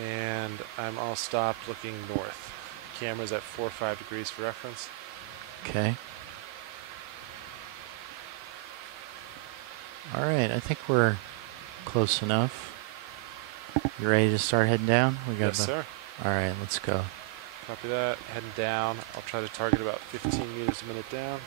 And I'm all stopped looking north. Camera's at 4 or 5 degrees for reference. Okay. All right, I think we're close enough. You ready to start heading down? We got Yes, sir. All right, let's go. Copy that. Heading down. I'll try to target about 15 meters a minute down.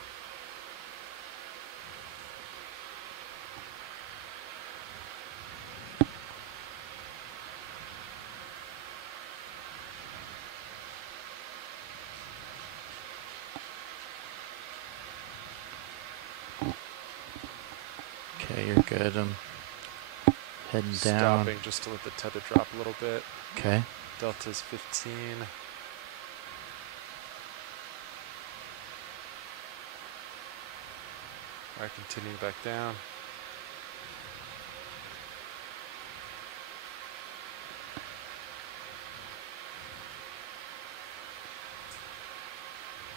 Okay, you're good. I'm heading down. Stopping just to let the tether drop a little bit. Okay. Delta's 15. All right, continuing back down.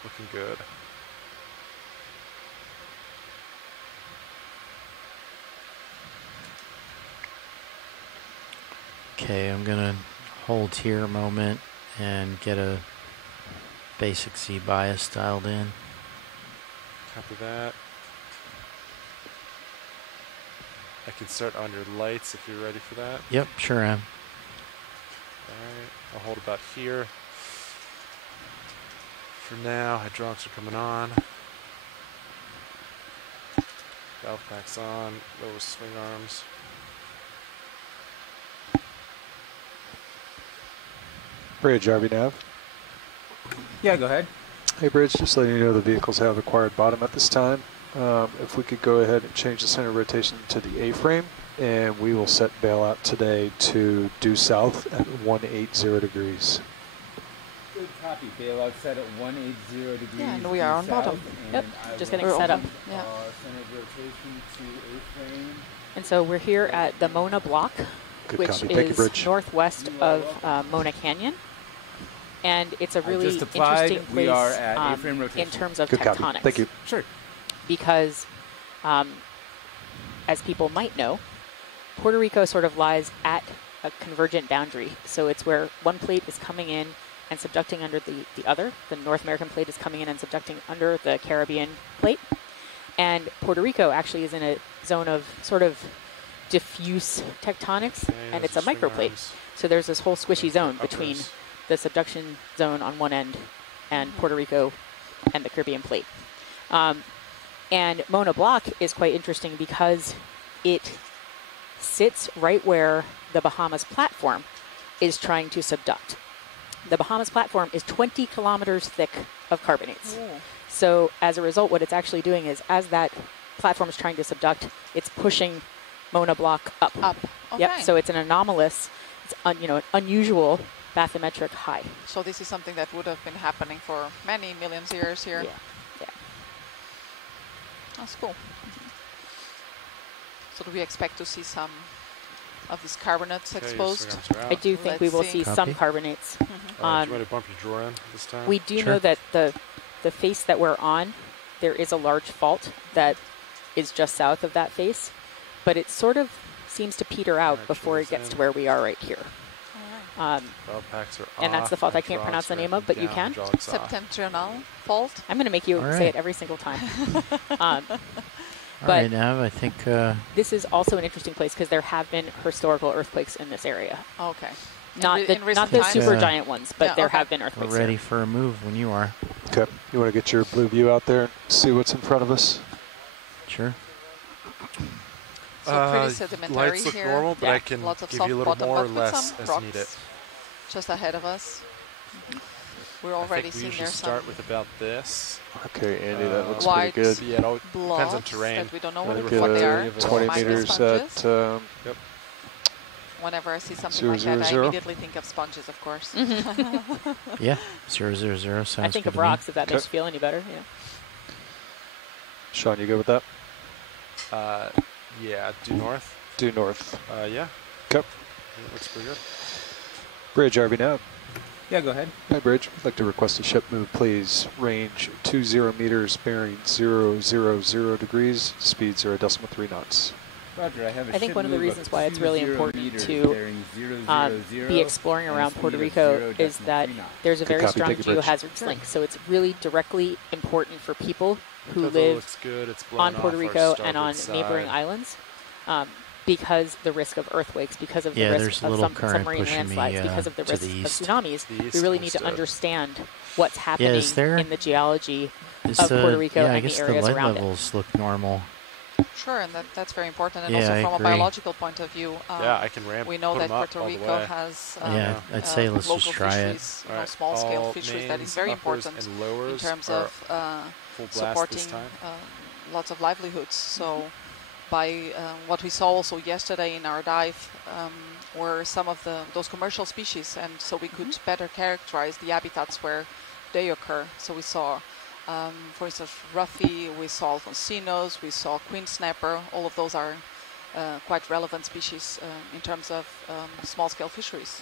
Looking good. Okay, I'm gonna hold here a moment and get a basic Z bias dialed in. Copy that. I can start on your lights if you're ready for that. Yep, sure am. Alright, I'll hold about here. For now, hydraulics are coming on. Valve packs on, lower swing arms. Bridge, RV nav. Yeah, go ahead. Hey, Bridge, just letting you know the vehicles have acquired bottom at this time. If we could go ahead and change the center of rotation to the A-frame, and we will set bailout today to due south at 180 degrees. Good copy. Bailout set at 180 degrees. Yeah, and we are on bottom. Yep, I just will getting set up. Yeah. Center of rotation to A-frame. And so we're here at the Mona Block, Good which copy. Thank you, is Bridge. northwest of Mona Canyon. And it's a really just applied. interesting We place are at A-frame in rotation. terms of Good copy. tectonics. Thank you. Sure. Because, as people might know, Puerto Rico sort of lies at a convergent boundary. So it's where one plate is coming in and subducting under the other. The North American plate is coming in and subducting under the Caribbean plate. And Puerto Rico actually is in a zone of sort of diffuse tectonics, Okay, and those it's a are swing microplate. arms. So there's this whole squishy zone Uppers. between the subduction zone on one end and Puerto Rico and the Caribbean plate. And Mona Block is quite interesting because it sits right where the Bahamas platform is trying to subduct. The Bahamas platform is 20 kilometers thick of carbonates. Ooh. So as a result, what it's actually doing is as that platform is trying to subduct, it's pushing Mona Block up. Up. Okay. Yep. So it's an anomalous, it's an unusual bathymetric high. So this is something that would have been happening for many millions of years here. Yeah. Yeah. That's cool. So do we expect to see some of these carbonates Okay, your exposed? swing arms are I out. do think we Let's will see. see some Copy. carbonates. Do you want to bump your drawer in this time? We do Sure. know that the face that we're on, there is a large fault that is just south of that face, but it sort of seems to peter out Alright, before it draws gets in. to where we are right here. Alright. Valve packs are And that's off, the fault I can't hydraulics pronounce the are name up of, but and you down, can. hydraulics off. Septentrional fault. I'm going to make you All say right. it every single time. All But- right, Nav, I think This is also an interesting place because there have been historical earthquakes in this area. Okay. Not in the recent not the times? super Yeah. giant ones, but Yeah, there okay. have been we're earthquakes ready here. for a move when you are. Okay. You want to get your blue view out there and see what's in front of us? Sure. So pretty sedimentary Lights look here. normal, but Yeah. I can Lots of give soft you a little bottom, more or but with less some as rocks needed. just ahead of us. We're I already think we seeing usually there start some with about this. Okay, Andy, that looks Wide pretty good. Yeah, it all depends on blobs terrain. that we don't know Whether what, we're what they are. familiar with 20 Might be meters sponges. at Whenever I see something 0, like 0, that, 0. I immediately think of sponges, of course. Yeah, 000 sounds I think good of to me. rocks if that makes Okay. you feel any better. Yeah. Sean, you good with that? Yeah, due north. Due north. Yeah. Okay. It looks pretty good. Bridge, RV nav. Yeah, go ahead. Hi, Bridge. I'd like to request a ship move, please. Range 20 meters, bearing 000 degrees, speed 0.3 knots. Roger, I have a I think ship one of the move reasons why it's really 20 important meters to bearing 000 be exploring and a around speed Puerto of Rico is 0.39 that there's a Good very copy. strong Thank you, Bridge. geohazards link. So it's really directly important for people who Topo live looks good. It's blown on Puerto off our Rico and on starboard neighboring side. islands, because the risk of earthquakes, because of the Yeah, risk there's a of little current submarine pushing me, landslides, because of the to risk the of east. tsunamis. The east We really need to understood. understand what's happening is there- in the geology Is of Puerto Rico yeah, I and guess the the areas light around it. levels look normal. Sure, and that's very important. And Yeah, also I from agree. a biological point of view, Yeah, I can ramp. we know put that 'em up Puerto all the Rico way. has Yeah, I'd say let's local just try it. fisheries, All right, small-scale all fisheries that is mains, very uppers, important and in lowers terms are of full blast supporting this time. lots of livelihoods. So by what we saw also yesterday in our dive were some of those commercial species, and so we could better characterize the habitats where they occur. So we saw, for instance, Ruffy, we saw Alfonsinos, we saw queen snapper. All of those are quite relevant species in terms of small-scale fisheries.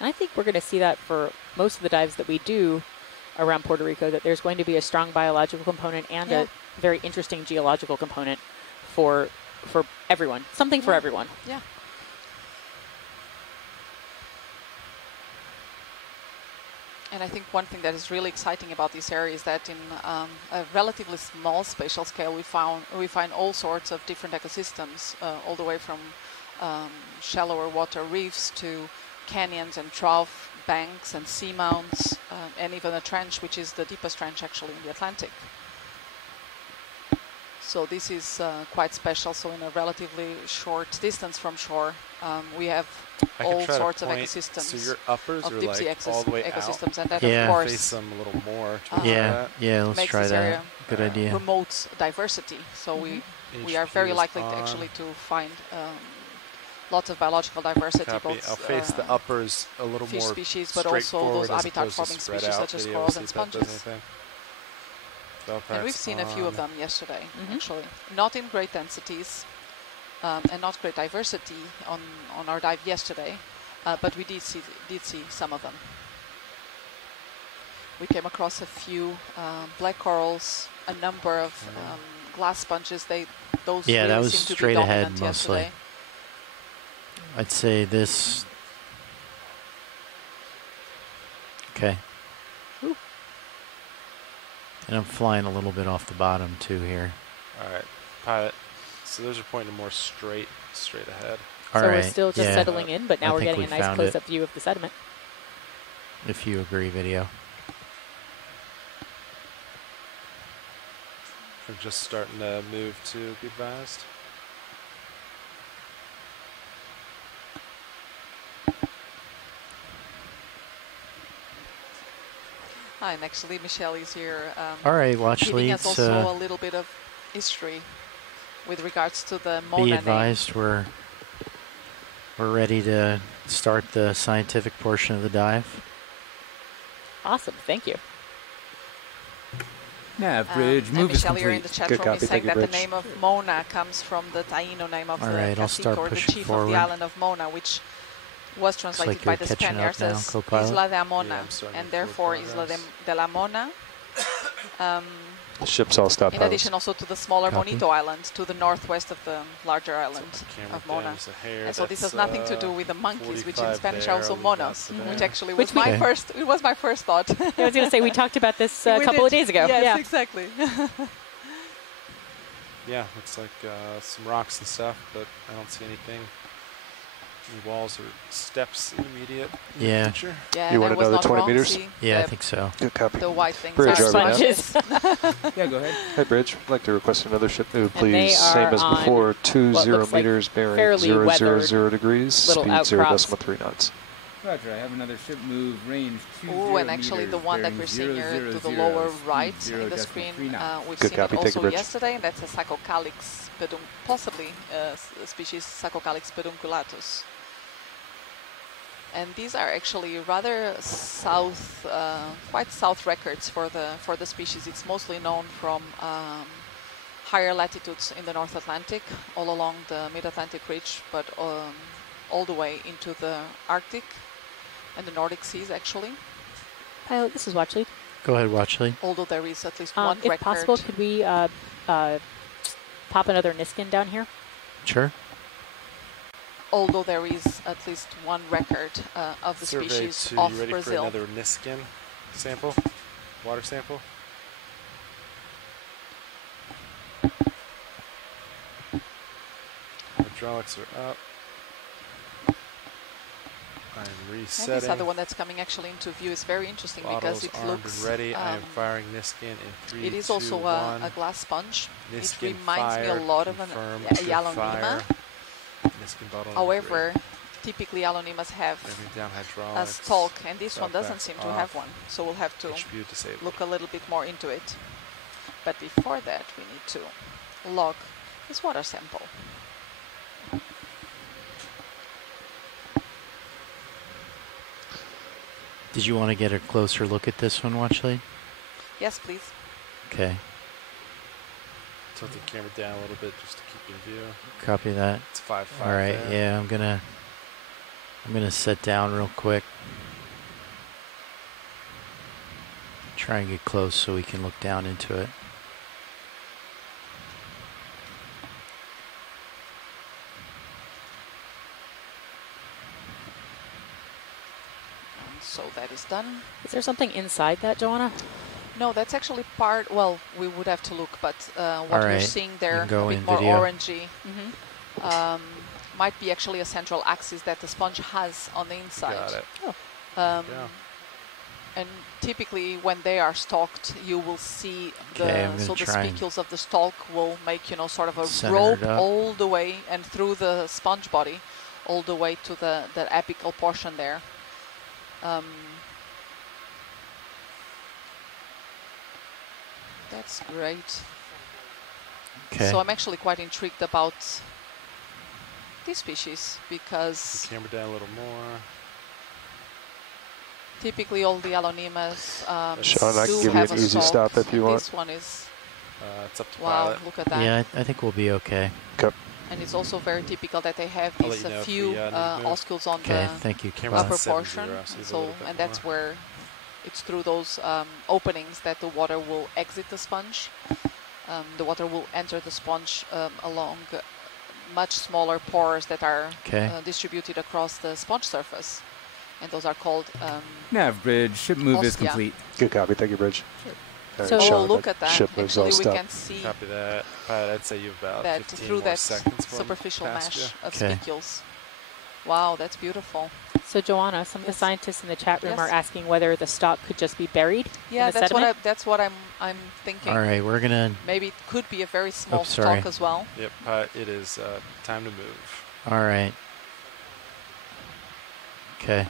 And I think we're going to see that for most of the dives that we do around Puerto Rico, that there's going to be a strong biological component and a very interesting geological component for everyone. Something for everyone. Yeah. And I think one thing that is really exciting about this area is that in a relatively small spatial scale, we find all sorts of different ecosystems, all the way from shallower water reefs to canyons and trough banks and seamounts, and even a trench, which is the deepest trench actually in the Atlantic. So this is quite special. So in a relatively short distance from shore, we have I all can try to sorts of point, ecosystems. So your uppers of are deep like sea all the way ecosystems, and out. that Yeah. of course Face them a little more. towards Yeah, that. yeah, let's makes try this that. area Good idea. promotes diversity. So we are HP very is likely on. actually to find lots of biological diversity, Copy. both I'll face the uppers a little fish more species, but also straightforward those as habitat opposed to forming spread species out such as video, corals see and if that does sponges. anything. And we've seen a few of them yesterday, actually. Not in great densities and not great diversity on our dive yesterday, but we did see some of them. We came across a few black corals, a number of glass sponges. Those Yeah, really that was seemed to be straight ahead dominant mostly. yesterday. I'd say this. Okay. Ooh. And I'm flying a little bit off the bottom too here. All right, pilot. So those are pointing more straight ahead. All So right. we're still just yeah, settling in, but now I we're think getting we a nice found close-up view of the sediment. if you agree, video. We're just starting to move to be advised. Hi, and actually Michelle is here All right, watch giving leads. us also a little bit of history with regards to the Mona Be name. advised, we're ready to start the scientific portion of the dive. Awesome, thank you. Nav bridge, And move is Michelle, you're in complete. the chat Good room, copy, is saying thank you, that the Bridge. name of Mona comes from the Taino name of All the right, I'll cacique start or the pushing chief of forward. the island of Mona, which was translated like by you're the catching up Spaniards now, as co-pilot. Isla de Yeah, Amona, I'm starting and to therefore forward Isla progress. de la Mona. The ship's all stopped. In addition also to the smaller Copy. Monito Island, to the northwest of the larger island Camera of Mona. dim's a hair. And so this has That's, nothing to do with the monkeys, which in 45 Spanish there, are also I'll leave that monos, to which there. actually Which was we- my Okay. first. It was my first thought. I was going to say, we talked about this a We couple of did. days ago. Yes, yeah. exactly. Yeah, looks like some rocks and stuff, but I don't see anything. Any walls or steps in immediate Yeah. future. Yeah, You and want I was another not 20 wrong. meters? See, Yeah, I the, think so. Good copy. the white things Bridge, are are we now? sponges. Yeah, go ahead. Hey, Bridge, I'd like to request another ship move, And they please. Same are as on before, 20 looks like meters, bearing fairly 000 degrees, little speed 0 outcrops. decimal 3 knots. Roger, I have another ship move, range 20 Oh, and actually the meters, one that bearing we're seeing here 000, to the lower speed right 0 in the decimal screen, 3 knots. we've Good seen copy, it take a also bridge. yesterday, and that's a Psychocalix possibly species Psychocalix pedunculatus. And these are actually rather south, quite south records for the species. It's mostly known from higher latitudes in the North Atlantic, all along the Mid-Atlantic Ridge, but all the way into the Arctic and the Nordic seas, actually. Pilot, this is Watchley. Go ahead, watch lead. Although there is at least one If record. possible, could we pop another Niskin down here? Sure. Although there is at least one record of the Survey species 2, off you ready Brazil. for another Niskin sample? Water sample? Hydraulics are up. I'm And resetting. this other one that's coming actually into view is very interesting because Bottles it armed looks. and ready. I am firing Niskin in 3, It is 2, also 1. a glass sponge. Niskin It reminds me a fired, lot of confirmed, a good Yalonima. fire. Niskin bottle number However, typically Yalonimas have Bringing down a hydraulics. stalk, and this one Back doesn't seem to off. have one. So we'll have to HPU disabled. look a little bit more into it. But before that, we need to log this water sample. Did you want to get a closer look at this one, Watchley? Yes, please. Okay. Tilt the camera down a little bit just to keep in view. Copy that. It's 5.5 All right. there. Yeah, I'm gonna sit down real quick. Try and get close so we can look down into it. So that is done. Is there something inside that, Joanna? No, that's actually part. Well, we would have to look, but what All we're right, seeing you there, can go a bit in more video. orangey, might be actually a central axis that the sponge has on the inside. Got it. Yeah. Yeah. And typically, when they are stalked, you will see Okay, I'm the gonna so the try and spicules of the stalk will make sort of a center rope it up. all the way and through the sponge body, all the way to the apical portion there. That's great. Okay. So I'm actually quite intrigued about this species because The camera down a little more. typically all the Alonimas Sean, I do can give you have an a easy stalk, stop if you and want. this one is, It's up to wow, pilot. look at that. Yeah, I think we'll be okay. Okay. And it's also very typical that they have I'll let these you know if few we, need to move. oscules on Okay, the thank you. Camera's upper at 70, portion. so you have a So, little bit and that's more. where it's through those openings that the water will exit the sponge. The water will enter the sponge along much smaller pores that are Okay. distributed across the sponge surface. And those are called Nav bridge. Ship move is Ostia. complete. Good copy. Thank you, Bridge. All So- oh, Sean, look at that. Ship moves all Actually, we stop. can see Copy that. Pilot, I'd say you have about that 15 through more that seconds for 'em superficial past mesh you. of Okay. spicules. Wow, that's beautiful. So, Joanna, some of the Yes. scientists in the chat room Yes. are asking whether the stalk could just be buried Yeah, in the that's sediment. what I'm thinking. All right, we're gonna. Maybe it could be a very small sorry. stalk as well. Yep, pilot, it is time to move. All right. Okay.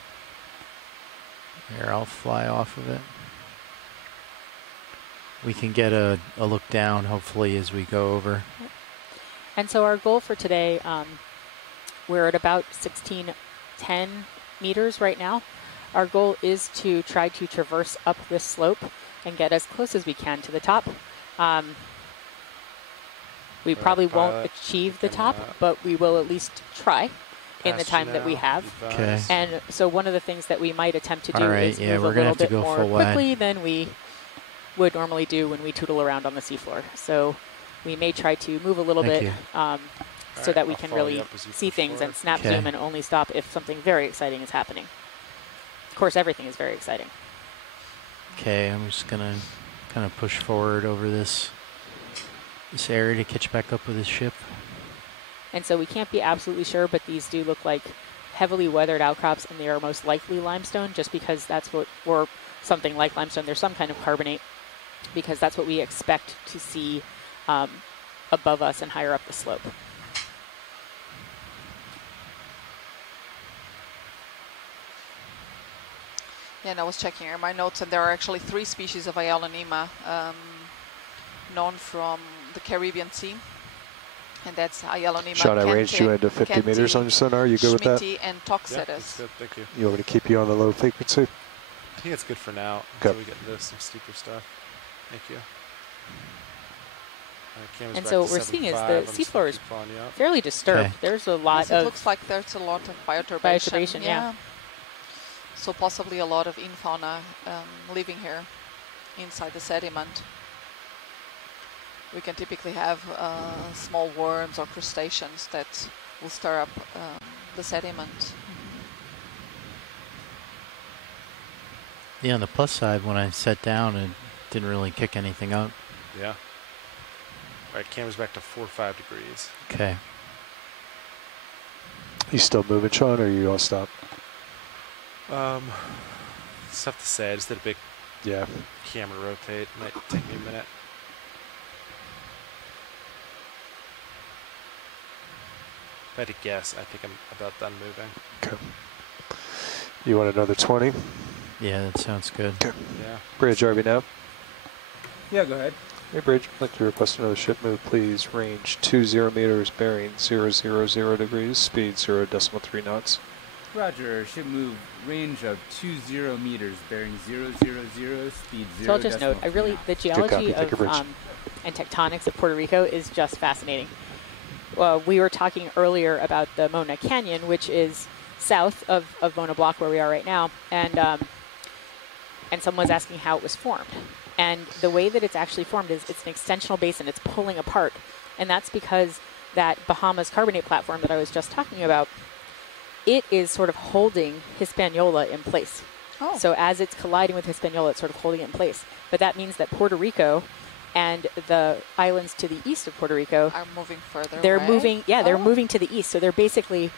Here, I'll fly off of it. We can get a look down, hopefully, as we go over. And so our goal for today, we're at about 1610 meters right now. Our goal is to try to traverse up this slope and get as close as we can to the top. We Right, probably won't pilot, achieve the can, top, but we will at least try in the Past you time that we now, have. be Okay. advised. And so one of the things that we might attempt to do All right, is yeah, move we're a gonna little have to bit go more full wide. quickly than we would normally do when we tootle around on the seafloor. So we may try to move a little Thank bit you. so Alright, that we I'll can follow you really up as you see push things and forward. snap Okay. zoom and only stop if something very exciting is happening. Of course, everything is very exciting. Okay, I'm just gonna kind of push forward over this area to catch back up with this ship. And so we can't be absolutely sure, but these do look like heavily weathered outcrops, and they are most likely limestone, just because that's what, or something like limestone. There's some kind of carbonate, because that's what we expect to see above us and higher up the slope. Yeah, and I was checking here my notes, and there are actually 3 species of Iolonema known from the Caribbean Sea. And that's Iolonema Sean, I ranged you into 50 meters on your sonar. You good with that? Schmitty, and Yeah, that's Toxetes. good, thank you. You want me to keep you on the low frequency? I think it's good for now Okay. until we get into some steeper stuff. Thank you. Camera's And back so to what we're seeing is 75. the I'm just gonna seafloor is keep following you up. fairly disturbed. Okay. There's a lot Yes, it of looks like there's a lot of bioturbation. Bioturbation, yeah. So possibly a lot of infauna living here inside the sediment. we can typically have small worms or crustaceans that will stir up the sediment. Yeah, on the plus side, when I sat down, it didn't really kick anything up. Yeah. All right, camera's back to 4 or 5 degrees. Okay. You still moving, Sean, or you all stop? It's tough to say. I just did a big Yeah. camera rotate. Might take me a minute. If I had to guess, I think I'm about done moving. Okay. You want another 20? Yeah, that sounds good. Okay. Yeah. Bridge, are we now? Yeah, go ahead. Hey, Bridge, I'd like to request another ship move, please. Range 20 meters, bearing 000 degrees, speed 0.3 knots. Roger. Ship move range of 20 meters, bearing 000, speed 0. So I'll just note, the geology Thank you, Bridge. of and tectonics of Puerto Rico is just fascinating. We were talking earlier about the Mona Canyon, which is south of Mona Block, where we are right now, and someone was asking how it was formed. And the way that it's actually formed is it's an extensional basin. It's pulling apart. And that's because that Bahamas carbonate platform that I was just talking about, it is sort of holding Hispaniola in place. Oh. So as it's colliding with Hispaniola, it's sort of holding it in place. But that means that Puerto Rico and the islands to the east of Puerto Rico Are moving further they're away? moving, yeah, they're Oh. moving to the east. So they're basically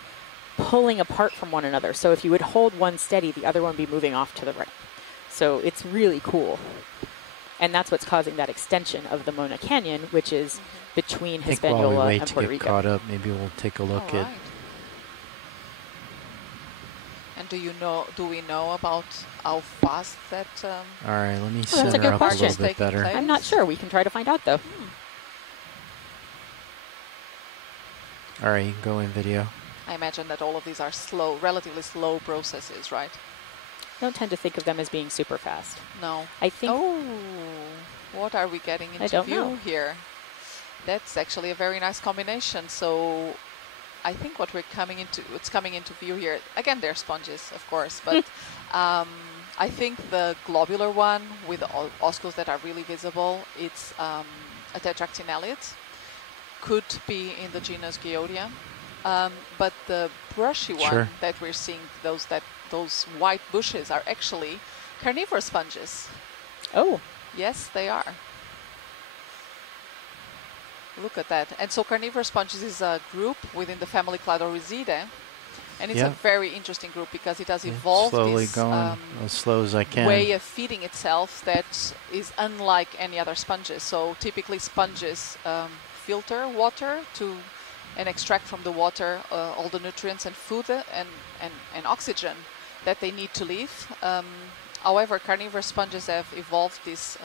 pulling apart from one another. So if you would hold one steady, the other one would be moving off to the right. So it's really cool. And that's what's causing that extension of the Mona Canyon, which is between I think while we Hispaniola wait and to Puerto get Rico. caught up, maybe we'll take a look All at. right. And do we know about how fast that All right, let me that's a center good up question. a little bit Taking better. place. I'm not sure. We can try to find out, though. All right, you can go in video. I imagine that all of these are slow, relatively slow processes, right? I don't tend to think of them as being super fast. No. I think Oh, what are we getting into don't view know. here? That's actually a very nice combination. So I think what what's coming into view here, again, they're sponges, of course, but I think the globular one with the oscles that are really visible, it's a tetractinellid, could be in the genus Geodia. But the brushy Sure. one that we're seeing, those white bushes are actually carnivorous sponges. Oh, Yes, they are. Look at that. And so carnivorous sponges is a group within the family Cladorhizidae. And it's Yeah. a very interesting group because it has Yeah, evolved slowly this going as slow as I can. way of feeding itself that is unlike any other sponges. So typically sponges filter water and extract from the water all the nutrients and food and oxygen that they need to live. However, carnivorous sponges have evolved this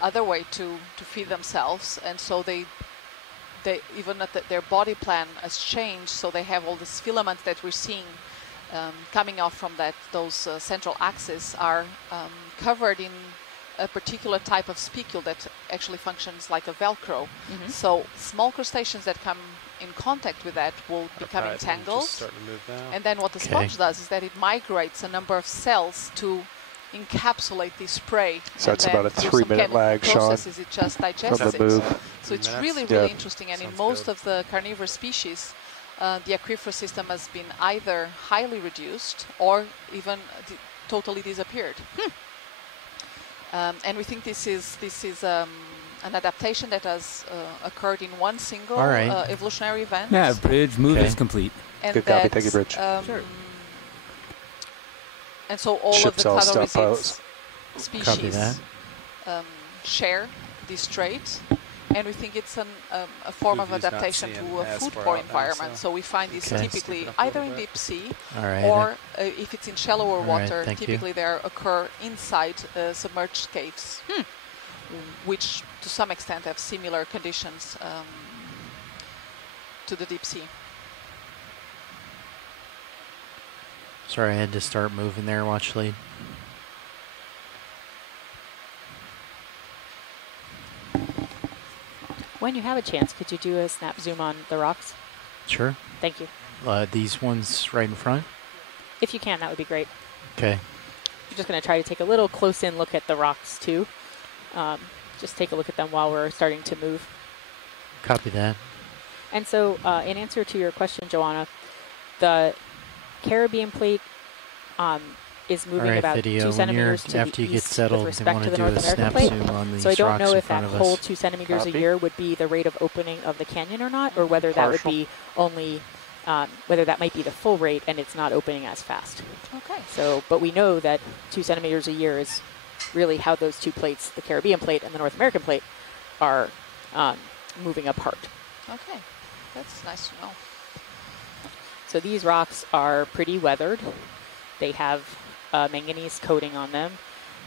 other way to feed themselves, and so they even their body plan has changed. So they have all these filaments that we're seeing coming off from those central axes are covered in a particular type of spicule that actually functions like a Velcro. So small crustaceans that come in contact with that will become Alright, I'm entangled. just starting to move now. And then what the Okay. sponge does is that it migrates a number of cells to encapsulate this prey. So and it's then about a through 3 some minute chemical lag, Sean, processes, it just digests from the it. move. So it's 3 really, minutes? really Yeah. interesting. And in Sounds most good. of the carnivorous species, the aquifer system has been either highly reduced or even totally disappeared. And we think this is an adaptation that has occurred in one single All right. evolutionary event. Yeah, bridge move Okay. is complete. And Good copy. that, Thank you, Bridge. Sure. And so all Ship of the cell stop Cladorhizids pilots. Copy species that. share this trait, and we think it's a form of Blueview's not adaptation seeing to a as far foodborne out now, environment. so- So we find these Okay. typically Stick it up a either little in bit. deep sea All right. or if it's in shallower All right, water, thank you. typically they occur inside submerged caves, which to some extent have similar conditions to the deep sea. Sorry, I had to start moving there. Watch lead. when you have a chance, could you do a snap zoom on the rocks? Sure. Thank you. These ones right in front. If you can, that would be great. Okay. I'm just going to try to take a little close-in look at the rocks, too. just take a look at them while we're starting to move. Copy that. And so, in answer to your question, Joanna, the Caribbean plate is All moving right, about video. 2 centimeters to After the you get east settled, with they respect want to to the do a North American snap plate. zoom on these So I don't rocks know in if that front of whole us. 2 centimeters a Copy. year would be the rate of opening of the canyon or not, or whether that would Partial. be only, whether that might be the full rate and it's not opening as fast. Okay. So, but we know that 2 centimeters a year is really how those two plates, the Caribbean plate and the North American plate, are moving apart. Okay. That's nice to know. So these rocks are pretty weathered. They have manganese coating on them.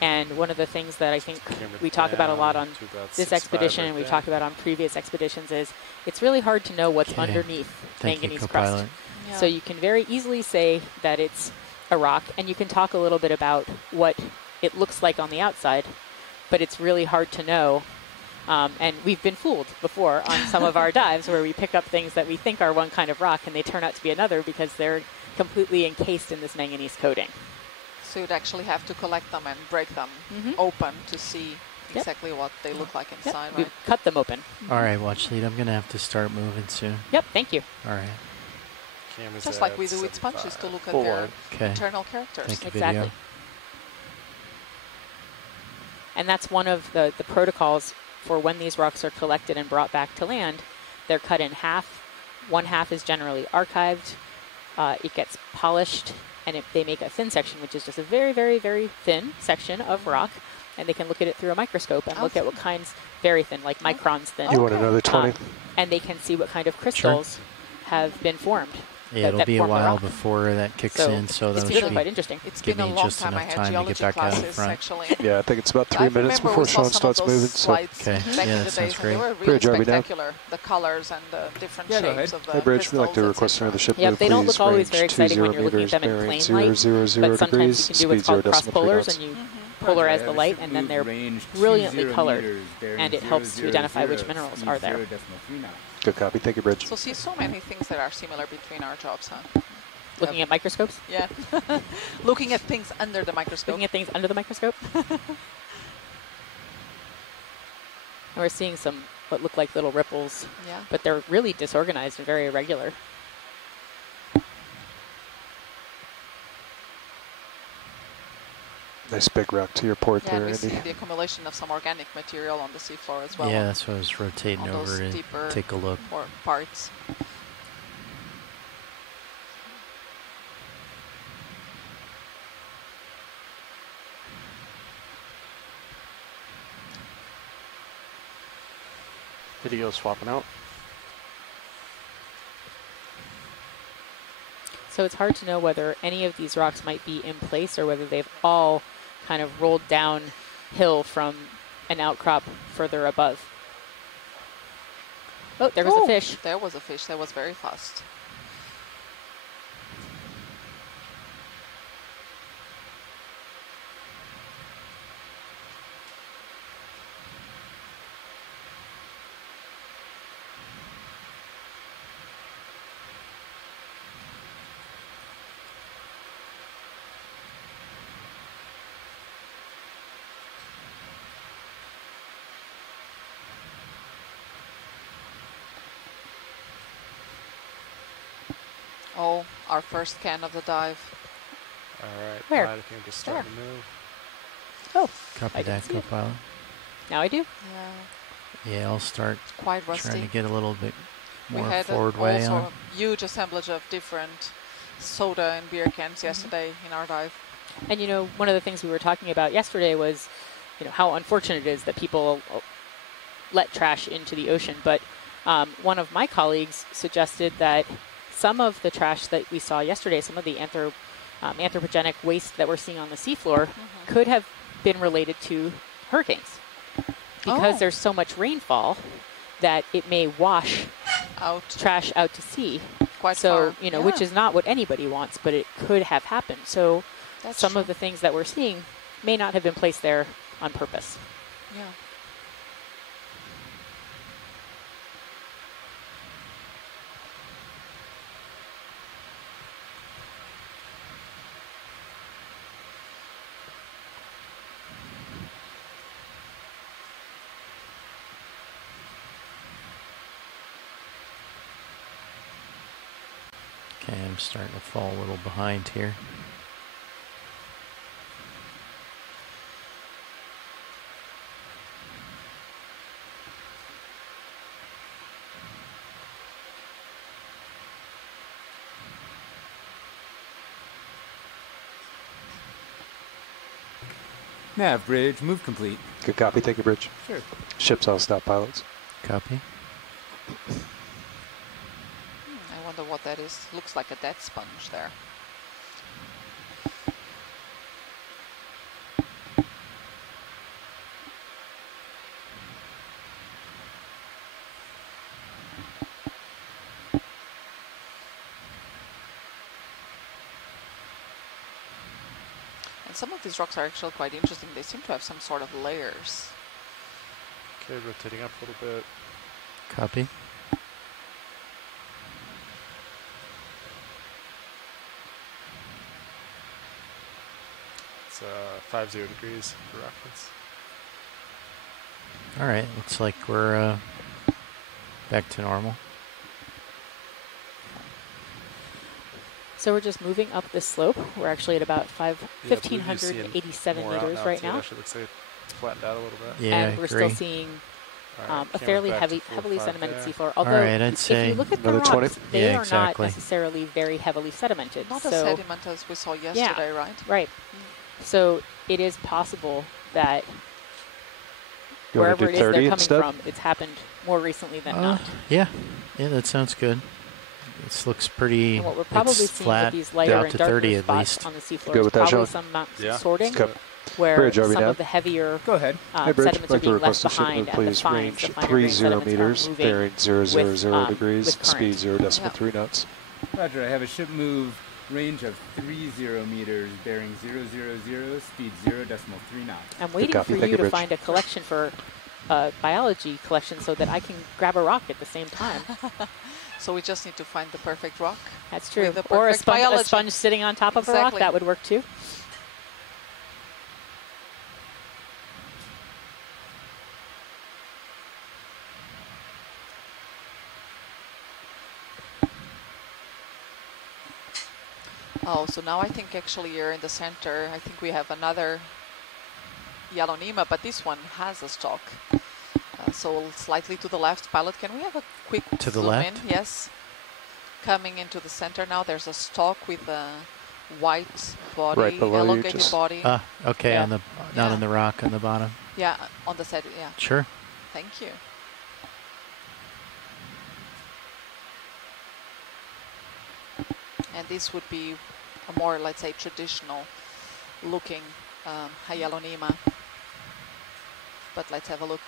And one of the things that I think we talk about a lot on this expedition and we talked about on previous expeditions is it's really hard to know what's underneath manganese crust. Yeah. So you can very easily say that it's a rock, and you can talk a little bit about what it looks like on the outside, but it's really hard to know. And we've been fooled before on some of our dives where we pick up things that we think are one kind of rock and they turn out to be another because they're completely encased in this manganese coating. So you'd actually have to collect them and break them open to see exactly what they look like inside, We right? cut them open. All right, watch lead. I'm going to have to start moving soon. Yep, thank you. All right. Camera's Just at like we do with sponges to look at their Okay. internal characters. Thank you, Exactly. video. And that's one of the protocols for when these rocks are collected and brought back to land. They're cut in half. One half is generally archived. It gets polished, and they make a thin section, which is just a very, very, very thin section of rock. And they can look at it through a microscope and look at what kinds, very thin, like microns thin. You want another 20? And they can see what kind of crystals have been formed. Yeah, it'll be a form the while rock. before that kicks So in, so it's that really should quite be interesting. It's Give been a me long just time I enough had time to geology get back out in classes, front. actually. Yeah, I think it's about 3 I minutes remember before we saw Sean some of starts those moving. So slides Okay. back Yeah, in the that days, sounds and great. they were really Bridge, are we down? spectacular. The colors and the different Yeah, go shapes ahead. of the Hey, Bridge, we'd like to crystals, request etc. another ship Yep, move, they don't please. look always Range very exciting when 20 you're looking at meters, them in bearing plain light, 000 but sometimes degrees, you can do speed what's called 0.3 cross polars, knots. and you Roger, polarize I the have a light, ship and then move they're range brilliantly 20 colored, meters, bearing and it helps to 000, identify which minerals speed are there. 0.3 knots. Good copy. Thank you, Bridge. So see, so many things that are similar between our jobs, huh? Looking at microscopes, Yeah. Looking at things under the microscope. looking at things under the microscope. And we're seeing some what look like little ripples, Yeah. but they're really disorganized and very irregular. Nice big rock to your port Yeah, there, and we see Andy. the accumulation of some organic material on the seafloor as well. Yeah, that's what I was rotating on those over to deeper take a look. parts. Video swapping out. So it's hard to know whether any of these rocks might be in place or whether they've all kind of rolled downhill from an outcrop further above. Oh, there goes a fish. There was a fish that was very fast. Oh, our first can of the dive. All right. Where? I think just starting to move. Oh, Copy I didn't that, see it. co-pilot. now I do. Yeah, Yeah, I'll start quite trying rusty. to get a little bit We more had forward way also on. a huge assemblage of different soda and beer cans yesterday in our dive. And you know, one of the things we were talking about yesterday was, you know, how unfortunate it is that people let trash into the ocean. But one of my colleagues suggested that some of the trash that we saw yesterday, some of the anthropogenic waste that we're seeing on the seafloor, could have been related to hurricanes, because there's so much rainfall that it may wash Out trash out to sea. quite So, far. you know, which is not what anybody wants, but it could have happened. So That's some true. of the things that we're seeing may not have been placed there on purpose. Yeah. Okay, I'm starting to fall a little behind here. Nav bridge, move complete. Good copy. Thank you, Bridge. Sure. Ship's all stop, pilots. Copy. I wonder what that is. Looks like a dead sponge there. And some of these rocks are actually quite interesting. They seem to have some sort of layers. Okay, rotating up a little bit. Copy. It's 50 degrees for reference. All right, looks like we're back to normal. So we're just moving up this slope. We're actually at about 1,587 meters right now. It actually looks like it flattened out a little bit. Yeah, And I we're agree. still seeing All right, a camera fairly back to heavily 4-5 sedimented there. seafloor. Although, right, I'd if say you look at the another 20. rocks, they Yeah, are exactly. not necessarily very heavily sedimented. Not so, as sediment as we saw yesterday, right? Right. So it is possible that You want to wherever do it is 30 they're coming instead? from, it's happened more recently than not. Yeah, that sounds good. This looks pretty. And what we're probably it's seeing flat with these lighter down and to darker 30 at spots least. on the seafloor Good is with that, probably Sean? some amount Yeah. sorting, Okay. where Bridge, are we some now? of the heavier Go ahead. Hey, Bridge, sediments are like to being request left a ship behind, move, and the please. fines, Range the finer 30 grain sediments meters, are moving bearing 000 degrees, with current. speed 0.3 knots. Roger, I have a ship move, range of 30 meters, bearing 000, speed 0.3 knots. I'm waiting copy. for Thank you you, to Bridge. find a collection for biology collection so that I can grab a rock at the same time. So we just need to find the perfect rock. That's true. With the Or a perfect sponge, biology. sitting on top of a rock, Exactly. that would work too. Oh, so now I think actually you're in the center. I think we have another yellow Nema, but this one has a stalk. So slightly to the left. Pilot, can we have a quick To the zoom left? in? Yes. Coming into the center now, there's a stalk with a white body, Right below you, elongated just- body. Okay, Yeah. on the not Yeah. on the rock on the bottom. Yeah, on the side, yeah. Sure. Thank you. And this would be a more, let's say, traditional looking Hyalonema. But let's have a look.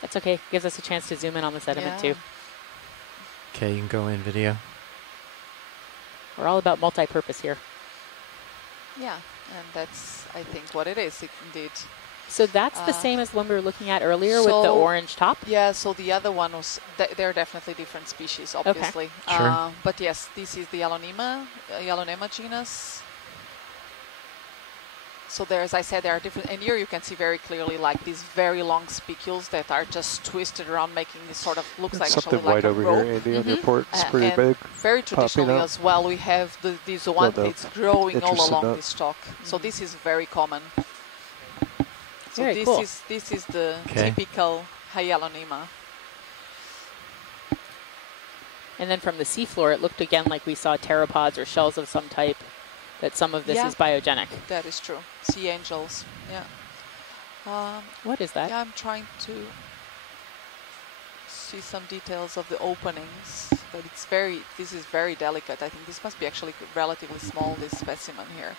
That's okay. Gives us a chance to zoom in on the sediment too. Okay, you can go in video. We're all about multi-purpose here. Yeah, and that's, I think, what it is, indeed. So that's the same as one we were looking at earlier with the so- orange top. Yeah, so the other one was, they're definitely different species, obviously. Sure. But yes, this is the Hyalonema genus. So there, as I said, there are different, and here you can see very clearly like these very long spicules that are just twisted around, making this sort of, looks like Something actually like white a over rope. here, Andy, on your port. It's pretty and big. very traditionally out. as well, we have these zoanthids growing all interested along in that. this stalk. So this is very common. So Very this cool. is the Okay. typical Hyalonema. And then from the seafloor, it looked again like we saw pteropods or shells of some type, that some of this Yeah. is biogenic. That is true. Sea angels. Yeah. What is that? Yeah, I'm trying to see some details of the openings, but this is very delicate. I think this must be actually relatively small, this specimen here.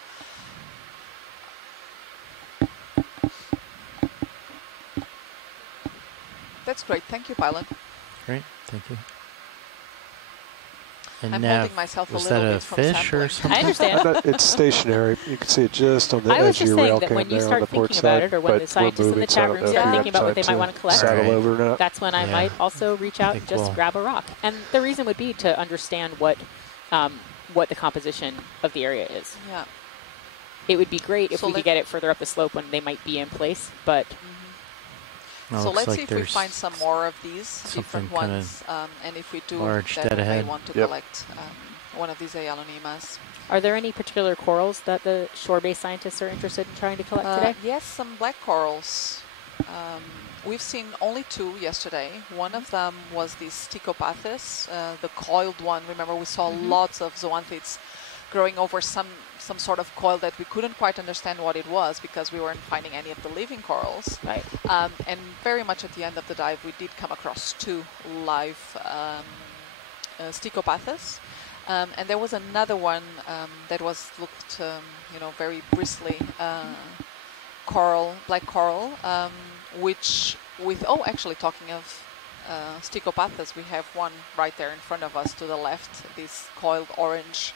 That's great. Thank you, pilot. Great, thank you. And I'm Nav, holding myself a was little that a bit from fish or sampling. something? I understand. It's stationary. You can see it just on the I was edge of just your saying rail that cam when you there on start the port thinking about side. it, or when but the scientists in we're the moving, so I chat don't room know if start you have thinking about what time they might to want to collect, saddle Right. over or not. that's when I Yeah. might also reach out Okay, and just cool. grab a rock. And the reason would be to understand what the composition of the area is. Yeah. It would be great if So we could get it further up the slope when they might be in place, but Well, So looks let's like see if we there's find some more of these different something kinda ones, and if we do, large then dead we may ahead. want to Yep. collect one of these Ealonimas. Are there any particular corals that the shore-based scientists are interested in trying to collect today? Yes, some black corals. We've seen only 2 yesterday. One of them was the Stichopathes, the coiled one. Remember, we saw lots of zoanthids growing over some sort of coil that we couldn't quite understand what it was because we weren't finding any of the living corals. Right. And very much at the end of the dive, we did come across 2 live Stichopathes. And there was another one that looked, very bristly coral, black coral, which actually talking of Stichopathes, we have one right there in front of us to the left, this coiled orange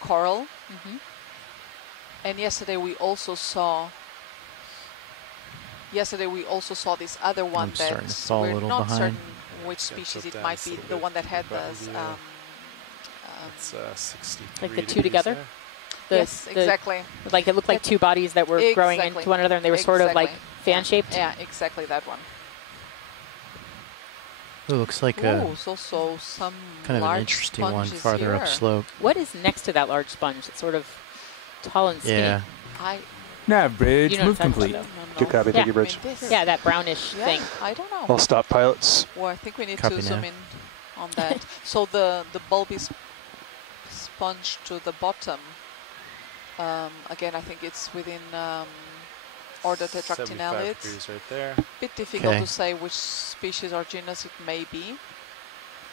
coral. And yesterday we also saw this other one I'm starting to that fall a we're little not behind. certain which Yeah, species tilt it down might just a be, little the bit one that to had the bottom this view. It's 63 Like the 2 degrees together? there. yes, exactly. Like it looked like 2 bodies that were growing Exactly. into one another, and they were sort of like fan-shaped. Yeah, exactly that one. It looks like Ooh, a so some kind of large an interesting one sponges farther here. upslope. What is next to that large sponge? It's sort of tall and skinny. Yeah. Nav bridge, You know move what I'm talking complete. about, Good copy. Thank you, I mean, Bridge. this, Yeah, that brownish yeah, thing. I don't know. I'll stop pilots. Well, I think we need Copy to zoom now. in on that. So the bulby sponge to the bottom. Again, I think it's within order 75 Tetractinalis. degrees right there. Bit difficult Okay. to say which species or genus it may be.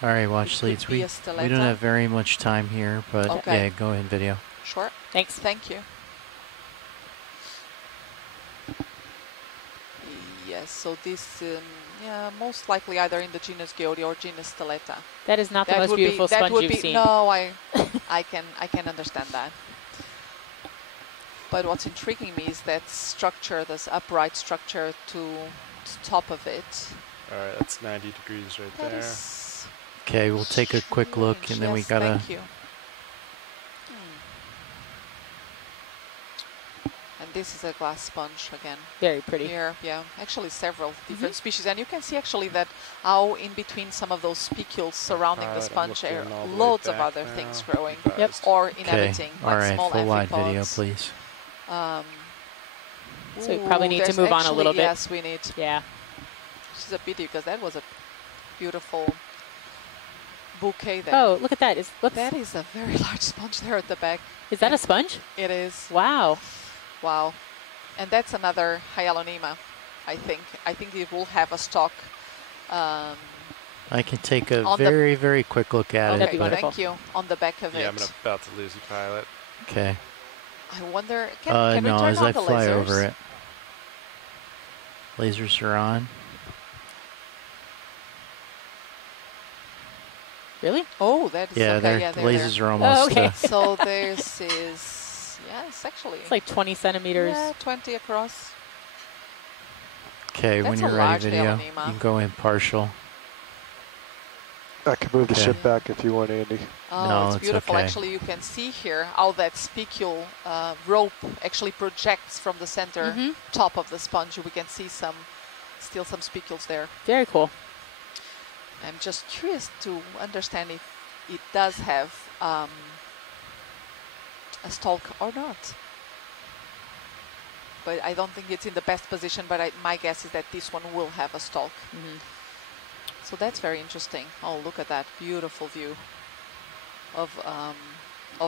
All right, watch It could leads. be We a don't Stellata. have very much time here, but Okay. yeah, go ahead, video. Sure. Thanks. Thank you. Yes, so this, most likely either in the genus Geode or genus Stellata. That is not the That most would beautiful be, that sponge would you've be, seen. No, I can understand that. But what's intriguing me is that structure, this upright structure to the top of it. All right, that's 90 degrees right That there. is Okay, we'll take a quick look, strange. and then we Yes, gotta. Thank you. And this is a glass sponge again. Very pretty. Here, yeah, actually several different species, and you can see actually that how in between some of those spicules surrounding the I'm sponge are looking all the way loads of back other now. things growing Advised. or Okay, inhabiting, all like right, small full wide amphipods. video, please. So we probably need to there's move on a actually- little bit. Yes, we need. Yeah. This is a pity because that was a beautiful bouquet there. Oh, look at that. That is a very large sponge there at the back. Is that a sponge? It is. Wow. Wow. And that's another Hyalonema, I think. I think it will have a stalk. I can take a On the- very, very quick look at That'd it. be But wonderful. Thank you. On the back of Yeah, it. I'm about to lose you, pilot. okay. I wonder, can we No, turn as on I the fly lasers? over it. Lasers are on. Really? Oh, that is Yeah, okay. the Yeah, lasers are almost. Oh, okay. So this is, yes, actually. It's like 20 centimeters. Yeah, 20 across. Okay, when That's a you're ready, large video, Hyalonema. you can go in partial. I can move the Okay. ship back if you want, Andy. Oh, No, it's it's beautiful. okay. Actually, you can see here how that spicule rope actually projects from the center top of the sponge. We can see still some spicules there. Very cool. I'm just curious to understand if it does have a stalk or not. But I don't think it's in the best position, but my guess is that this one will have a stalk. So that's very interesting. Oh, look at that beautiful view of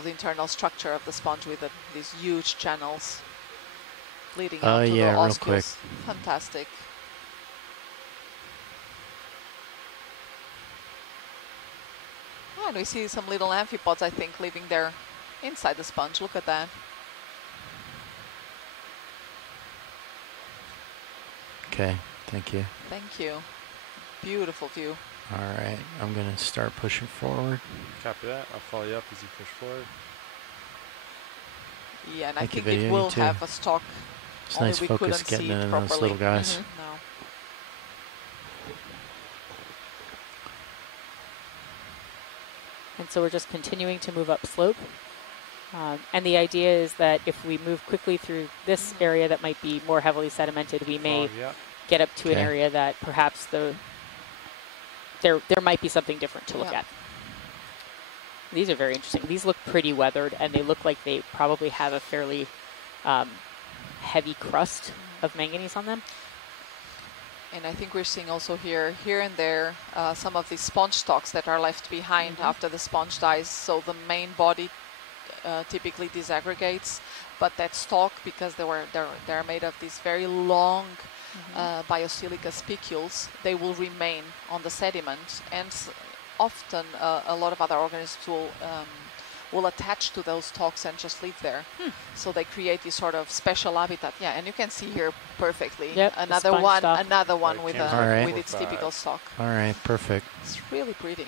the internal structure of the sponge with these huge channels leading out to yeah, the real oscles. quick. Fantastic. And we see some little amphipods, I think, living there inside the sponge. Look at that. Okay, thank you. Thank you. Beautiful view. All right, I'm going to start pushing forward. Copy that. I'll follow you up as you push forward. Yeah, and I Thank you, think it video, will you too. have a stalk. It's only nice we focus couldn't getting see it into those properly. little guys. No. And so we're just continuing to move up slope. And the idea is that if we move quickly through this area that might be more heavily sedimented, we may get up to an area that perhaps there might be something different to look at. These are very interesting. These look pretty weathered, and they look like they probably have a fairly heavy crust of manganese on them. And I think we're seeing also here and there, some of the sponge stalks that are left behind after the sponge dies. So the main body typically disaggregates, but that stalk, because they're made of these very long biosilica spicules, they will remain on the sediment, and often a lot of other organisms will attach to those stalks and just live there. So they create this sort of special habitat. Yeah, and you can see here perfectly another one with its typical stalk. All right, perfect. It's really pretty.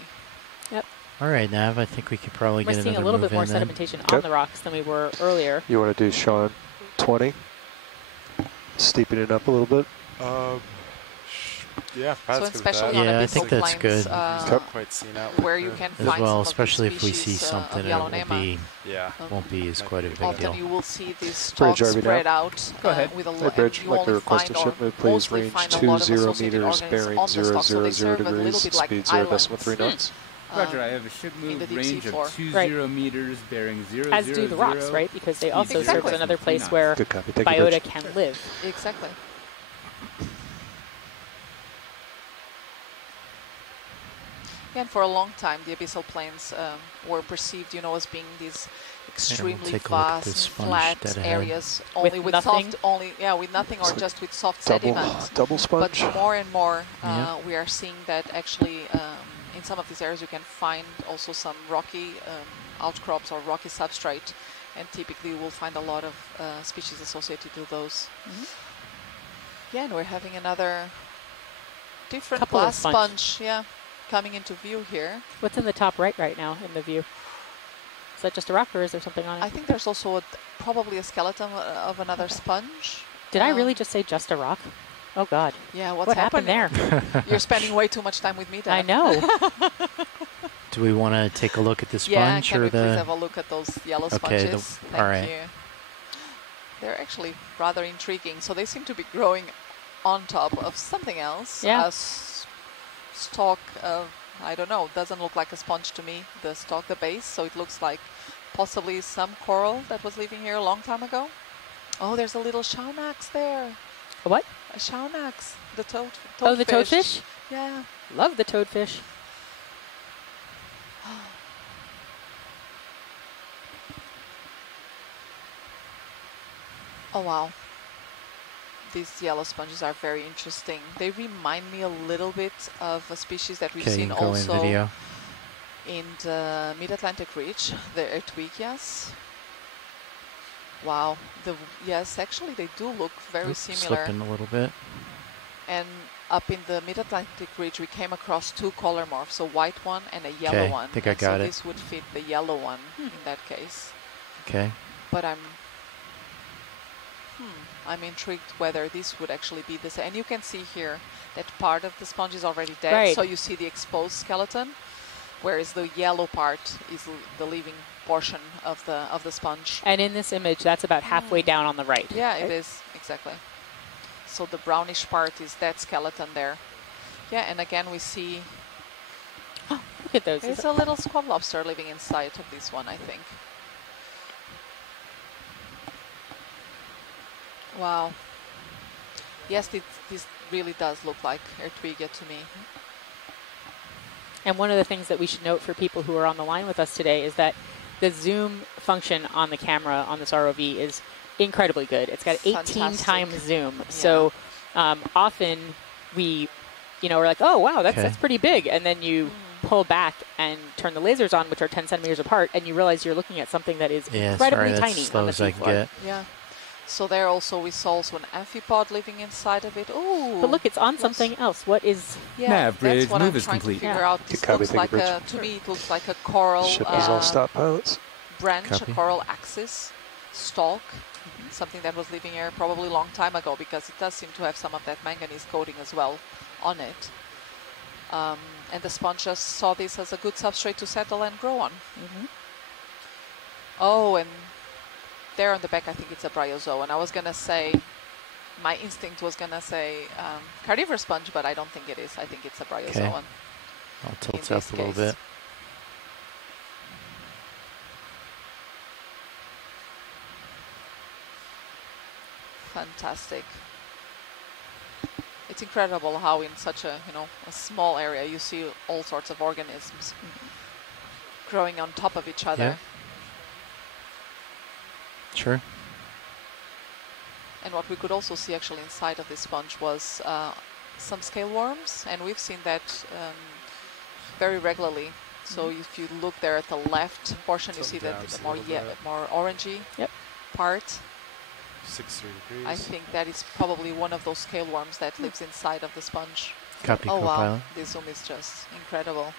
Yep. All right, Nav, I think we could probably We're get another seeing a little bit more move in then. sedimentation on the rocks than we were earlier. You want to do, Sean, 20? Steeping it up a little bit? Yeah, so especially on I abyssal think that's plains, good. Quite seen out where you can as find well, some especially of if the we see species, something of that yellow will nema. be won't be as quite a big Often deal. you will see these Bridge, stalks are we spread down? out Go ahead. with a Hey, lot. Bridge, like to request a shipment, please, range 20 meters, bearing 000 degrees, speed 0.3 knots. Roger, I have a ship in the move deep range sea floor. of 20 meters, bearing 000. As do the rocks, right? Because they also serve as another place Knots. where Good copy. Thank you, biota Bridge. can live. Exactly. And for a long time, the abyssal plains were perceived, as being these extremely take a look at vast, this sponge flat dead ahead. areas, only with nothing? soft, with nothing, or It's just with soft Double sediment. sponge. But more and more, Yeah. we are seeing that actually in some of these areas you can find also some rocky outcrops or rocky substrate, and typically we'll find a lot of species associated to those. Yeah, and we're having another different Couple of glass sponge. sponge, coming into view here. What's in the top right now in the view? Is that just a rock, or is there something on it? I think there's also probably a skeleton of another sponge. Did I really just say just a rock? Oh, God. Yeah, what's What happened there? You're spending way too much time with me, Dan. I know. Do we want to take a look at the Yeah, sponge can or we please the? have a look at those yellow Okay, sponges? Thank all right. you. They're actually rather intriguing. So they seem to be growing on top of something else. Yeah. A stalk of, I don't know, doesn't look like a sponge to me, the stalk, the base. So it looks like possibly some coral that was living here a long time ago. Oh, there's a little shaunax there. A what? A shaunax, the toadfish. Oh, the toadfish? Yeah. Love the toadfish. Oh, wow. These yellow sponges are very interesting. They remind me a little bit of a species that we've Okay, seen go in also video. in the Mid-Atlantic Ridge, the Ertwigias. Wow. Yes, actually they do look very similar. Slipping a little bit. And up in the Mid-Atlantic Ridge, we came across two color morphs, a white one and a yellow Okay, one. I think I And got so it. this would fit the yellow one in that case. Okay. But I'm intrigued whether this would actually be the same. And you can see here that part of the sponge is already dead. Right. So you see the exposed skeleton, whereas the yellow part is the living portion of the sponge. And in this image, that's about halfway down on the right. Yeah, right? it is, exactly. So the brownish part is that skeleton there. Yeah, and again we see Look at those. there's a little squat lobster living inside of this one, I think. Wow. Yes, this really does look like Ertwigia to me. And one of the things that we should note for people who are on the line with us today is that the zoom function on the camera on this ROV is incredibly good. It's got 18 Fantastic. times zoom. Yeah. So often we're like, oh, wow, Okay. that's pretty big. And then you pull back and turn the lasers on, which are 10 centimeters apart, and you realize you're looking at something that is Yeah, incredibly sorry, that's tiny slow on the as I can seafloor. get. Yeah. So there also we saw also an amphipod living inside of it. Ooh. But look, it's on something else. What is... Yeah, Nav bridge, that's what move I'm is trying complete. to figure Yeah. out. Good This copy, looks thank like you, a, Bridge. to me it looks like a coral Ship is all stop, pilots. branch, Copy. a coral axis stalk, something that was living here probably a long time ago, because it does seem to have some of that manganese coating as well on it. And the sponge just saw this as a good substrate to settle and grow on. Oh, and there on the back, I think it's a bryozoan. I was going to say, my instinct was going to say carnivorous sponge, but I don't think it is. I think it's a bryozoan. I'll tilt up a little bit. Fantastic. It's incredible how in such a, a small area you see all sorts of organisms growing on top of each other. Yeah. Sure. And what we could also see actually inside of this sponge was some scale worms, and we've seen that very regularly. So if you look there at the left portion, you see that the more orangey part. 60 degrees. I think that is probably one of those scale worms that lives inside of the sponge. Copy, oh co-pilot. Wow, this zoom is just incredible.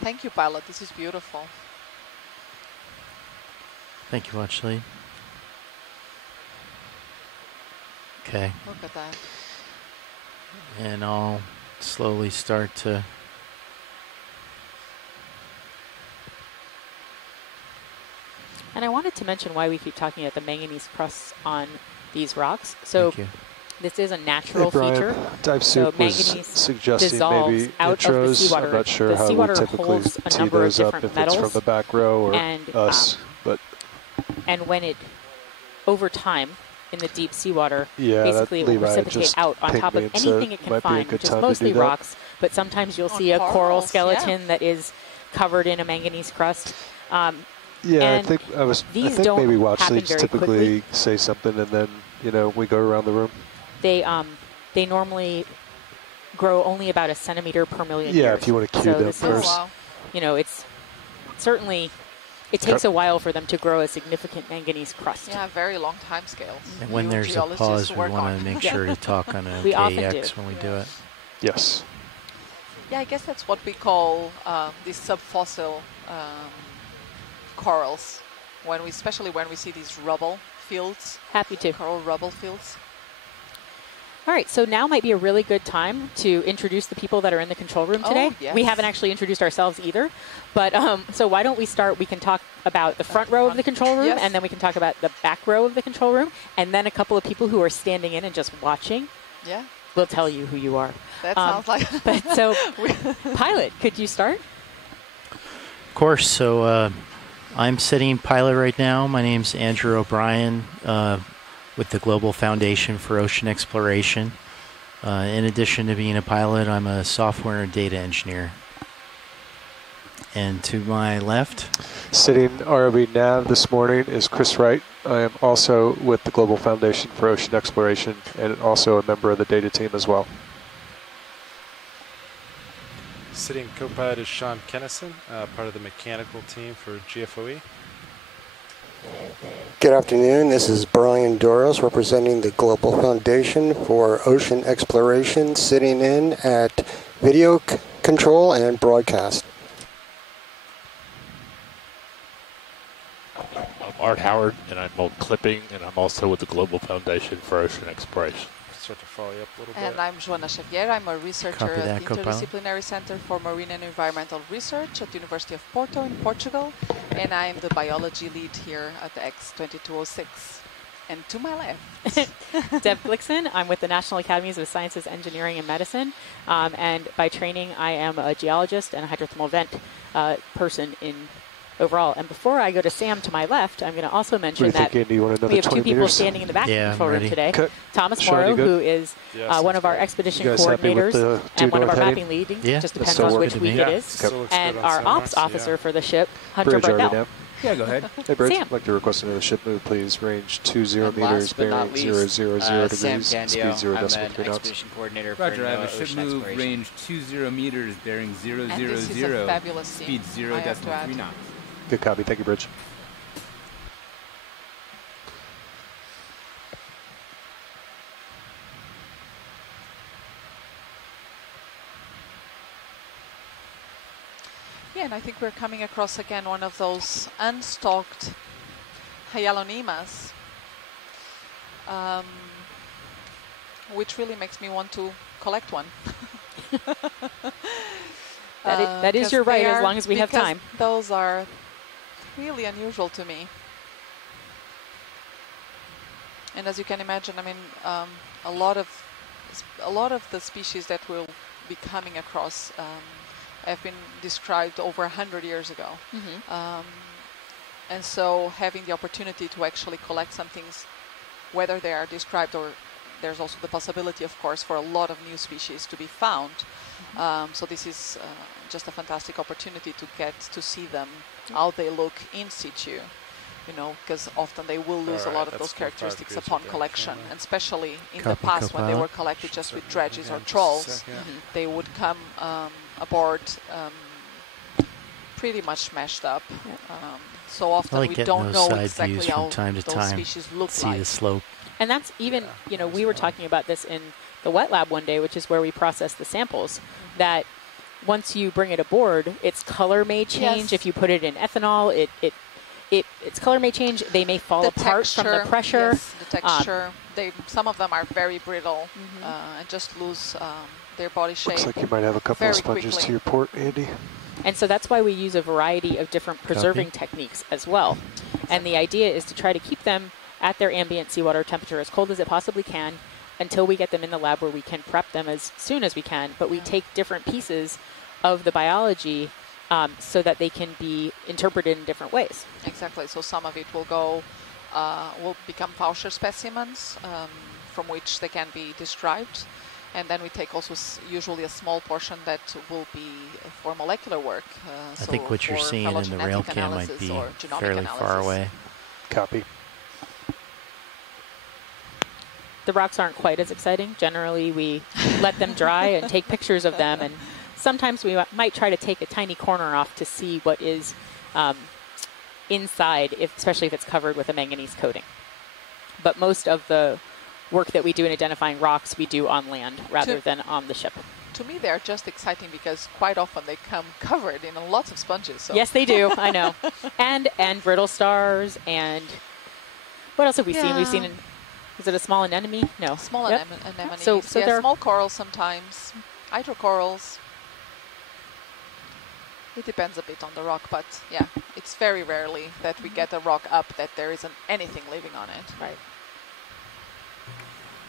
Thank you, pilot. This is beautiful. Thank you much, Lee. Okay. Look at that. And I'll slowly start to And I wanted to mention why we keep talking about the manganese crusts on these rocks. So this is a natural feature. Dive Soup was suggesting maybe intros. I'm not sure how we typically tee those up, if it's from the back row or us. And when it, over time, in the deep seawater, yeah, basically it will precipitate out on top of anything it can find, which is mostly rocks, but sometimes you'll see a coral skeleton that is covered in a manganese crust. Yeah, I think maybe watch leads typically say something, and then we go around the room. They normally grow only about a centimeter per million years. Yeah, if you want to cue them first. It's certainly. It takes a while for them to grow a significant manganese crust. Yeah, very long time scales. And when there's a pause, we want to make sure to talk on OKEX when we do it. Yes. Yeah, I guess that's what we call these subfossil corals, especially when we see these rubble fields. Happy to. Coral rubble fields. All right, so now might be a really good time to introduce the people that are in the control room today. Oh, yes. We haven't actually introduced ourselves either, but so why don't we start? We can talk about the front row of the control room, and then we can talk about the back row of the control room, and then a couple of people who are standing in and just watching. Yeah. We'll tell you who you are. That sounds like... But so, pilot, could you start? Of course. So I'm sitting pilot right now. My name's Andrew O'Brien. With the Global Foundation for Ocean Exploration. In addition to being a pilot, I'm a software and data engineer. And to my left? Sitting ROV nav this morning is Chris Wright. I am also with the Global Foundation for Ocean Exploration and also a member of the data team as well. Sitting co-pilot is Sean Kennison, part of the mechanical team for GFOE. Good afternoon. This is Brian Doros representing the Global Foundation for Ocean Exploration, sitting in at video control and broadcast. I'm Art Howard, and I'm on clipping, and I'm also with the Global Foundation for Ocean Exploration. Start to follow you up a little bit. And I'm Joana Xavier. I'm a researcher at the Interdisciplinary Center for Marine and Environmental Research at the University of Porto in Portugal. And I'm the biology lead here at the EX2206. And to my left... Deb Glickson. I'm with the National Academies of Sciences, Engineering, and Medicine. And by training, I am a geologist and a hydrothermal vent person in overall. And before I go to Sam to my left, I'm going to also mention that we have two people standing in the back of the control room today. Okay. Thomas Morrow, who is one of our expedition coordinators and one of our mapping leads. Just depends on which week it is. And our ops officer for the ship, Hunter Burdell. Yeah, go ahead. Hey, Bridge, Sam. I'd like to request another ship move, please. Range 20 meters, bearing 000 degrees, speed 0 decimal 3 knots. Expedition coordinator Roger, for I have a Ocean ship move, Exploration. range 20 meters, bearing 000, And this is a fabulous speed scene, 0 I have to decimal add. 3 knots. Good copy. Thank you, Bridge. Yeah, and I think we're coming across again one of those unstocked hyalonemas, which really makes me want to collect one. That is 'cause your right, they as are- long as we have because time. Those are really unusual to me. And as you can imagine, I mean, a lot of the species that we'll be coming across have been described over 100 years ago. And so having the opportunity to actually collect some things, whether they are described or there's also the possibility, of course, for a lot of new species to be found. So this is just a fantastic opportunity to get to see them, how they look in situ, you know, because often they will lose a lot of those characteristics upon collection, and especially in the Copy, past when they were co-pilot. collected just with Check dredges again, or just a trawls, second. they would come aboard pretty much smashed up. So I often like we getting don't those know side exactly views how from time to those time. species look See like. the slope. And that's even, Yeah, you know, there's we were one. talking about this in the wet lab one day, which is where we process the samples, that once you bring it aboard, its color may change. Yes. If you put it in ethanol, its color may change. They may fall apart from the pressure. Yes, the texture. Some of them are very brittle and just lose their body shape. Looks like you might have a couple very of sponges quickly. to your port, Andy. And so that's why we use a variety of different preserving techniques as well. And the idea is to try to keep them at their ambient seawater temperature as cold as it possibly can until we get them in the lab where we can prep them as soon as we can. But we take different pieces of the biology so that they can be interpreted in different ways. Exactly. So some of it will will become voucher specimens from which they can be described. And then we take also usually a small portion that will be for molecular work. I think what you're for seeing in the rail phylogenetic cam might analysis be or genomic fairly far analysis. away. Copy. The rocks aren't quite as exciting. Generally, we let them dry and take pictures of them. And sometimes we might try to take a tiny corner off to see what is inside, especially if it's covered with a manganese coating. But most of the work that we do in identifying rocks, we do on land rather than on the ship. To me, they're just exciting because quite often they come covered in lots of sponges. So. Yes, they do. I know. And brittle stars. And what else have we seen? We've seen, is it a small anemone? No. Small anemones. So yeah, they're small corals sometimes. Hydrocorals. It depends a bit on the rock, but yeah, it's very rarely that we get a rock up that there isn't anything living on it. Right.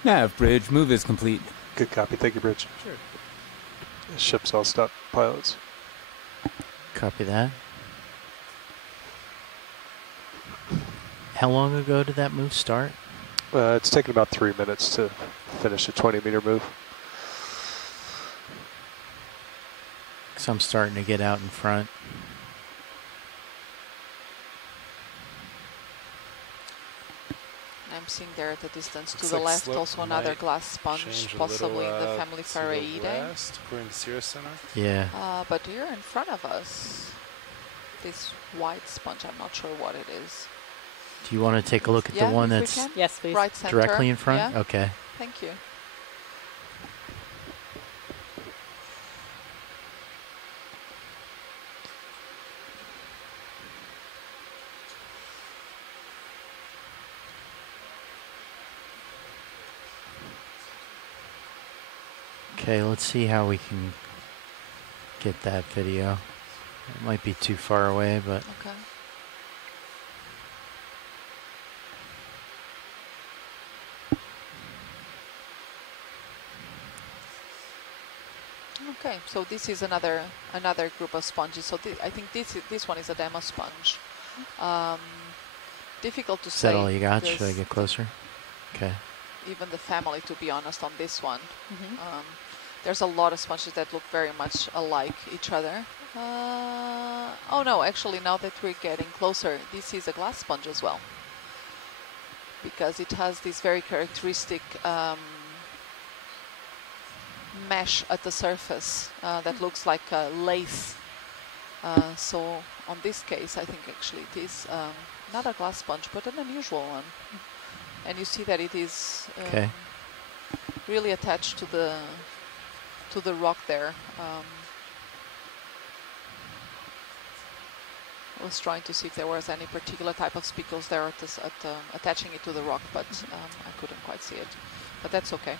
Nav bridge move is complete. Good copy. Thank you, Bridge. Sure. Ship's all stop, pilots. Copy that. How long ago did that move start? It's taken about 3 minutes to finish a 20-meter move. Because I'm starting to get out in front. I'm seeing there at the distance to Looks the like left slope also another might glass sponge, change a possibly in little, the family to the Pharaidae. west, according to Sierra Center. Yeah. But here in front of us, this white sponge, I'm not sure what it is. Do you want to take a look at the one if we that's can. Yes, please. Right center. directly in front? Yeah. Okay. Thank you. Okay, let's see how we can get that video. It might be too far away, but Okay. Okay, so this is another group of sponges. So I think this one is a demo sponge. Difficult to is say. that all you got? Should I There's get closer? Okay. even the family, to be honest, on this one. There's a lot of sponges that look very much alike each other. Oh no, actually now that we're getting closer, this is a glass sponge as well. Because it has this very characteristic mesh at the surface that looks like a lace. So on this case, I think actually it is not a glass sponge, but an unusual one. And you see that it is really attached to the rock there. I was trying to see if there was any particular type of spicules there attaching it to the rock, but I couldn't quite see it. But that's okay.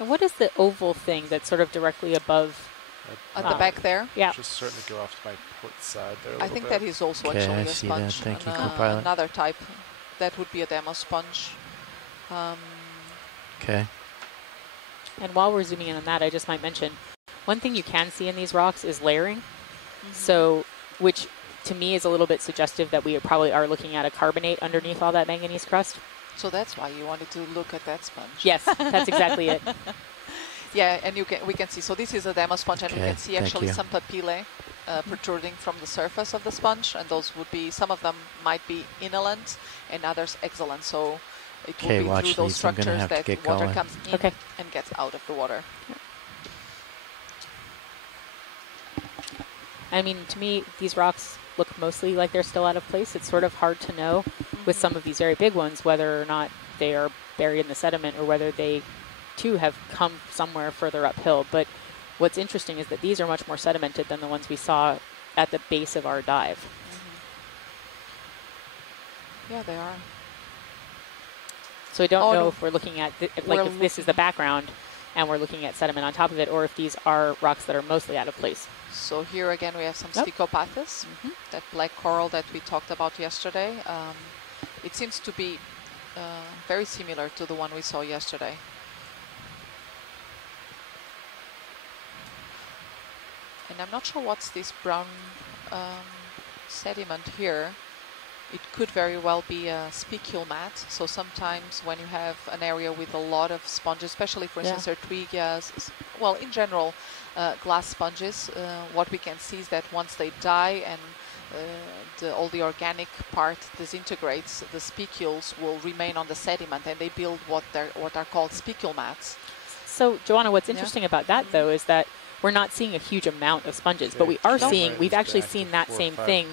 And what is the oval thing that's sort of directly above At the back there. Yeah. Just starting to go off to my port side there a I little think bit. that is also Okay, actually I a see that. sponge. Thank you, and, co-pilot. another type. That would be a demo sponge. Okay. And while we're zooming in on that, I just might mention, one thing you can see in these rocks is layering. So, which to me is a little bit suggestive that we probably are looking at a carbonate underneath all that manganese crust. So that's why you wanted to look at that sponge. Yes, that's exactly it. Yeah, and we can see. So this is a demo sponge, and we Okay, can see thank actually you. some papillae protruding from the surface of the sponge, and those would be, some of them might be inhalant and others exhalant. So it will Okay, be watch through those these. I'm gonna structures have to that get water going. comes in Okay. and gets out of the water. I mean, to me, these rocks look mostly like they're still out of place. It's sort of hard to know with some of these very big ones whether or not they are buried in the sediment or whether they, too, have come somewhere further uphill. But what's interesting is that these are much more sedimented than the ones we saw at the base of our dive. Yeah, they are. So I don't Oh, know no. if we're looking at, if We're this is the background and we're looking at sediment on top of it, or if these are rocks that are mostly out of place. So here again we have some Yep. stichopathis, that black coral that we talked about yesterday. It seems to be very similar to the one we saw yesterday. And I'm not sure what's this brown sediment here. It could very well be a spicule mat. So sometimes when you have an area with a lot of sponges, especially for instance Ertwigias, well in general glass sponges, what we can see is that once they die and all the organic part disintegrates, the spicules will remain on the sediment and they build what are called spicule mats. So, Joanna, what's interesting about that, though, is that we're not seeing a huge amount of sponges, but we are seeing, we've actually seen that same thing,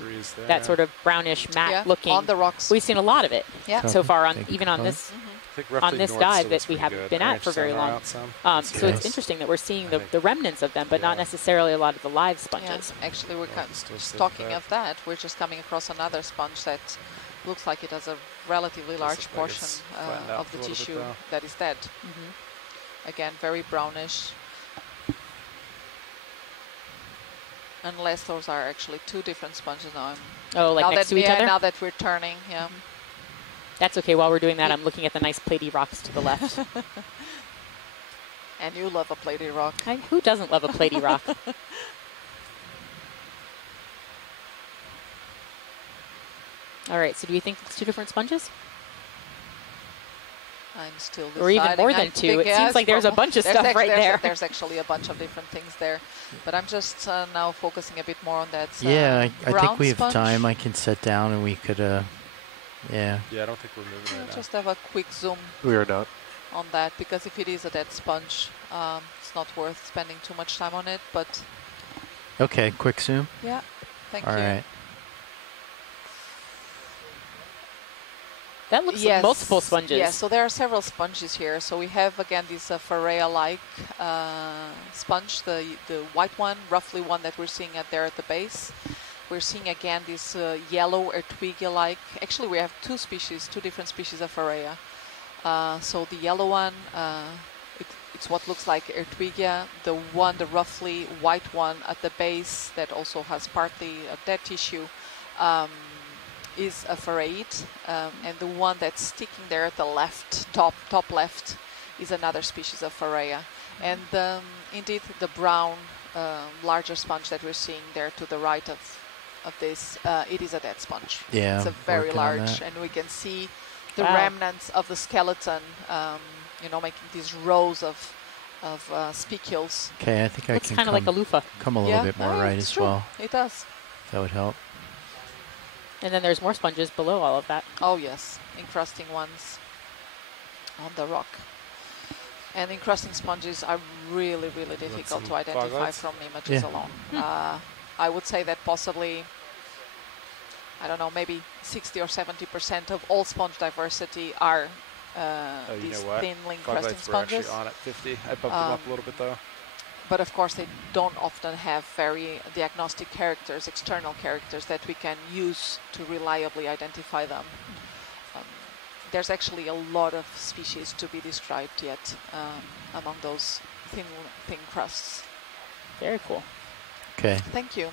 that sort of brownish matte looking. On the rocks. We've seen a lot of it so far, even on this dive that we haven't been at for very long. So it's interesting that we're seeing the remnants of them, but not necessarily a lot of the live sponges. Yeah, actually, we're just talking of that. We're just coming across another sponge that looks like it has a relatively large portion of the tissue that is dead. Again, very brownish. Unless those are actually two different sponges now. Next to each other? Now that we're turning, yeah. That's okay. While we're doing that, I'm looking at the nice platey rocks to the left. And you love a platey rock. Who doesn't love a platey rock? All right, so do you think it's two different sponges? I'm still deciding. Or even more than two. It seems like there's a bunch of stuff right there. There's actually a bunch of different things there. But I'm just now focusing a bit more on that Yeah, I think we have sponge. time. I can sit down and we could, yeah. Yeah, I don't think we're moving right now. Just have a quick zoom. We are not. On that, because if it is a dead sponge, it's not worth spending too much time on it, but... Okay, quick zoom. Yeah, thank you. you. All right. That looks like multiple sponges. Yes, so there are several sponges here. So we have, again, this Pharea-like sponge, the white one, roughly one that we're seeing there at the base. We're seeing, again, this yellow Ertwigia-like. Actually, we have two different species of Pharea. So the yellow one, it's what looks like Ertwigia. The roughly white one at the base that also has partly dead tissue is a Phareate, and the one that's sticking there at the left, top left, is another species of Pharea. And indeed, the brown, larger sponge that we're seeing there to the right of this, it is a dead sponge. Yeah, it's a very large, and we can see the remnants of the skeleton, making these rows of spicules. Okay, I think I can kind of like a loofah. Come a little bit more right as well. It does. That would help. And then there's more sponges below all of that. Oh yes, encrusting ones on the rock. And encrusting sponges are really, really difficult to identify from images alone. I would say that possibly, I don't know, maybe 60 or 70% of all sponge diversity are these thinly encrusting sponges. Actually on at 50. I bumped them up a little bit though. But of course, they don't often have very diagnostic characters, external characters that we can use to reliably identify them. There's actually a lot of species to be described yet among those thin crusts. Very cool. Okay. Thank you,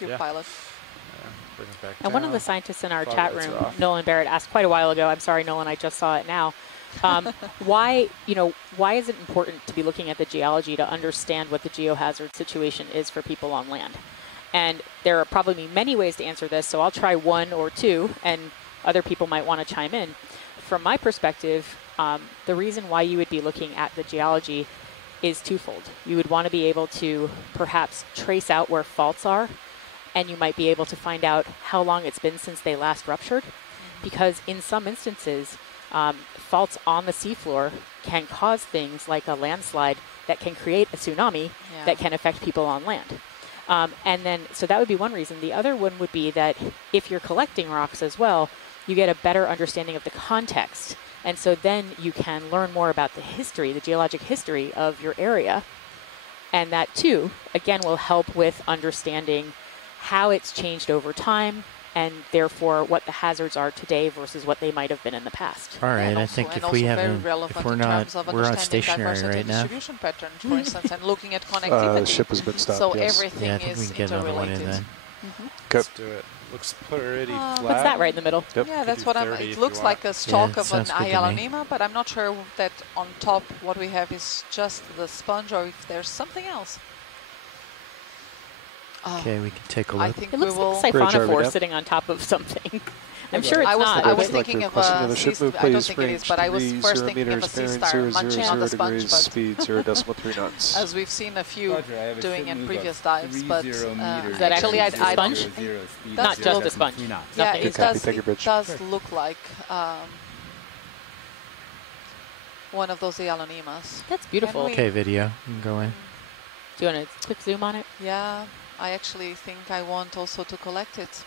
Yeah. pilot. Yeah, bring it back And one of the down. scientists in our Fog chat lights room, are off. Nolan Barrett, asked quite a while ago. I'm sorry, Nolan, I just saw it now. Why is it important to be looking at the geology to understand what the geohazard situation is for people on land? And there are probably many ways to answer this, so I'll try one or two, and other people might want to chime in. From my perspective, the reason why you would be looking at the geology is twofold. You would want to be able to perhaps trace out where faults are, and you might be able to find out how long it's been since they last ruptured, because in some instances, faults on the seafloor can cause things like a landslide that can create a tsunami that can affect people on land. And then, so that would be one reason. The other one would be that if you're collecting rocks as well, you get a better understanding of the context. And so then you can learn more about the history, the geologic history of your area. And that too, again, will help with understanding how it's changed over time, and therefore what the hazards are today versus what they might have been in the past. All right. And I also- think and if also we very haven't, relevant if we're in not, terms of we're not understanding stationary diversity right now. distribution patterns, for instance, and looking at connectivity. The ship has been stopped, So yes. everything Yeah, I think we is can get another one in interrelated. then. Let's do it. Looks pretty flat. What's that right in the middle? Yep. Yeah, Could that's do what 30 if it you looks want. like a stalk it of an sounds good to me. Hyalonema, but I'm not sure that on top what we have is just the sponge or if there's something else. Okay, we can take a I look. think It we looks will. like Bridge, are we siphonophore done? sitting on top of something. I'm sure it's I was, not. I Looks was but- like thinking of requesting another ship sea, move, I don't please. think it is, Range but I was 30 first thinking of a meters, sea bearing star 000 munching on the sponge, degrees, but speed 0.3 knots. as we've seen a few Roger, I have a doing ship in move previous of dives, but 30 meters, Is that actually actually I a don't. sponge? speed Not just a sponge. 0.3 knots. Yeah, Nothing. it Good copy, does. thank you, It Bridge. does look like one of those Hyalonemas. That's beautiful. Can we- Okay, video. You can go in. Do you want a quick zoom on it? Yeah, I actually think I want also to collect it.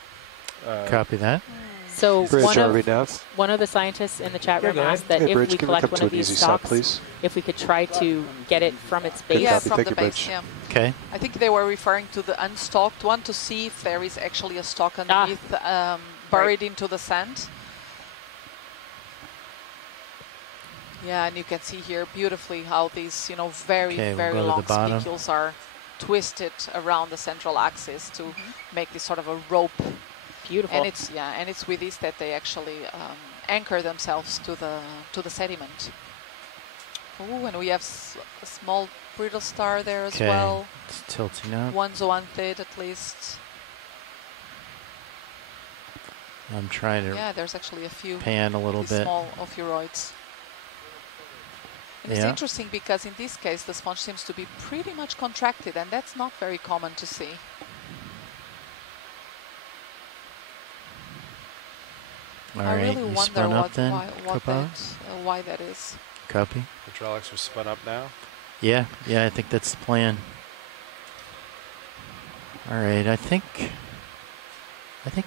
Copy that. So Bridge, one are we of, now? one of the scientists in the chat room go ahead. asked that Hey, if Bridge, we can we collect come one to of an these easy stop, stalks, please? if we could try to get it from its base. Yeah, copy, from thank the you, base. Bridge. Yeah, Okay. I think they were referring to the unstalked one to see if there is actually a stalk underneath, buried into the sand. Yeah, and you can see here beautifully how these, very, Okay, we'll very go to the long bottom. spicules are twisted around the central axis to make this sort of a rope. Beautiful. And it's with this that they actually anchor themselves to the sediment. Oh, and we have a small brittle star there as Okay. well. It's tilting up. One zoanthid at least. I'm trying to Yeah, there's actually a few pan a little these bit. small ophiuroids. And it's Yeah. interesting because in this case the sponge seems to be pretty much contracted, and that's not very common to see. All I right, really you wonder spun up then, why that is. Copy. Hydraulics are spun up now. Yeah, I think that's the plan. All right, I think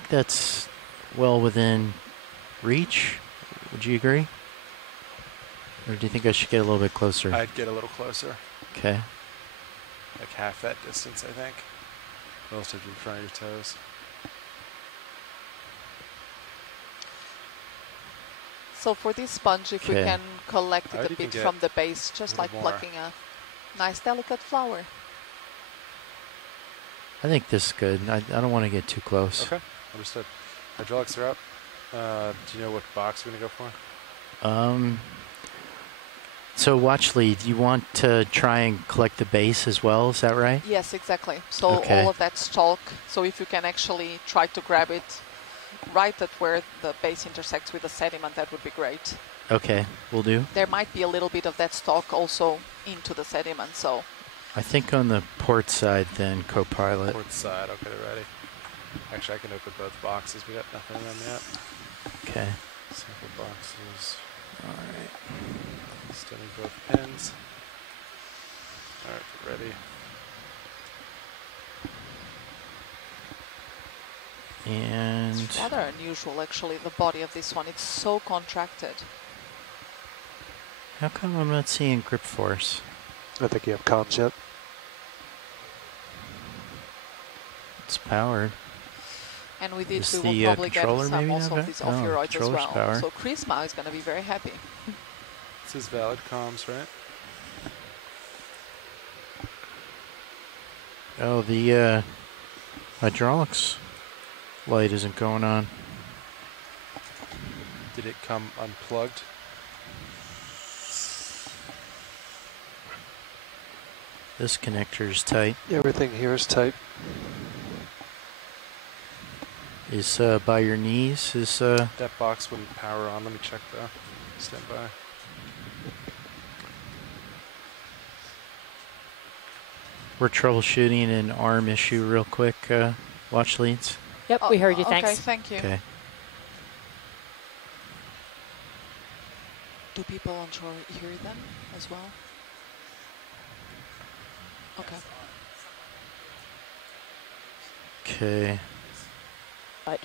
that's well within reach. Would you agree? Or do you think I should get a little bit closer? I'd get a little closer, Okay. like half that distance, I think, relative to the front of your toes. So for this sponge, if we Okay. can collect I it would a even bit get from the base, just a like little more. plucking a nice delicate flower. I think this is good. I don't want to get too close. Okay, understood. Hydraulics are up. Do you know what box we're gonna go for? So watch lead, you want to try and collect the base as well, is that right? Yes, exactly. So Okay. all of that stalk. So if you can actually try to grab it right at where the base intersects with the sediment, that would be great. Okay, we'll do. There might be a little bit of that stalk also into the sediment. So I think on the port side then, co-pilot. Port side. Okay, ready. Actually, I can open both boxes. We got nothing in them yet. Okay. Sample boxes. All right. Stunning both pins. All right, we're ready. And it's rather unusual, actually, the body of this one. It's so contracted. how come I'm not seeing grip force? I think you have comms yet. It's powered. And with it, Is we the, will probably get controller some maybe also not of these bad? No, ophiuroids as controller's well. power. So Chrisma is going to be very happy. This is valid comms, right? Oh, the hydraulics light isn't going on. Did it come unplugged? This connector is tight. Everything here is tight. Is by your knees? Is That box wouldn't power on. Let me check though. Stand by. we're troubleshooting an arm issue real quick. Watch leads. Yep, we heard you. Okay, Thanks. thank you. Okay. Do people on shore hear them as well? Okay. Okay. But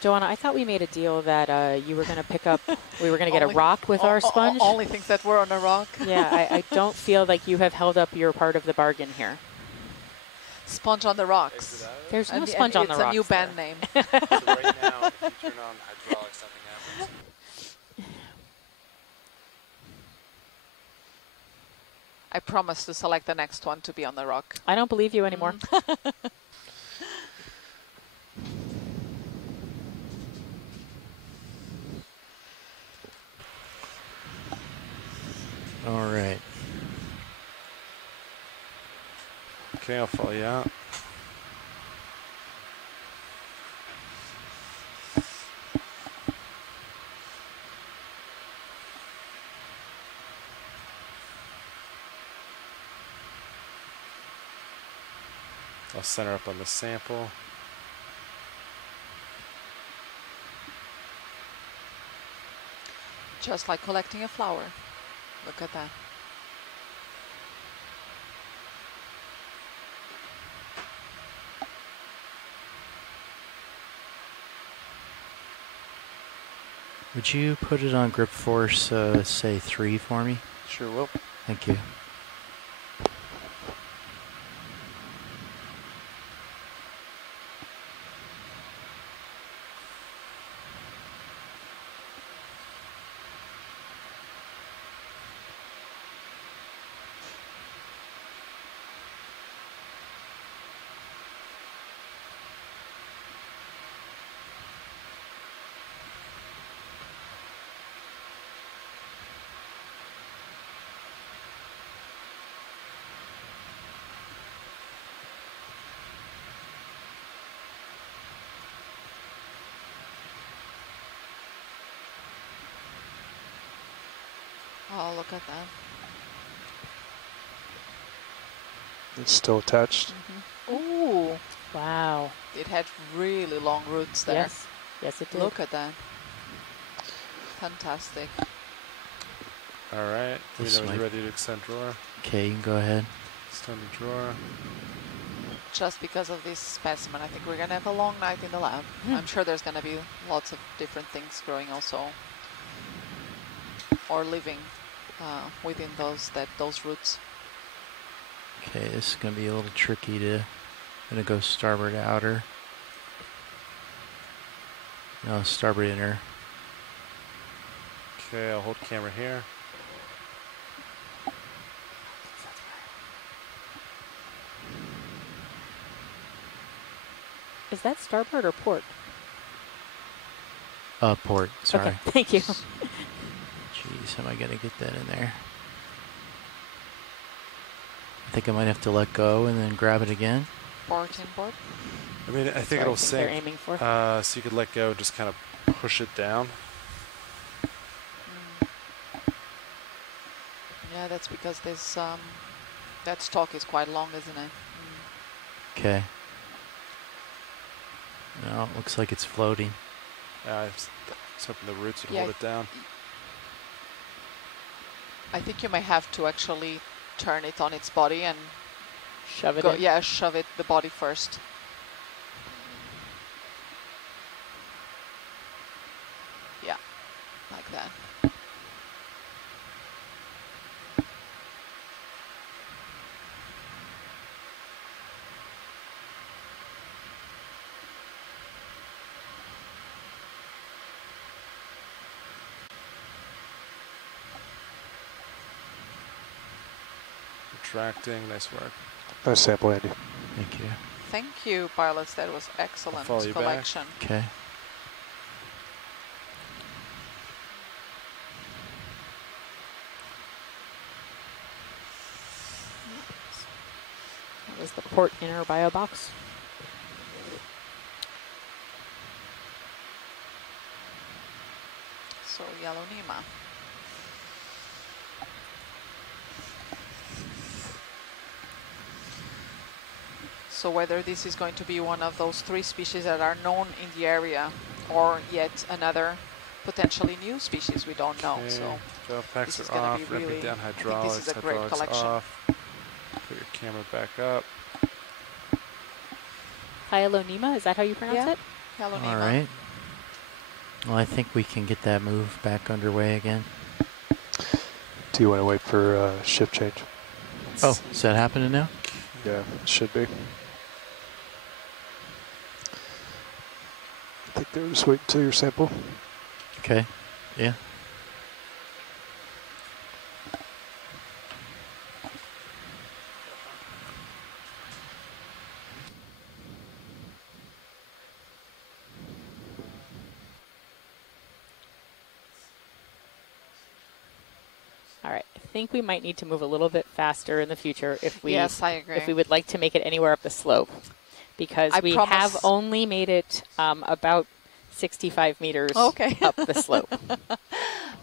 Joanna, I thought we made a deal that you were going to pick up, we were going to get a rock with our sponge. Only things that were on a rock. Yeah, I don't feel like you have held up your part of the bargain here. Sponge on the rocks. There's no And- sponge and on the it's rocks. a new band there. name. So right now, if you turn on hydraulics, nothing happens. I promise to select the next one to be on the rock. I don't believe you anymore. All right. Okay, I'll follow you out. I'll center up on the sample. Just like collecting a flower. Look at that. Would you put it on grip force, say 3 for me? Sure will. Thank you. Oh, look at that. It's still attached. Ooh, Wow. it had really long roots there. Yes. Yes, it did. Look at that. Fantastic. All right. We This know when might- you're ready to extend drawer. Okay, you can go ahead. Extend the drawer. Just because of this specimen, I think we're gonna have a long night in the lab. I'm sure there's gonna be lots of different things growing also, or living within those roots. Okay, this is going to be a little tricky to... I'm going to go starboard outer. No, starboard inner. Okay, I'll hold camera here. Is that starboard or port? Port, sorry. Okay, thank you. Jeez, how am I going to get that in there? I think I might have to let go and then grab it again. Port inboard. I mean, I think Sorry, it'll that's what they're sink. aiming for. So you could let go and just kind of push it down. Yeah, that's because this that stalk is quite long, isn't it? Okay. No, it looks like it's floating. I was hoping the roots would Yeah, hold it down. I think you may have to actually turn it on its body and Shove it go. in. Yeah, shove it the body first. Yeah. like that. Retracting, nice work. Nice sample, Andy. Thank you. Thank you, pilots. That was excellent follow you back. collection. Okay. That was the port inner bio box. So yellow Nima. So whether this is going to be one of those 3 species that are known in the area or yet another potentially new species, we don't know. Okay, So valve packs this is are going to off, be really, ramping down I think hydraulics, this is a great hydraulics collection. off. Put your camera back up. Hyalonema, is that how you pronounce Yeah. it? Yellow All Nima. right. Well, I think we can get that move back underway again. Do you want to wait for shift change? Oh, is that happening now? Yeah, it should be. I think they're just waiting until your sample. Okay. Yeah. All right. I think we might need to move a little bit faster in the future if we Yes, I agree. if we would like to make it anywhere up the slope, because I we promise- have only made it about 65 meters Okay. up the slope.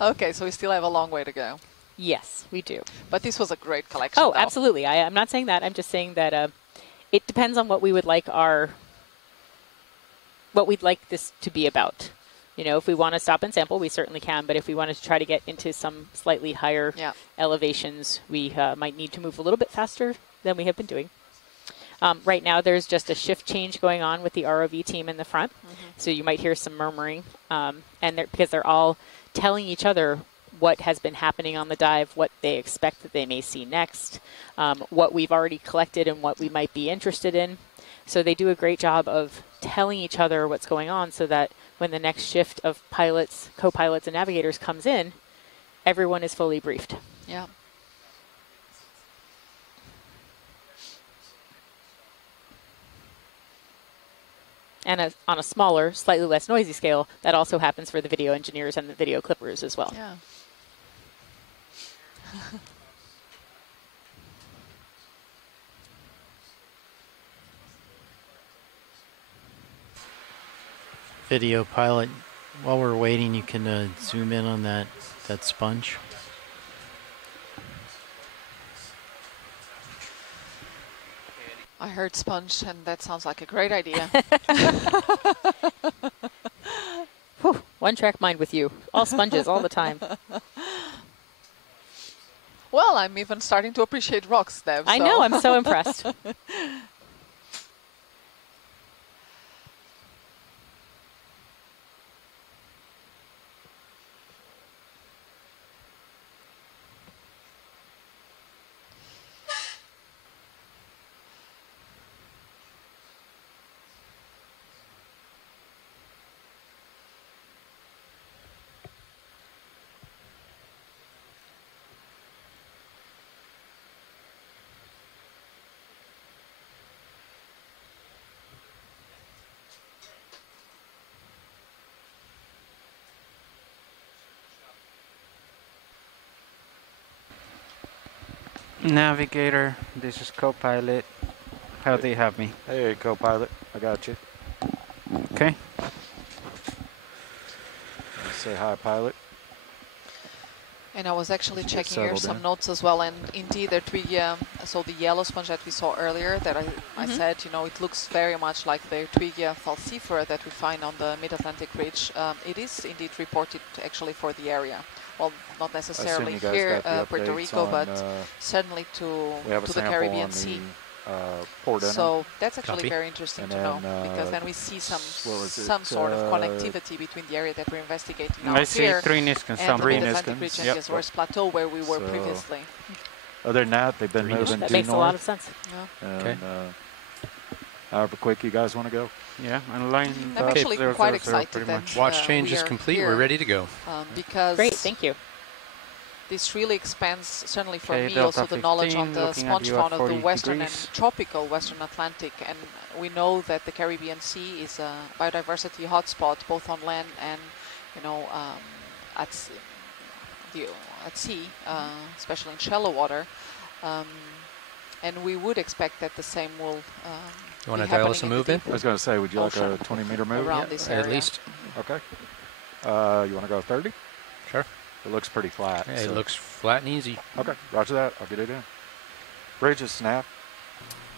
Okay, so we still have a long way to go. Yes, we do. But this was a great collection. Oh, though. absolutely. I'm not saying that. I'm just saying that it depends on what we would like what we'd like this to be about. You know, if we want to stop and sample, we certainly can. But if we wanted to try to get into some slightly higher elevations, we might need to move a little bit faster than we have been doing. Right now, there's just a shift change going on with the ROV team in the front. So you might hear some murmuring. Because they're all telling each other what has been happening on the dive, what they expect that they may see next, what we've already collected and what we might be interested in. So they do a great job of telling each other what's going on so that when the next shift of pilots, co-pilots, and navigators comes in, everyone is fully briefed. Yeah. And on a smaller, slightly less noisy scale, that also happens for the video engineers and the video clippers as well. Yeah. Video pilot, while we're waiting, you can zoom in on that sponge. I heard sponge, and that sounds like a great idea. Whew, one track mind with you. All sponges all the time. Well, I'm even starting to appreciate rocks, Deb. I know, I'm so impressed. Navigator, this is co-pilot. How do you have me? Hey, co-pilot, I got you. Okay. Say hi, pilot. And I was actually Get checking here settled some in. notes as well, and indeed the Twigia, so the yellow sponge that we saw earlier, that I said, you know, it looks very much like the Twigia falcifera that we find on the Mid-Atlantic Ridge. It is indeed reported actually for the area. Well, not necessarily you guys here, got the Puerto updates Rico, on, but certainly we have a to the sample Caribbean on Sea. port in. So that's actually Copy. very interesting And to know, then, because then we see some what was it? sort of connectivity between the area that we're investigating now I see here 3 Niskans, and some the Three Mid-Atlantic Niskans, region, yep. yes, West Plateau, where we were So- previously. Other than that, they've been Three moving That due makes a lot of north. sense. Yeah. And, Okay. however quick you guys want to go. Yeah, and line I'm up actually 000 quite pretty excited much. that Watch change we is are complete. here, We're ready to go. because Great, thank you. this really expands, certainly for Okay, me, Delta also the knowledge on 15, the looking at sponge you at fauna of the 40 western degrees. and tropical Western Atlantic, and we know that the Caribbean Sea is a biodiversity hotspot, both on land and, at sea, especially in shallow water. And we would expect that the same will You want be to dial happening us a in the move in? I was going to say, would you like a Ocean 20-meter move? around this area. At least. Okay. You want to go 30? Sure. It looks pretty flat. Hey, so- it looks flat and easy. Okay, roger that. I'll get it in. Bridges, snap.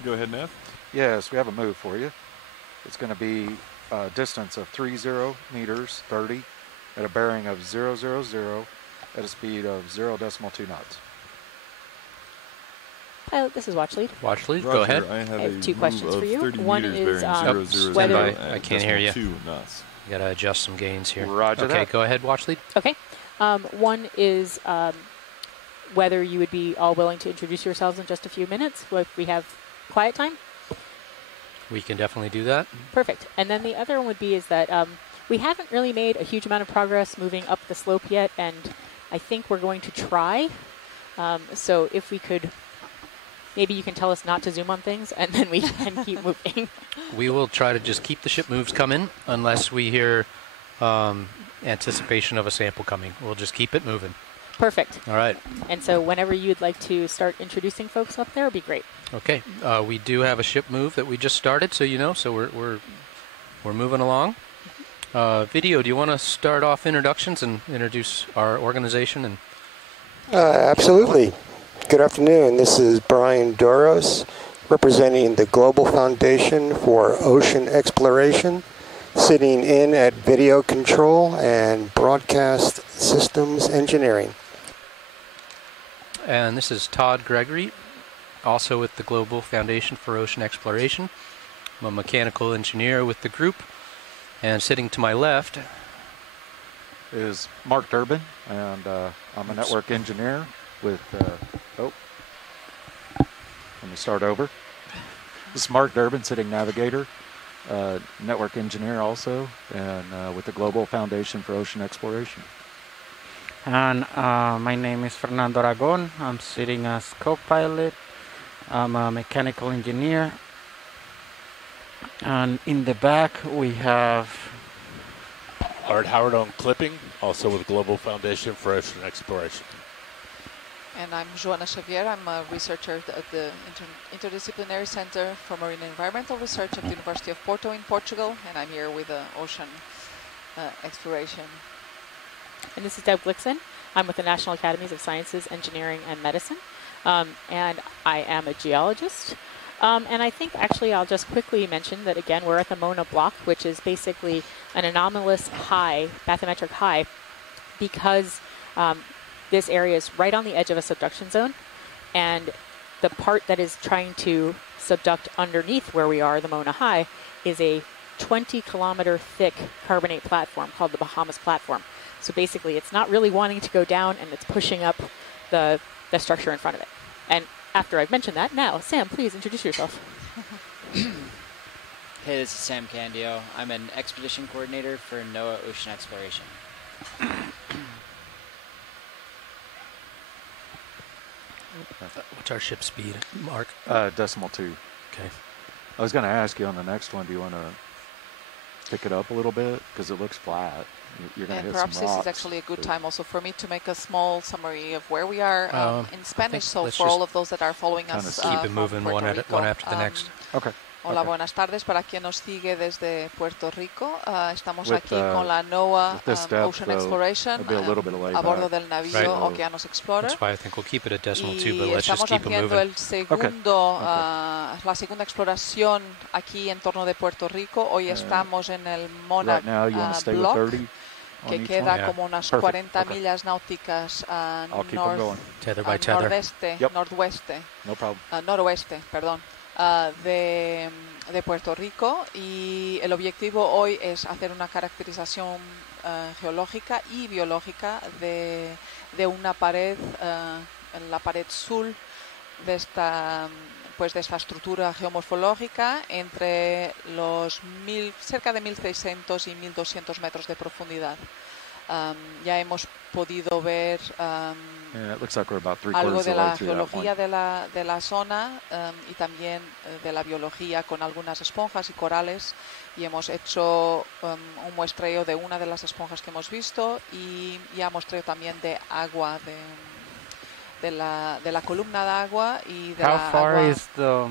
Go ahead, Nev. Yes, we have a move for you. It's going to be a distance of 30 meters, 30, at a bearing of 000, at a speed of 0.2 knots. Pilot, this is Watch Lead. Watch lead. Roger, Go ahead. I have I have a two move questions of for you. 30 One meters is, bearing 0.00 whether- I can't hear you. 2 knots. You gotta adjust some gains here. Roger okay, that. go ahead. Watch lead. Okay. One is whether you would be all willing to introduce yourselves in just a few minutes if we have quiet time. We can definitely do that. Perfect. And then the other one would be is that we haven't really made a huge amount of progress moving up the slope yet, and I think we're going to try. So if we could, maybe you can tell us not to zoom on things, and then we can keep moving. We will try to just keep the ship moves coming unless we hear anticipation of a sample coming. We'll just keep it moving. Perfect. All right. And so whenever you'd like to start introducing folks up there, would be great. Okay. We do have a ship move that we just started, so you know. So we're moving along. Video. Do you want to start off introductions and introduce our organization and? Absolutely. Good afternoon. This is Brian Doros, representing the Global Foundation for Ocean Exploration, sitting in at Video Control and Broadcast Systems Engineering. And this is Todd Gregory, also with the Global Foundation for Ocean Exploration. I'm a mechanical engineer with the group. And sitting to my left Is Mark Durbin, and I'm a network engineer with, let me start over. This is Mark Durbin, sitting navigator, network engineer also, and with the Global Foundation for Ocean Exploration. And my name is Fernando Aragon. I'm sitting as co-pilot. I'm a mechanical engineer. And in the back we have Art Howard on clipping, also with Global Foundation for Ocean Exploration. And I'm Joana Xavier. I'm a researcher at the Interdisciplinary Center for Marine and Environmental Research at the University of Porto in Portugal, and I'm here with ocean exploration. And this is Deb Glickson. I'm with the National Academies of Sciences, Engineering, and Medicine. And I am a geologist. And I think actually I'll just quickly mention that again, we're at the Mona Block, which is basically an anomalous high, bathymetric high, because this area is right on the edge of a subduction zone. And the part that is trying to subduct underneath where we are, the Mona High, is a 20-kilometer thick carbonate platform called the Bahamas Platform. So basically it's not really wanting to go down, and it's pushing up the structure in front of it. And after I've mentioned that, now, Sam, please introduce yourself. Hey, this is Sam Candio. I'm an expedition coordinator for NOAA Ocean Exploration. what's our ship speed, Mark? 0.2. Okay. I was going to ask you on the next one, do you want to pick it up a little bit? Because it looks flat. You're going to And hit perhaps some this rocks. is actually a good time also for me to make a small summary of where we are in Spanish. So let's for just all of those that are following us, keep it from moving Puerto one Rico, after the next. Okay. Hola, Okay. buenas tardes para quien nos sigue desde Puerto Rico. Estamos With, aquí con la NOAA with this depth, Ocean though, Exploration it'll be a little bit of a bordo layback. del navío Right. Okeanos Explorer. That's why I think we'll keep it at decimal 2, Y but let's just estamos keep it haciendo moving. el segundo, la segunda exploración aquí en torno de Puerto Rico. Hoy estamos en el Mona Right now, you want to stay with Block, 30 on que each queda one? como unas Perfect. 40 Okay. millas náuticas I'll keep them going. Tether by tether. nordeste, Yep. nordeste, No problem. noroeste, perdón, de Puerto Rico, y el objetivo hoy es hacer una caracterización geológica y biológica de una pared, en la pared sur de esta estructura geomorfológica entre los cerca de 1.600 y 1.200 metros de profundidad. Ya hemos podido ver algo de la geología de la zona y también de la biología con algunas esponjas y corales, y hemos hecho un muestreo de una de las esponjas que hemos visto, y ya muestreo también de agua, de la columna de agua y de la agua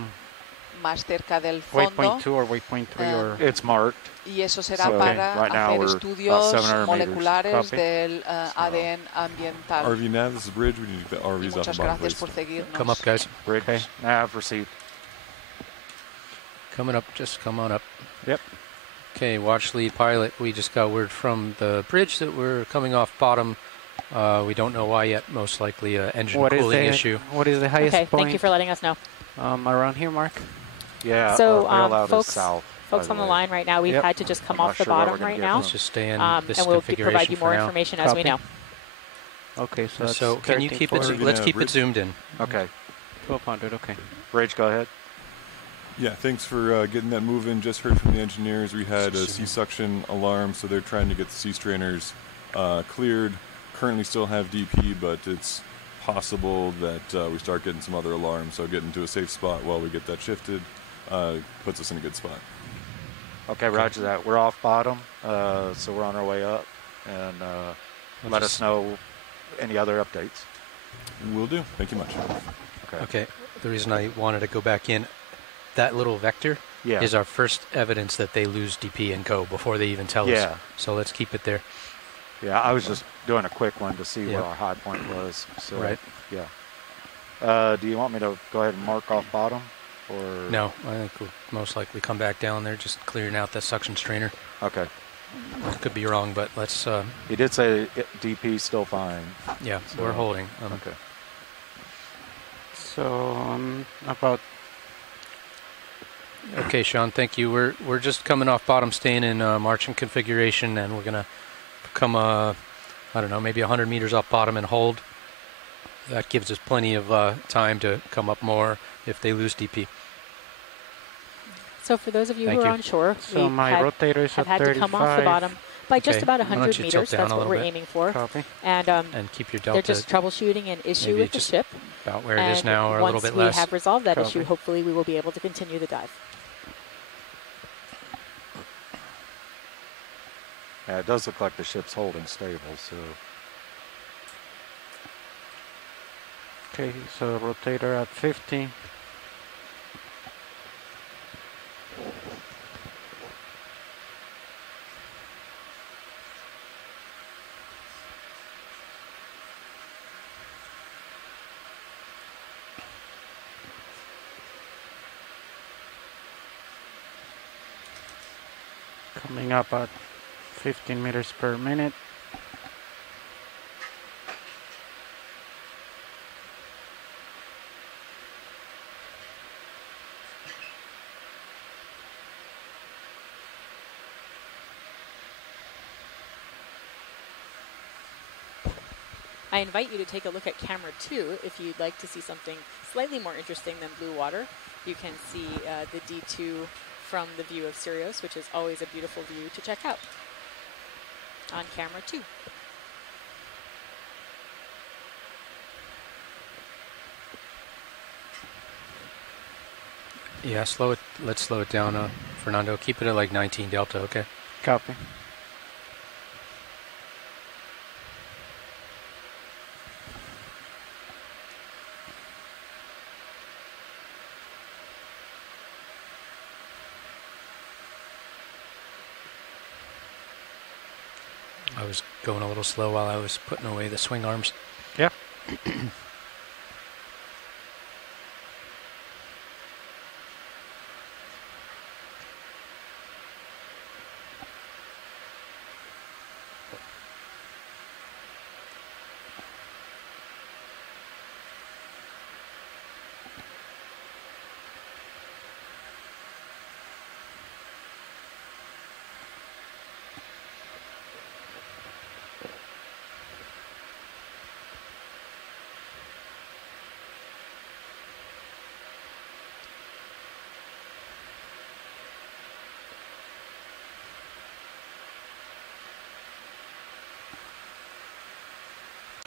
más cerca del fondo. Waypoint 2 or waypoint 3 or It's marked. Y eso será para hacer estudios moleculares del ADN ambiental. RV nav, this is Bridge. We need to get the RVs off the Muchas bottom, gracias please. por seguirnos. Come up, guys. Bridge, nav received. Coming up, just come on up. Yep. Okay, watch lead pilot. We just got word from the bridge that we're coming off bottom. We don't know why yet. Most likely an engine cooling issue. What is the highest point? Thank you for letting us know. Around here, Mark? Yeah, so folks on the line right now, we've had to just come off the bottom right now. Let's just stay in this and we'll configuration provide you more for now. information as we know. Okay, so can you keep it? Let's keep it zoomed in. Okay. 1200. Okay. Bridge, go ahead. Yeah, thanks for getting that move in. Just heard from the engineers. We had a C-suction alarm, so they're trying to get the C-strainers cleared. Currently still have DP, but it's possible that we start getting some other alarms. So getting to a safe spot while we get that shifted puts us in a good spot. Okay, roger that. We're off bottom, so we're on our way up, and let us know any other updates. Will do. Thank you much. Okay. The reason I wanted to go back in, that little vector is our first evidence that they lose DP and co before they even tell us. So let's keep it there. Yeah, I was just doing a quick one to see where our high point was. So, right. Yeah. Do you want me to go ahead and mark off bottom? Or no, I think we'll most likely come back down there, just clearing out the suction strainer. Okay. I could be wrong, but let's... He did say DP still fine. Yeah, so we're holding. Okay. So, about... Okay, Sean, thank you. We're just coming off bottom, staying in marching configuration, and we're going to come, I don't know, maybe 100 meters off bottom and hold. That gives us plenty of time to come up more if they lose DP. So for those of you who are on shore, so my rotator is have at had to come off the bottom by just about 100 meters. That's what we're aiming for. Copy. And keep your delta. They're just troubleshooting an issue with the ship. About where it is now, or a little bit less. Once we have resolved that issue, hopefully we will be able to continue the dive. Yeah, it does look like the ship's holding stable, so... Okay, so rotator at 50. Coming up at 15 meters per minute. I invite you to take a look at camera 2 if you'd like to see something slightly more interesting than blue water. You can see the D2 from the view of Sirius, which is always a beautiful view to check out on camera 2. Yeah, slow it. Let's slow it down, Fernando. Keep it at like 19 delta, okay? Copy. I was going a little slow while I was putting away the swing arms. Yeah.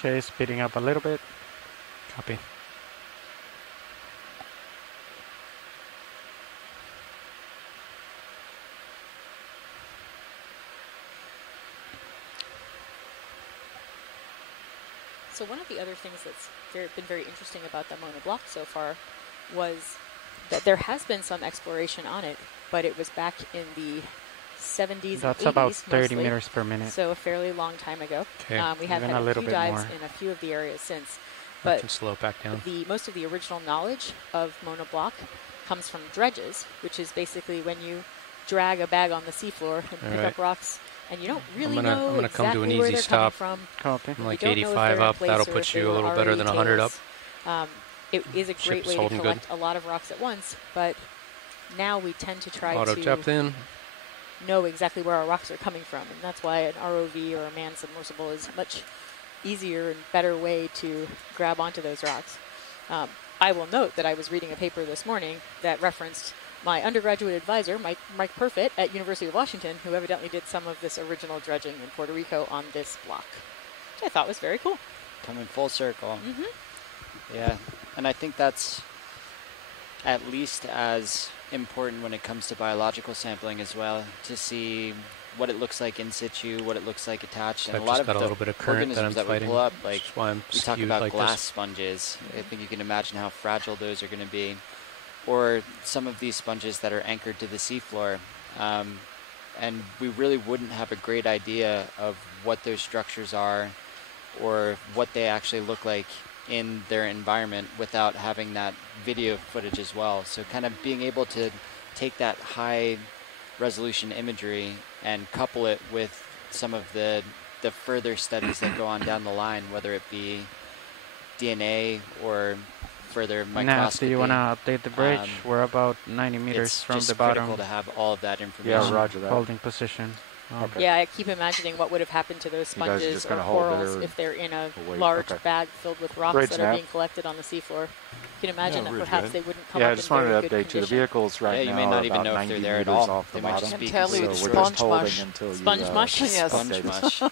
Okay, speeding up a little bit. Copy. So one of the other things that's been very interesting about the Mona block so far was that there has been some exploration on it, but it was back in the 70s That's and 80s about 30 mostly, meters per minute. so a fairly long time ago. Okay. We have Even had a a little few bit dives more. in a few of the areas since, I but can slow it back down. most of the original knowledge of Mona block comes from dredges, which is basically when you drag a bag on the seafloor and pick Alright. up rocks, and you don't really I'm know gonna come to an exactly where easy they're stop. coming from. Copy. I'm You like don't know if 85 they're in up. place That'll or put if they you a were little better already than 100 up. tails. It is a great Ship's way to holding good. collect a lot of rocks at once, but now we tend to try Auto to depth in. know exactly where our rocks are coming from, and that's why an ROV or a manned submersible is a much easier and better way to grab onto those rocks. I will note that I was reading a paper this morning that referenced my undergraduate advisor, Mike Perfit at University of Washington, who evidently did some of this original dredging in Puerto Rico on this block, which I thought was very cool. Coming full circle. Mm-hmm. Yeah, and I think that's at least as important when it comes to biological sampling as well, to see what it looks like in situ, what it looks like attached, So and I've a lot just of got a the little bit of current that I'm organisms that we fighting, pull up, which like is why I'm we talk skewed about like glass this. sponges. I think you can imagine how fragile those are going to be, or some of these sponges that are anchored to the seafloor. And we really wouldn't have a great idea of what those structures are or what they actually look like in their environment without having that video footage as well. So kind of being able to take that high resolution imagery and couple it with some of the further studies that go on down the line, whether it be DNA or further Now, do microscopy. you want to update the bridge? We're about 90 meters It's from just the bottom. critical to have all of that information. Yeah, roger that. Holding position. Okay. Yeah, I keep imagining what would have happened to those You guys are sponges just or gonna hold corals there if they're in a and wait, large okay. bag filled with rocks Bridge that are nav. being collected on the seafloor. You can imagine Yeah, that bridge perhaps guide. they wouldn't come Yeah, I up just in wanted very to good update you. The condition. vehicles right Yeah, you now may are not even about know if 90 they're there at meters all. off the They might bottom. just be Tell you so it's we're sponge just holding mush. until you Sponge mush? Yes. Sponge update us. mush.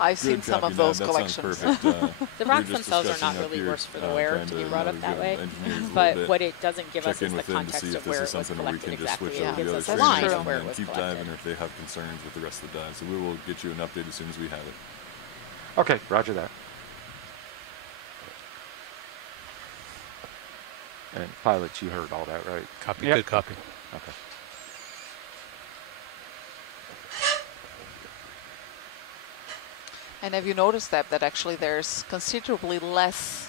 I've seen Good some copy, of those Nav. That sounds collections. perfect. The We were rocks just themselves are discussing not up really here, worse for the wear trying to be to brought up navigate that way. the engineers a little But bit. what it doesn't give us Check in is the with them to context see if of this where is it was something where we collected can just exactly. switch It over to gives the other us a That's line streams true. of where it and was keep diving, collected. or if they have concerns with the rest of the dive. So we will get you an update as soon as we have it. Okay, roger that. And pilots, you heard all that, right? Copy. Yep. Good copy. Okay. And have you noticed that actually there's considerably less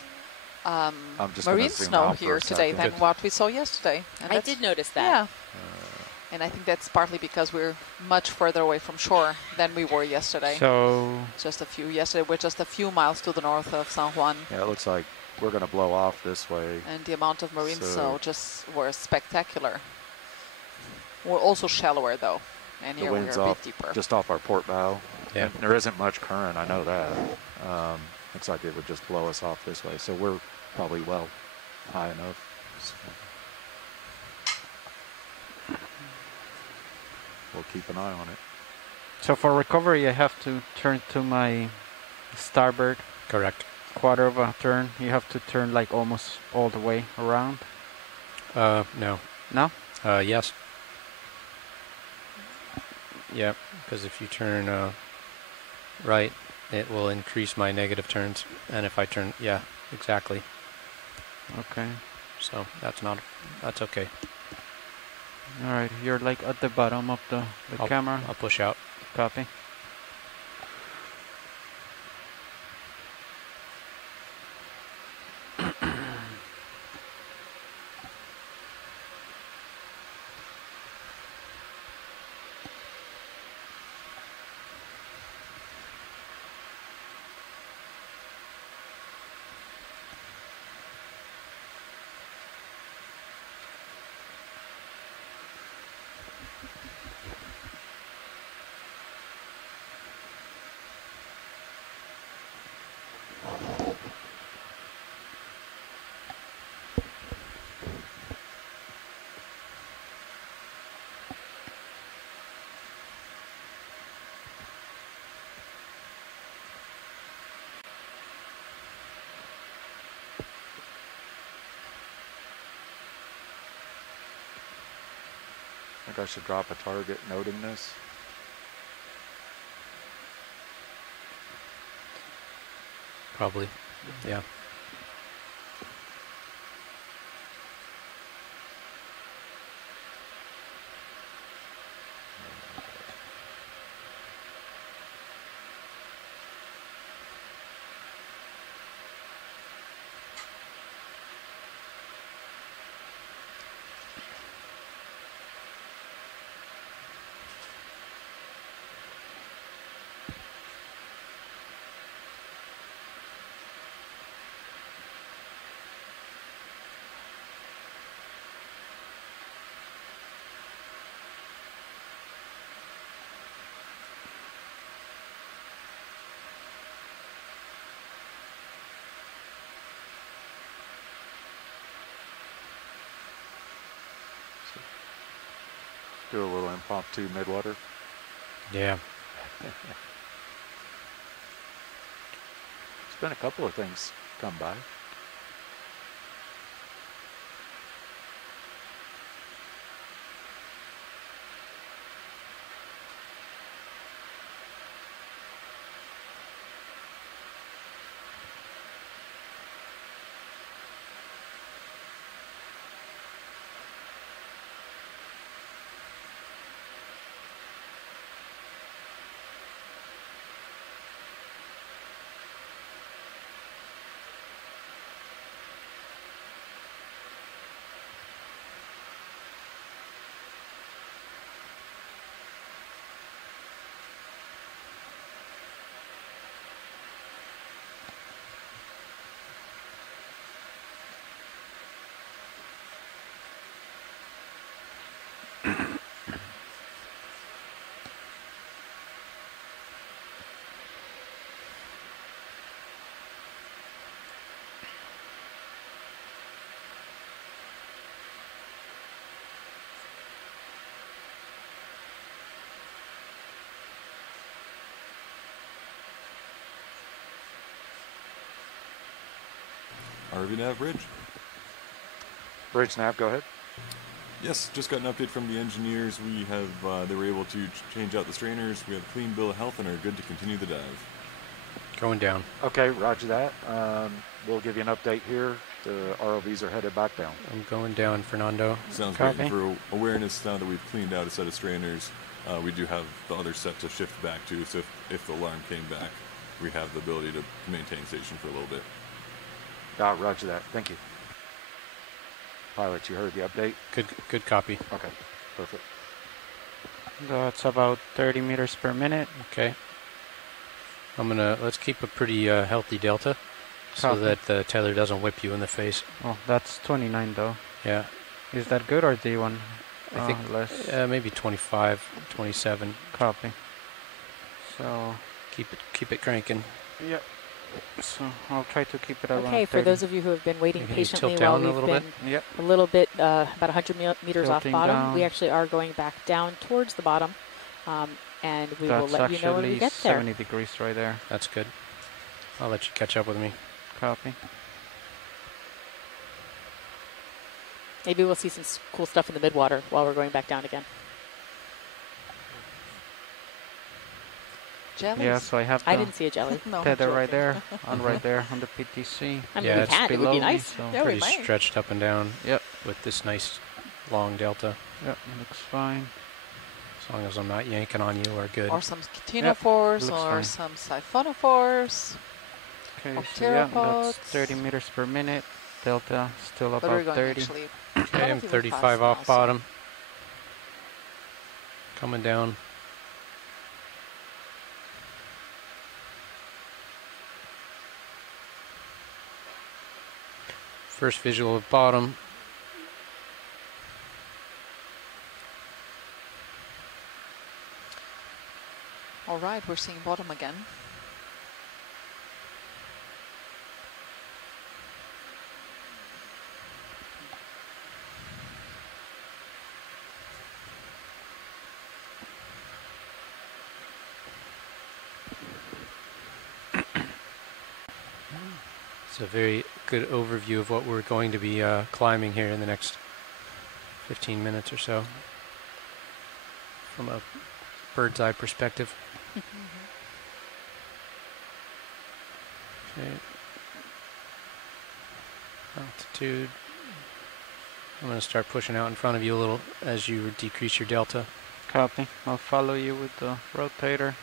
I'm just gonna marine zoom snow out for here a today second. than what we saw yesterday? And I that's- did notice that. Yeah. And I think that's partly because we're much further away from shore than we were yesterday. So, Yesterday we're just a few miles to the north of San Juan, Yeah, it looks like we're going to blow off this way. and the amount of marine So- snow just were spectacular. We're also shallower though, and The here we're wind's a bit off, deeper. just off our port bow. Yeah. And there isn't much current, I know that. Looks like it would just blow us off this way. So we're probably well high enough. So we'll keep an eye on it. so for recovery, I have to turn to my starboard Correct. quarter of a turn. You have to turn like almost all the way around. No. No? Yes. Yep. Because if you turn right, it will increase my negative turns, and if I turn, yeah, exactly. Okay. So that's okay. All right. You're like at the bottom of the camera. I'll push out. Copy. think I should drop a target noting this. Probably, yeah. Do a little impromptu midwater. Yeah. It's been a couple of things come by. RV Nav Bridge. Bridge nav, go ahead. Yes, just got an update from the engineers. We have, they were able to change out the strainers. We have a clean bill of health and are good to continue the dive. Going down. Okay, roger that. We'll give you an update here. The ROVs are headed back down. I'm going down, Fernando. Sounds great. And for awareness, now that we've cleaned out a set of strainers, we do have the other set to shift back to, so if the alarm came back, we have the ability to maintain station for a little bit. Roger that. Thank you. Pilot, you heard the update? Good copy. Okay, perfect. That's about 30 meters per minute. Okay. Let's keep a pretty healthy delta so that the tether doesn't whip you in the face. Oh, that's 29 though. Yeah. Is that good or do you want I think less? Maybe 25, 27. Copy. So keep it cranking. Yep. So I'll try to keep it around. Okay, for 30. those of you who have been waiting patiently while we've been a little bit, about 100 meters Tilting off bottom, down. we actually are going back down towards the bottom, and we will let you know when we get That's there. actually 70 degrees right there. That's good. I'll let you catch up with me. Copy. Maybe we'll see some cool stuff in the midwater while we're going back down again. Jellies? Yeah, so I have I didn't see a jelly. No, tether I'm right there, joking. on right there on the PTC. I mean, yeah, we it's can. It would be nice. So Yeah, we pretty might. stretched up and down. Yep. With this nice long delta. Yep, looks fine. As long as I'm not yanking on you, we're good. Or some ctenophores, looks or fine. some siphonophores. Okay, Or so yeah, pteropods. that's 30 meters per minute. Delta still But we're about going 30. actually Okay, I'm relatively 35 fast off now, so- bottom. Coming down. First visual of bottom. All right, we're seeing bottom again. It's a very good overview of what we're going to be climbing here in the next 15 minutes or so. from a bird's eye perspective. Okay. Altitude. I'm going to start pushing out in front of you a little as you decrease your delta. Copy. I'll follow you with the rotator.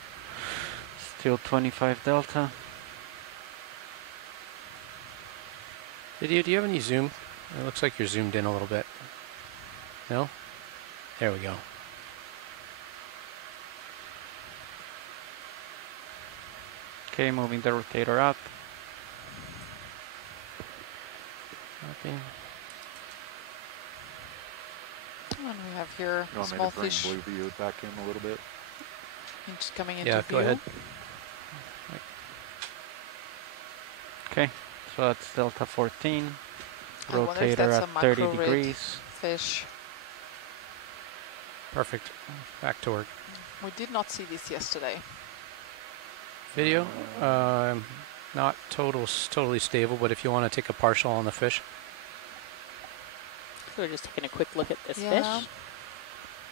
Still 25 delta. Video, do you have any zoom? It looks like you're zoomed in a little bit. No? There we go. Okay, moving the rotator up. Okay. And we have here You a want me small to bring fish blue view back in a little bit? coming into Yeah, view. go ahead. Okay, so that's delta 14. I wonder if Rotator that's at a 30 macro rig degrees. fish. Perfect. Back to work. We did not see this yesterday. Video, not totally stable, but if you want to take a partial on the fish. So we're just taking a quick look at this Yeah. fish.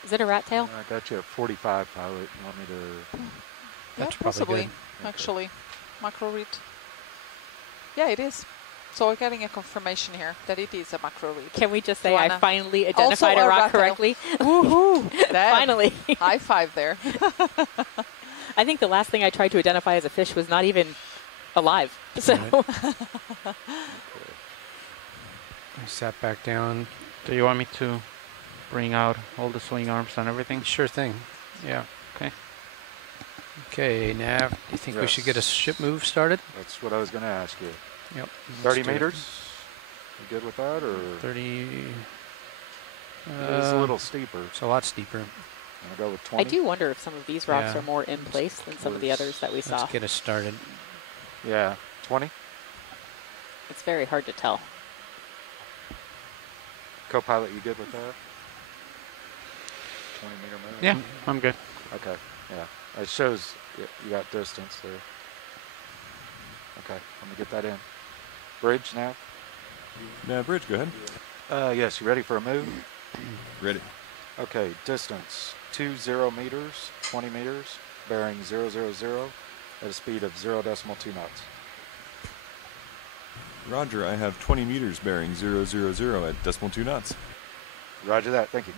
Is it a rat tail? I got you at 45, Pilot. You want me to... Yeah, That's probably possibly, good. actually. Macro read. Yeah, it is. So we're getting a confirmation here that it is a macro read. Can we just say I Joanna. finally Also identified a a rock rat tail. correctly? Woohoo! Finally. High five there. I think the last thing I tried to identify as a fish was not even alive. So I sat back down. Do you want me to bring out all the swing arms and everything? Sure thing. Yeah. Okay. Okay, Nav, do you think we should get a Yes. ship move started? That's what I was going to ask you. Yep. 30 let's do it. meters? You good with that, or...? 30... It's a little steeper. It's a lot steeper. Want to go with 20? I do wonder if some of these rocks Yeah. are more in place than some of the others that we saw. Let's get us started. Yeah. 20? It's very hard to tell. Co-pilot, you good with that? 20 meter move? Yeah, I'm good. Okay, yeah. It shows you got distance there. Okay, let me get that in. Bridge now? Yeah, Bridge, go ahead. Yes, you ready for a move? Ready. Okay, distance 20 meters, 20 meters, bearing 000 at a speed of 0.2 knots. Roger, I have 20 meters bearing 000 at 0.2 knots. Roger that, thank you.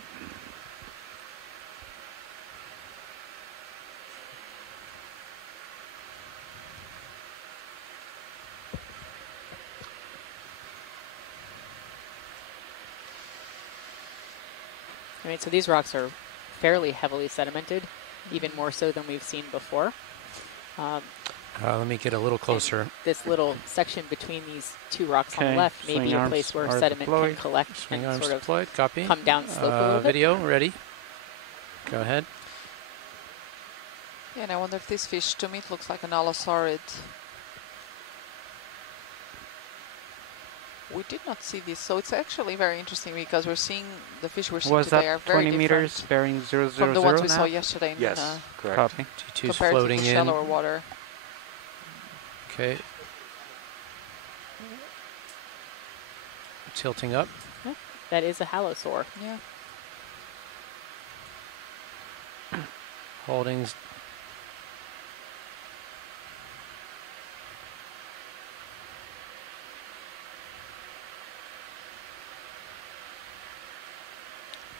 I mean, so these rocks are fairly heavily sedimented, even more so than we've seen before. Let me get a little closer. This little section between these two rocks on the Okay, left may swing be a arms place where are sediment deployed. can collect Swing and arms sort of deployed. Copy. come down slope a little bit. Video, ready? Go ahead. Yeah, and I wonder if this fish, to me, it looks like an allosauride. We did not see this, so it's actually very interesting because we're seeing the fish we're seeing Was today are that very 20 meters different bearing 000 from the ones we saw now? yesterday in Yes, correct. Copy. T2's compared to floating the in. shallower water. Okay. Tilting up. That is a halosaur. Yeah. Holdings.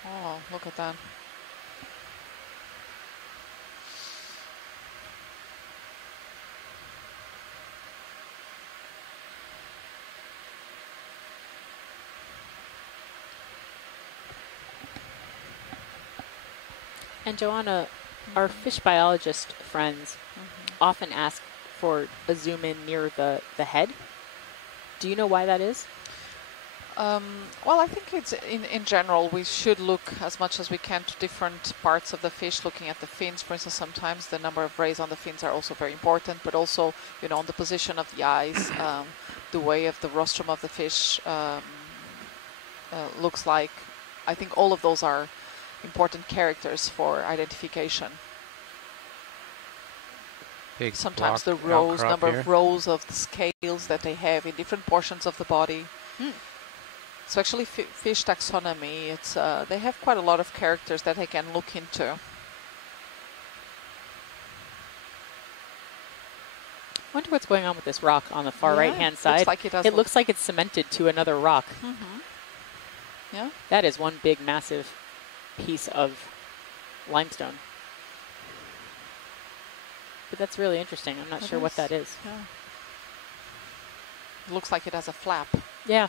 Oh, look at that. And Joanna, our fish biologist friends often ask for a zoom in near the head. Do you know why that is? Well, I think it's in general, we should look as much as we can to different parts of the fish, looking at the fins. For instance, sometimes the number of rays on the fins are also very important, but also, you know, on the position of the eyes, the way of the rostrum of the fish looks like. I think all of those are important characters for identification. Big Sometimes the block rows, outcrop number here. of rows of the scales that they have in different portions of the body. So actually fish taxonomy, it's they have quite a lot of characters that they can look into. wonder what's going on with this rock on the far right-hand side. Looks like it looks like it's cemented to another rock. Yeah. That is one big, massive piece of limestone. But that's really interesting. I'm not sure what that is. Yeah. It looks like it has a flap. Yeah.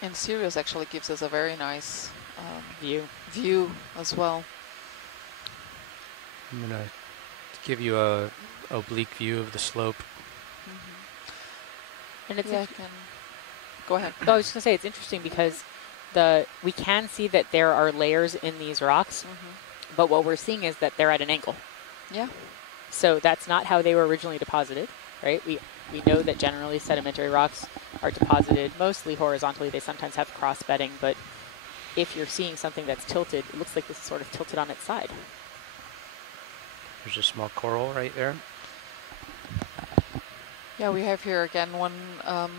And Sirius actually gives us a very nice view as well. I'm going to give you a oblique view of the slope. And it's go ahead. I was just going to say it's interesting because we can see that there are layers in these rocks, but what we're seeing is that they're at an angle. Yeah. So that's not how they were originally deposited, right? We know that generally sedimentary rocks are deposited mostly horizontally. They sometimes have cross bedding, but if you're seeing something that's tilted, it looks like this is sort of tilted on its side. There's a small coral right there. Yeah, we have here again one. I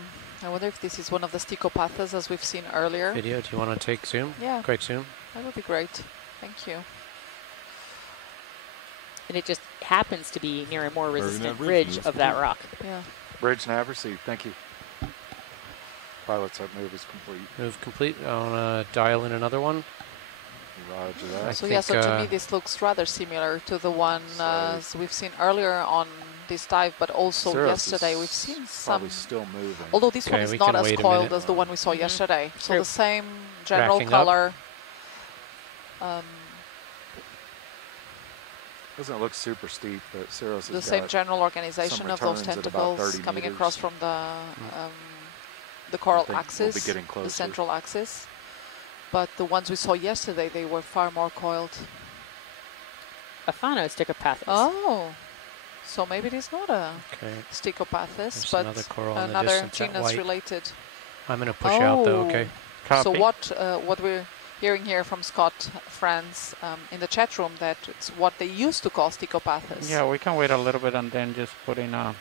wonder if this is one of the stichopathas as we've seen earlier. Video, do you want to take zoom? Yeah. Quick zoom. That would be great. Thank you. And it just happens to be near a more resistant ridge of that rock. Yeah. Bridge nav received. Thank you. Pilot set move is complete. Move complete. I want to dial in another one. Roger that. So yeah, so to me this looks rather similar to the one we've seen earlier on this dive, but also yesterday we've seen some. Probably still moving. Although this one is not as coiled as the one we saw yesterday. So the same general Racking color. Doesn't look super steep, but Ceros The same general organization of those tentacles coming across from the coral axis, the central axis. But the ones we saw yesterday, they were far more coiled. Okeanos stichopathus. Oh, so maybe it is not a stichopathus, but another coral another genus related. I'm going to push out though, okay? Copy. So what we're hearing here from Scott France in the chat room, that it's what they used to call stichopathus. Yeah, we can wait a little bit and then just put in a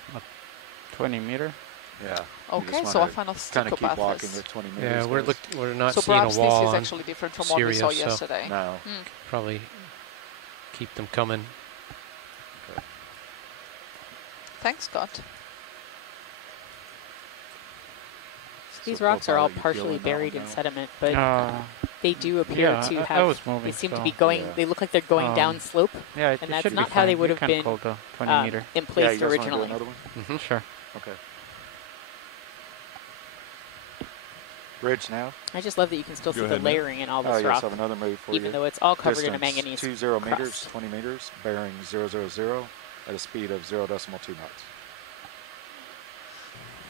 20 meter. Yeah. Okay, so Okeanos kind of keep walking stichopathus. at 20 meters. Yeah, we're not so seeing a perhaps wall this is on actually different from what we saw yesterday. No. Probably keep them coming. Okay. Thanks, Scott. These rocks are all partially buried in sediment, but they do appear to have. They seem to be going. They look like they're going down slope. Yeah, and that's not how they would have been emplaced originally. Another one? Sure. Okay. Bridge now. I just love that you can still see the layering in all this rock. I have another move for even though it's all covered in a Distance, manganese 20 crust. meters, 20 meters, bearing 000 at a speed of 0.2 knots.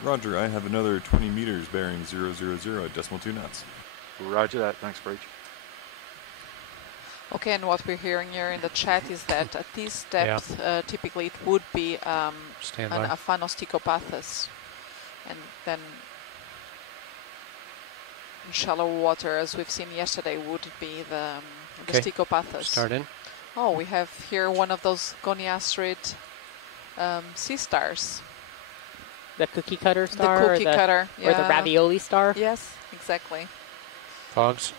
Roger, I have another 20 meters bearing 000 at decimal 2 knots. Roger that. Thanks, Bridge. Okay, and what we're hearing here in the chat is that at this depth, typically it would be an Okeanos stichopathus, and then in shallow water, as we've seen yesterday, would be the stichopathus. Start in. Oh, we have here one of those goniasterid sea stars. The cookie cutter star? The cookie cutter, or the ravioli star? Yes, exactly. Fogs.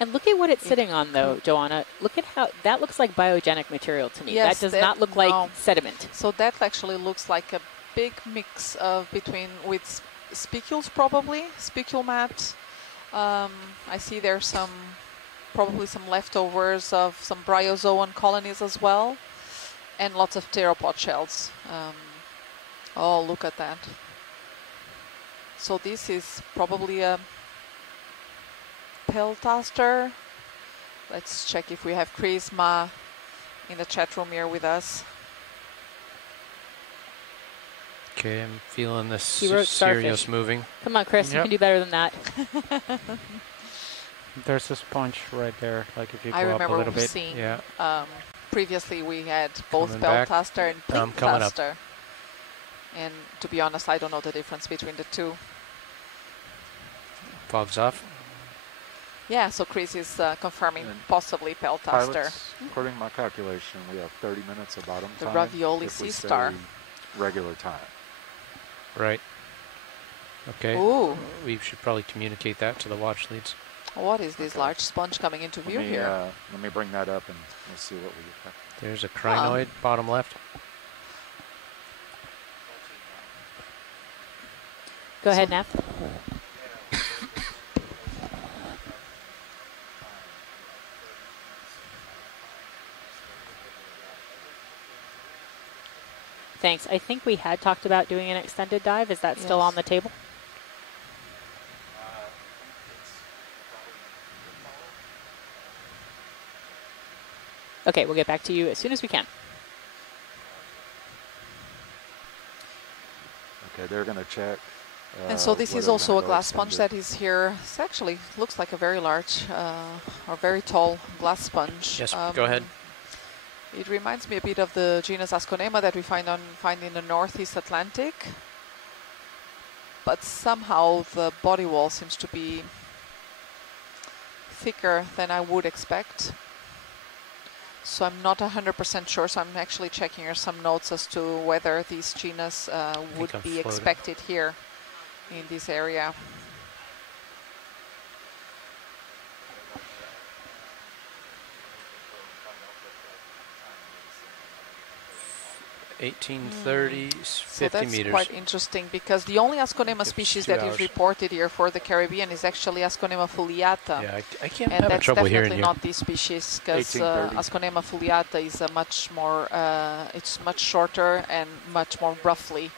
And look at what it's sitting on, though, Joanna. Look at how that looks like biogenic material to me. Yes, that does not look like sediment. So that actually looks like a big mix of with spicules, probably spicule mat. I see there's probably some leftovers of some bryozoan colonies as well, and lots of pteropod shells. Oh, look at that. So this is probably a peltaster. Let's check if we have Chris Ma in the chat room here with us. Okay, I'm feeling this Sirius moving. Come on, Chris, you can do better than that. There's a sponge right there, like if you go I up a remember little bit. seeing, previously we had both peltaster and plinktaster. And to be honest, I don't know the difference between the two. Fogs off. Yeah, so Chris is confirming And possibly Peltaster. Pilots, according to my calculation, we have 30 minutes of bottom The time. Ravioli if we Sea Star. stay regular time. Right. Okay. Ooh. We should probably communicate that to the watch leads. What is this large sponge coming into view here? Let me bring that up and we'll see what we get. There's a crinoid, bottom left. Go ahead, Neff. Thanks. I think we had talked about doing an extended dive. Is that still on the table? Okay, we'll get back to you as soon as we can. Okay, they're going to check. And so this is also a glass sponge that is here. It actually looks like a very large or very tall glass sponge. Yes, go ahead. It reminds me a bit of the genus Asconema that we find in the Northeast Atlantic. But somehow the body wall seems to be thicker than I would expect. So I'm not 100% sure, so I'm actually checking here some notes as to whether this genus would be expected here in this area. 1830, 50 so that's meters. quite interesting because the only Asconema species that is reported here for the Caribbean is actually Asconema foliata. Yeah, I can't and have that's trouble hearing definitely you. not this species because Asconema foliata is a much more, it's much shorter and much more roughly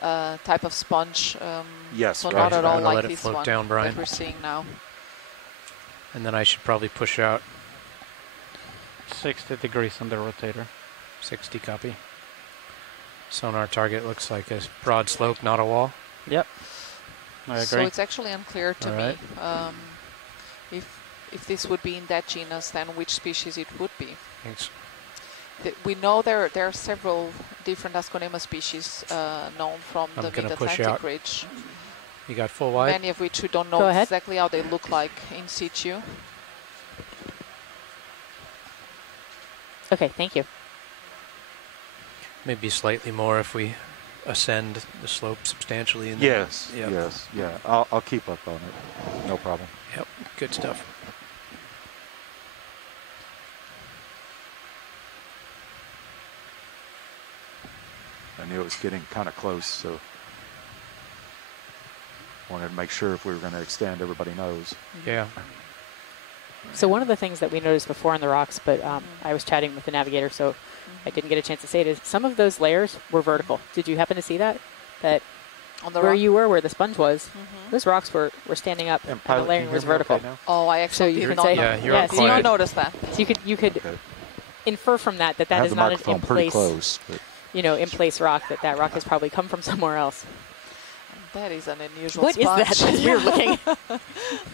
type of sponge. Yes, so right. not at all Let like it this float one down, Brian. that we're seeing now. And then I should probably push out 60 degrees on the rotator. 60, copy. Sonar target looks like a broad slope, not a wall. Yep, I agree. So it's actually unclear to All me right. if this would be in that genus, then which species it would be. Thanks. We know there are several different Asconema species known from the Mid-Atlantic ridge. You got full wide? Many of which we don't know exactly how they look like in situ. Okay, thank you. Maybe slightly more if we ascend the slope substantially. In Yes, yep. yes, yeah. I'll keep up on it. No problem. Yep, good stuff. I knew it was getting kind of close, so wanted to make sure if we were going to extend, everybody knows. Yeah. So one of the things that we noticed before on the rocks, but I was chatting with the navigator, so I didn't get a chance to say it, is some of those layers were vertical. Did you happen to see that? That on the where you were, where the sponge was, those rocks were standing up and the layering was vertical. Okay oh, I actually did not, did not notice that. So you could infer from that that is not an in place, you know, in place rock. That rock has probably come from somewhere else. That is an unusual What sponge. is that? That's weird looking. I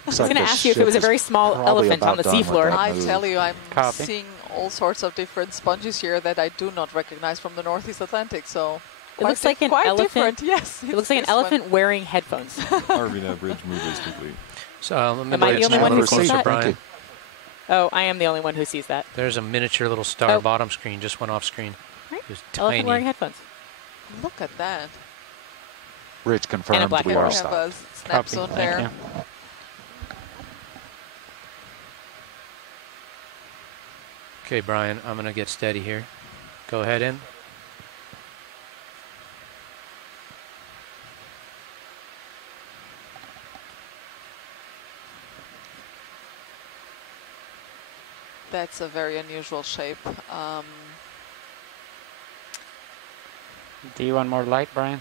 was going to ask you if it was a very small elephant on the seafloor. I tell you, I'm seeing all sorts of different sponges here that I do not recognize from the Northeast Atlantic. So it looks like an elephant. Different. Yes, it looks like an elephant wearing headphones. RV bridge move is complete. So am I the only one who sees that? Oh, I am the only one who sees that. There's a miniature little star bottom screen just went off screen. Right. It was elephant tiny. wearing headphones. Look at that. Ridge confirmed we are stopped. We have a snap zone there. Okay, Brian, I'm going to get steady here. Go ahead in. That's a very unusual shape. Do you want more light, Brian?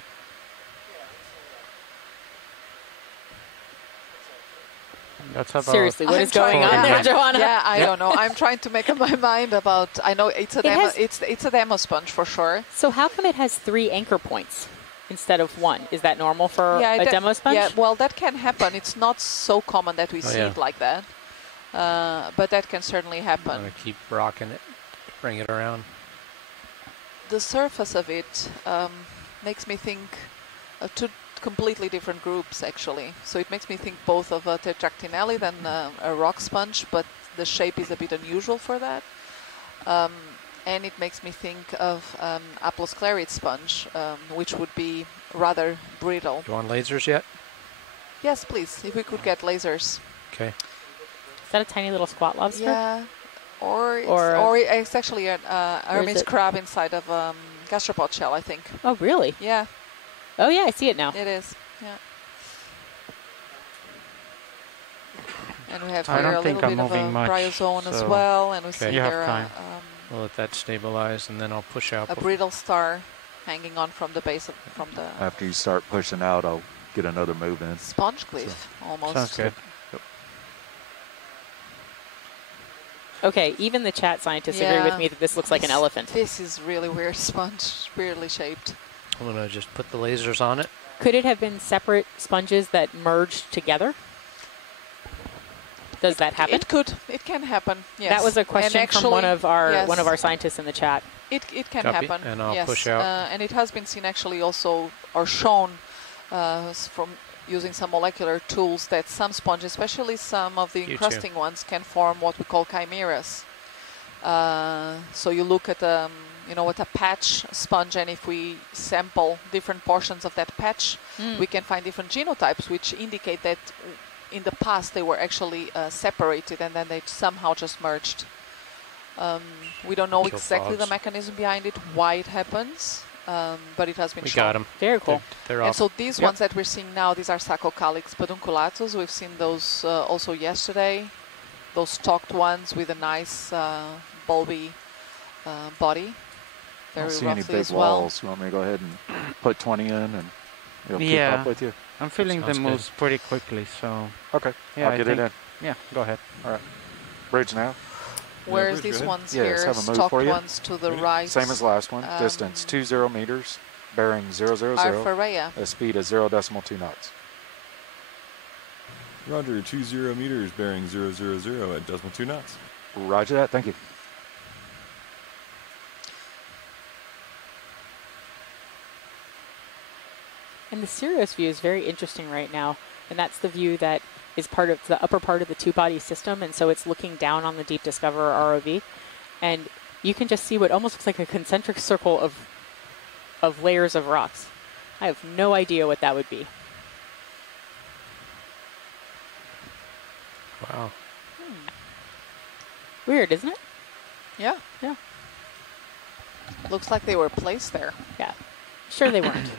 That's about seriously, what is going on there, Joanna? Yeah, I don't know. I'm trying to make up my mind about. I know it's a it's a demo sponge for sure. So how come it has 3 anchor points instead of 1? Is that normal for a demo sponge? Yeah, well, that can happen. It's not so common that we see it like that, but that can certainly happen. I'm going to keep rocking it, bring it around. The surface of it makes me think completely different groups actually. So it makes me think both of a tetractinelli than a rock sponge, but the shape is a bit unusual for that. And it makes me think of aplosclerate sponge, which would be rather brittle. Do you want lasers yet? Yes, please, if we could get lasers. Okay. Is that a tiny little squat lobster? Yeah, or it's actually an Hermes crab inside of gastropod shell, I think. Oh, really? Yeah. Oh, yeah, I see it now. It is, yeah. And we have I here don't a think little I'm bit of a moving much, bryozoan as so well, and we Okay. see You have there time. We'll let that stabilize, and then I'll push out. a brittle star hanging on from the base of the After you start pushing out, I'll get another move in. sponge glyph, almost. Sounds good. Okay, even the chat scientists agree with me that this looks like an elephant. This is really weird sponge, weirdly shaped. I'm going to just put the lasers on it. Could it have been separate sponges that merged together? Does that happen? It could. It can happen. Yes. That was a question from one of our yes, scientists in the chat. It can Copy, happen. and I'll yes. push out. And it has been seen actually also, or shown from using some molecular tools, that some sponges, especially some of the encrusting ones, can form what we call chimeras. So you look at with a patch sponge, and if we sample different portions of that patch, we can find different genotypes, which indicate that in the past they were actually separated and then they somehow just merged. We don't know exactly the mechanism behind it, why it happens, but it has been shown. We got them. Very cool. They're And off. so these ones that we're seeing now, these are Sacocalix pedunculatus. We've seen those also yesterday. Those stalked ones with a nice bulby body. I don't Very see any roughly big as well. walls. You want me to go ahead and put 20 in and it'll keep Yeah. up with you? I'm feeling Sounds the good. moves pretty quickly, so Okay, yeah, I'll I get it think- in. Yeah, go ahead. All right. Bridge now. Whereas Bruce, these go ahead. ones Yeah, here, let's have a move stalked for you. ones to the Ready? right, Same as last one. Distance 20 meters, bearing 000, are Pharea. a speed of 0.2 knots. Roger, 20 meters, bearing 000 at 0.2 knots. Roger that. Thank you. And the Sirius view is very interesting right now, and that's the view that is part of the upper part of the two-body system, and so it's looking down on the Deep Discoverer ROV, and you can just see what almost looks like a concentric circle of layers of rocks. I have no idea what that would be. Wow. Weird, isn't it? Yeah. Yeah. Looks like they were placed there Yeah. Sure they weren't.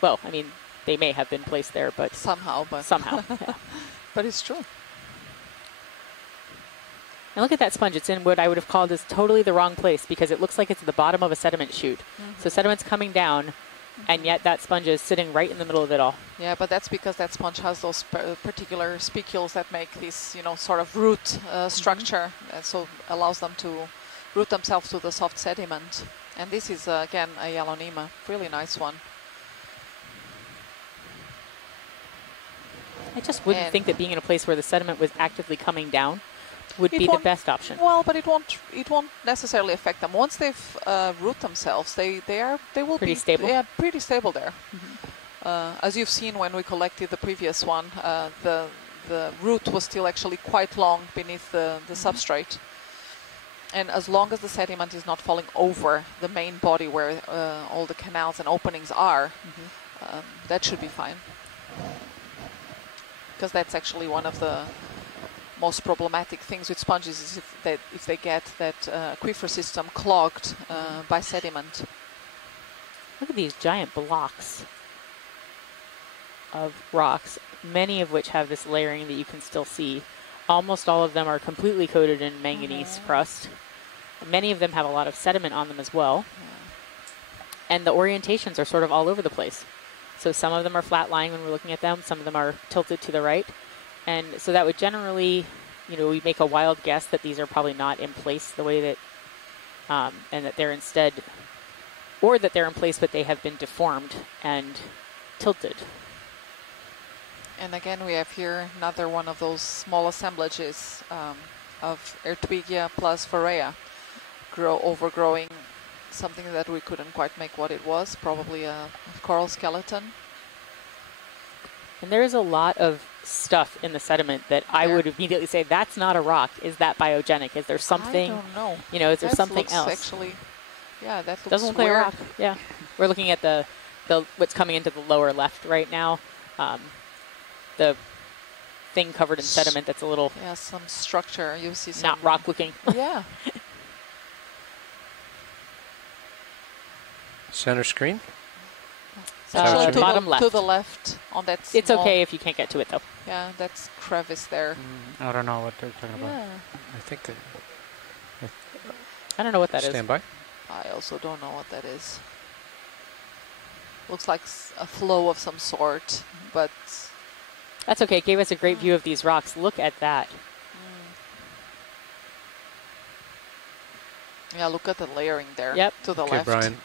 Well, I mean, they may have been placed there, but somehow, but somehow. Yeah. but it's true. And look at that sponge. It's in what I would have called as totally the wrong place because it looks like it's at the bottom of a sediment chute. So sediment's coming down, and yet that sponge is sitting right in the middle of it all. Yeah, but that's because that sponge has those particular spicules that make this, sort of root structure, and so allows them to root themselves to the soft sediment. And this is again a Yellonema, really nice one. I just wouldn't And think that being in a place where the sediment was actively coming down would It be the won't- best option. Well, but it won't necessarily affect them. Once they've root themselves, they will Pretty be stable? Yeah, pretty stable there. As you've seen when we collected the previous one, the root was still actually quite long beneath the substrate. And as long as the sediment is not falling over the main body where all the canals and openings are, that should be fine. Because that's actually one of the most problematic things with sponges is if they get that aquifer system clogged by sediment. Look at these giant blocks of rocks, many of which have this layering that you can still see. Almost all of them are completely coated in manganese crust. Many of them have a lot of sediment on them as well. And the orientations are sort of all over the place. So some of them are flat lying when we're looking at them, some of them are tilted to the right. And so that would generally, we make a wild guess that these are probably not in place the way that, and that they're instead, or that they're in place but they have been deformed and tilted. And again, we have here another one of those small assemblages of Ertwigia plus Pharea overgrowing something that we couldn't quite make what it was, probably a coral skeleton. And there is a lot of stuff in the sediment that I would immediately say, that's not a rock. Is that biogenic? Is there something? I don't know. You know, is there That something looks else? Actually, yeah, that looks Doesn't look like a weird. rock. Yeah. We're looking at the what's coming into the lower left right now. The thing covered in sediment that's a little some structure. You see some not rock looking. Yeah. Center screen? Bottom left. To the left on that It's small, okay if you can't get to it though. Yeah, that's crevice there. I don't know what they're talking about. Yeah. I think that. I don't know what that is. Stand by. I also don't know what that is. Looks like a flow of some sort, but That's okay. It gave us a great view of these rocks. Look at that. yeah, look at the layering there. Yep. To the Okay, left. Brian.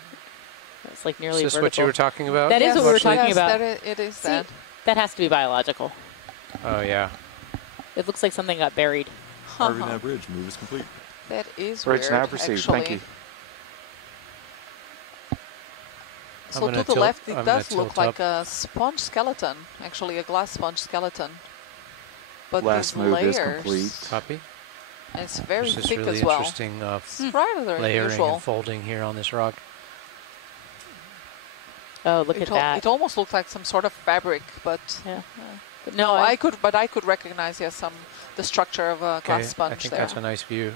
It's like nearly Is this vertical. what you were talking about? That is what we were talking Yes, about. it is See, that. that has to be biological. Oh, yeah. It looks like something got buried. Harvey Knapp Bridge, move is complete. That is Bridge weird, now received. actually. Thank you. So to the left, it does look like a sponge skeleton, actually a glass sponge skeleton. But Last these move layers, is complete. Copy. and it's very This is thick really as well. interesting It's rather layering unusual. and folding here on this rock. Oh, look at that. It almost looked like some sort of fabric, but But no, I- I could recognize the structure of a glass Okay, sponge I think there. that's a nice view.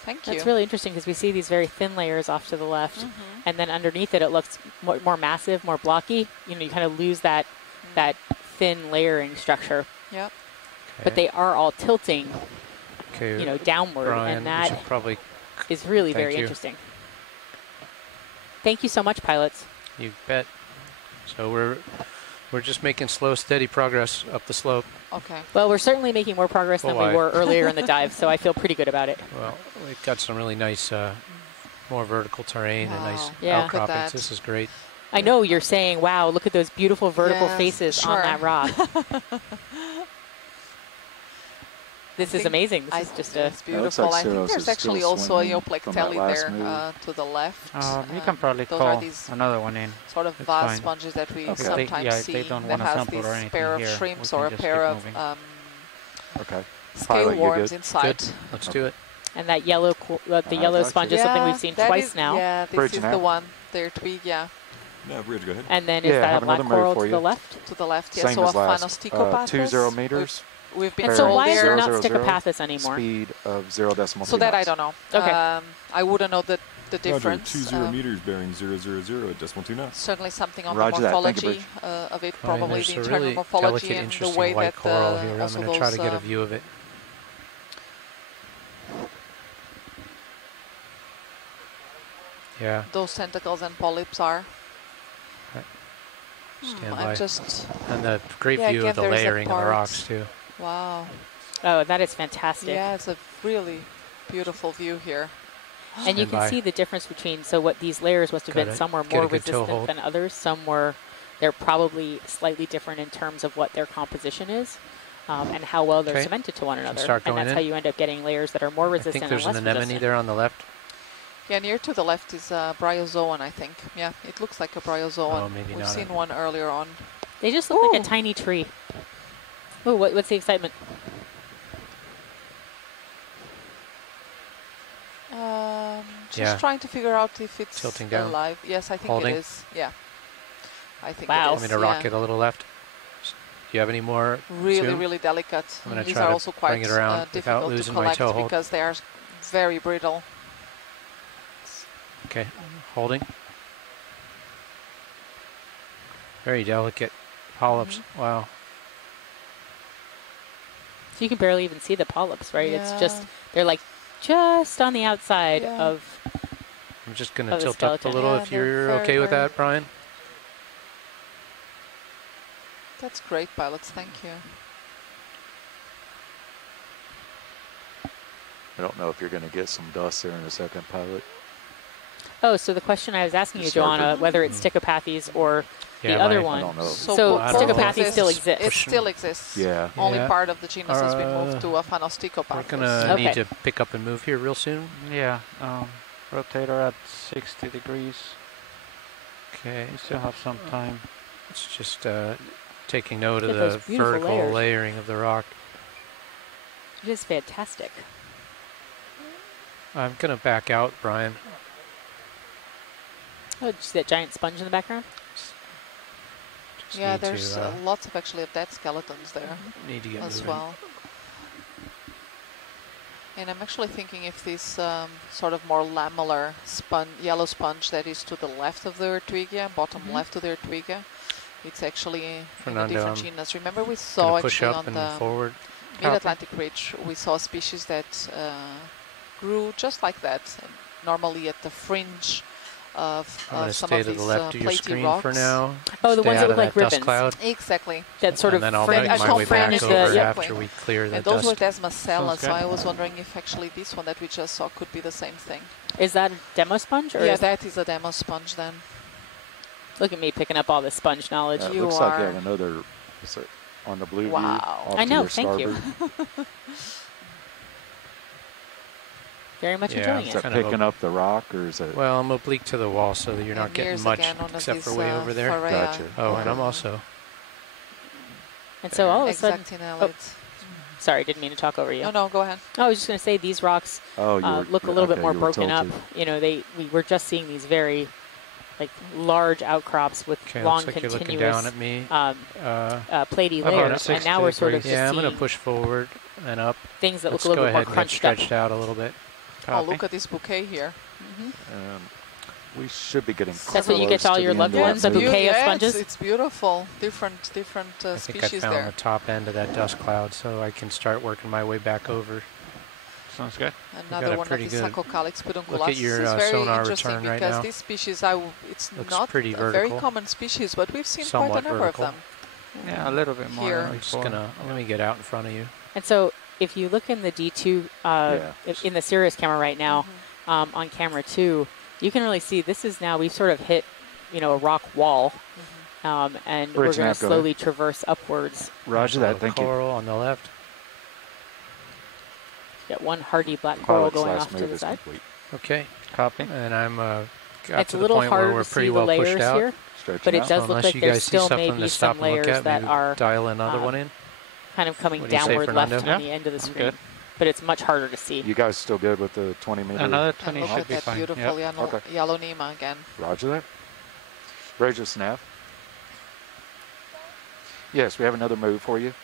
Thank you. That's really interesting because we see these very thin layers off to the left, and then underneath it, it looks more massive, more blocky. You know, you kind of lose that thin layering structure. Yep. But they are all tilting, Okay, you know, downward, Brian, and we that should probably is really Thank very you. interesting. Thank you so much, pilots. You bet. So we're just making slow, steady progress up the slope. Okay. Well, we're certainly making more progress than we were earlier in the dive, so I feel pretty good about it. Well, we've got some really nice, more vertical terrain and nice Yeah. outcroppings. This is great. I know you're saying, wow, look at those beautiful vertical Yes, faces on sure. that rock. This is amazing. This is just a... It's beautiful. like I think Ceros there's is actually still also a swinging Yoplek from that telly last there move. to the left. You can probably those call are these another one in. sort of It's vase fine. sponges that we If they- sometimes yeah, if see they don't that want a has sample or these anything pair of here, shrimps we or a can just pair keep of moving. Okay. scale Pilot, you worms good? inside. Good. Let's do it. And that yellow, the yellow sponge is something we've seen that twice is- now. Yeah, this Bridge is now. the one. Their tweed, yeah. No, Bridge, go ahead. And then Yeah, is that have a black another move coral for to you. the left? To the left, yeah. Same So a as last. Phanosticopathus. 20 meters. We've been And so told why is there. it not 000, Stichopathus anymore? Speed of 0.2 So that I knots. don't know. Okay. I wouldn't know the difference. Roger, 20 meters bearing 000 at decimal 2 knots. Certainly something on Roger the that. Thank morphology you, of it, Brian, probably there's the a internal really morphology delicate, and the interesting way white that coral here. I'm also going to try to those, get a view of it. Yeah, those tentacles and polyps are. stand I'm by. just. And the great Yeah, view again, of the there's a layering of the part. rocks, too. Wow. Oh, that is fantastic. Yeah, it's a really beautiful view here. And you Stand can by. see the difference between, so what these layers must have Got been, it. some were Get a more good toe resistant hold. than others. Some were, they're probably slightly different in terms of what their composition is and how well they're Okay. cemented to one Can another. start And going that's in. how you end up getting layers that are more I resistant think and there's less an anemone resistant. there on the left. Yeah, near to the left is bryozoan, I think. Yeah, it looks like a bryozoan. Oh, maybe We've not. seen one earlier on. They just look like a tiny tree. Ooh, what's the excitement? Just Yeah. trying to figure out if it's Tilting down. alive. Yes, I think Holding. it is. Yeah. I think Wow. it Want is. me to yeah. rock it a little left? Do you have any more Really, zoom? really delicate. I'm gonna These try are to also bring quite it around without difficult to losing my collect toe hold. because they are very brittle. Okay, holding. Very delicate polyps. Wow. So you can barely even see the polyps, right? It's just, Yeah. they're like just on the outside Yeah. of, I'm just going Of to the tilt up a skeleton. little Yeah, if they're you're very, okay with very- that, Brian. That's great, pilots. Thank you. I don't know if you're going to get some dust there in a second, pilot. oh, so the question I was asking you, It's hard to- Joanna, whether it's Stichopathes or Yeah, the other my- one. I don't know. So I don't know. Stichopathes still It exists. still exists. Yeah. Only Yeah. part of the genus has been moved to a We're Phanosticopathus. going to Okay. need to pick up and move here real soon. Yeah, rotator at 60 degrees. Okay, We still have some time. let's just taking note of Look at those the beautiful vertical layers. layering of the rock. It is fantastic. I'm going to back out, Brian. Oh, did you see that giant sponge in the background? Just Yeah, need to, there's lots of actually of dead skeletons there need to get as moving. well. And I'm actually thinking if this sort of more lamellar yellow sponge that is to the left of the Ertwigia, bottom left of the Ertwigia, it's actually in a Fernando, different I'm genus. Remember we saw push actually up on and the forward. Mid-Atlantic Ridge, we saw a species that grew just like that, normally at the fringe of I'm going to some stay of to these the left of your platy screen rocks. for now. Oh, the Stay ones out that of look like that dust ribbons. cloud. Exactly. That sort And of then I'll fringe. make my way back fringe, over exactly. after we clear the And those were dust. Desmacella, so good. I was wondering if actually this one that we just saw could be the same thing. Is that a demo sponge? Or Yeah, is that is a demo sponge then. Look at me picking up all the sponge knowledge. It You looks like you are- have another on the blue Wow. view. Off I to know, your thank you. starboard. Very much Yeah, enjoying Is it. that kind of picking up the rock, or is it? Well, I'm oblique to the wall so that you're not And getting here's much again one of except for these, way over there. Pharea Gotcha. Oh, and I'm also. And so all of a sudden, Exactinellids. sorry, didn't mean to talk over you. No, go ahead. I was just going to say these rocks Oh, you were, look a little bit okay, more you were broken up. tilted. You know, we were just seeing these very like large outcrops with Okay, long, looks like you're looking continuous down at me. platy About layers, and now we're sort of just yeah, I'm going to seeing push forward and up. things that Let's look a little go bit more ahead and get crunched up. stretched out a little bit. Oh, look at this bouquet here. We should be getting. That's what you get to all close your the loved end of ones, that a movie. bouquet of Yeah, sponges. it's beautiful. Different I think I species found there. the top end of that dust cloud, so I can start working my way back over. Sounds good. Another a one of pretty these good Sacocalix pedunculatus. look at your, This is very sonar interesting return right because now. this species, it's Looks not pretty a very vertical. common species, but we've seen Somewhat quite a number vertical. of them. Yeah, a little bit more. Here. than I'm just before. gonna let me get out in front of you. And so if you look in the D2, in the Sirius camera right now, on camera 2, you can really see this is now, we've sort of hit, a rock wall, and we're Rich going Knapp, to go slowly ahead. traverse upwards. Roger that. Thank you. Coral on the left. Got one hardy black coral Pilot's going last off to move the is side. complete. Okay. Copy. And I'm got It's to a the little point where harder we're to pretty see the well pushed layers out. here, Stretching but it out. does So look unless like you there's guys see still something maybe to stop some and look layers at, that maybe are dial another one in. kind of coming What do you say, downward left Fernando? on the end of the I'm screen. good. But it's much harder to see. You guys still good with the 20 meter? Another And 20 look should at be that fine. beautiful Yep. yellow Nema again. Roger that. Raise your snap. Yes, we have another move for you.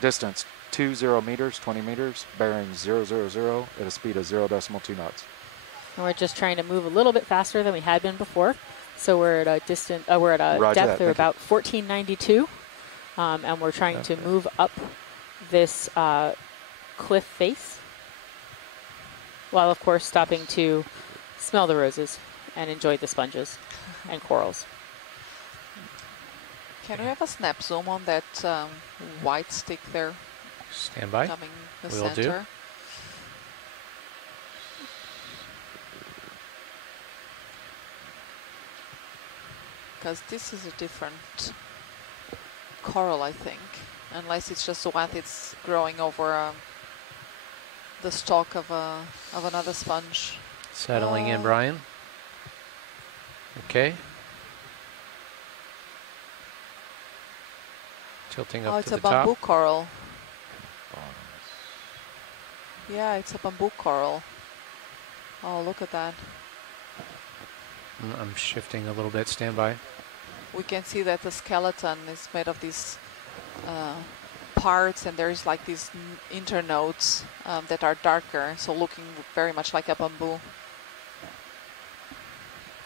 Distance 20 meters, 20 meters, bearing 000 at a speed of 0.2 knots. And we're just trying to move a little bit faster than we had been before. So we're at a we're at a Roger depth that, of thank you. about 1492, and we're trying to move up this cliff face, while of course stopping to smell the roses and enjoy the sponges and corals. Can we have a snap zoom on that white stick there? Stand by. Coming the We will do. center. Because this is a different coral, I think, unless it's just the one that's growing over the stalk of another sponge. Settling in, Brian. Okay. Tilting up Oh, it's to a the bamboo top. coral. Yeah, it's a bamboo coral. Oh, look at that. I'm shifting a little bit. Stand by. We can see that the skeleton is made of these parts, and there's like these internodes that are darker, so looking very much like a bamboo.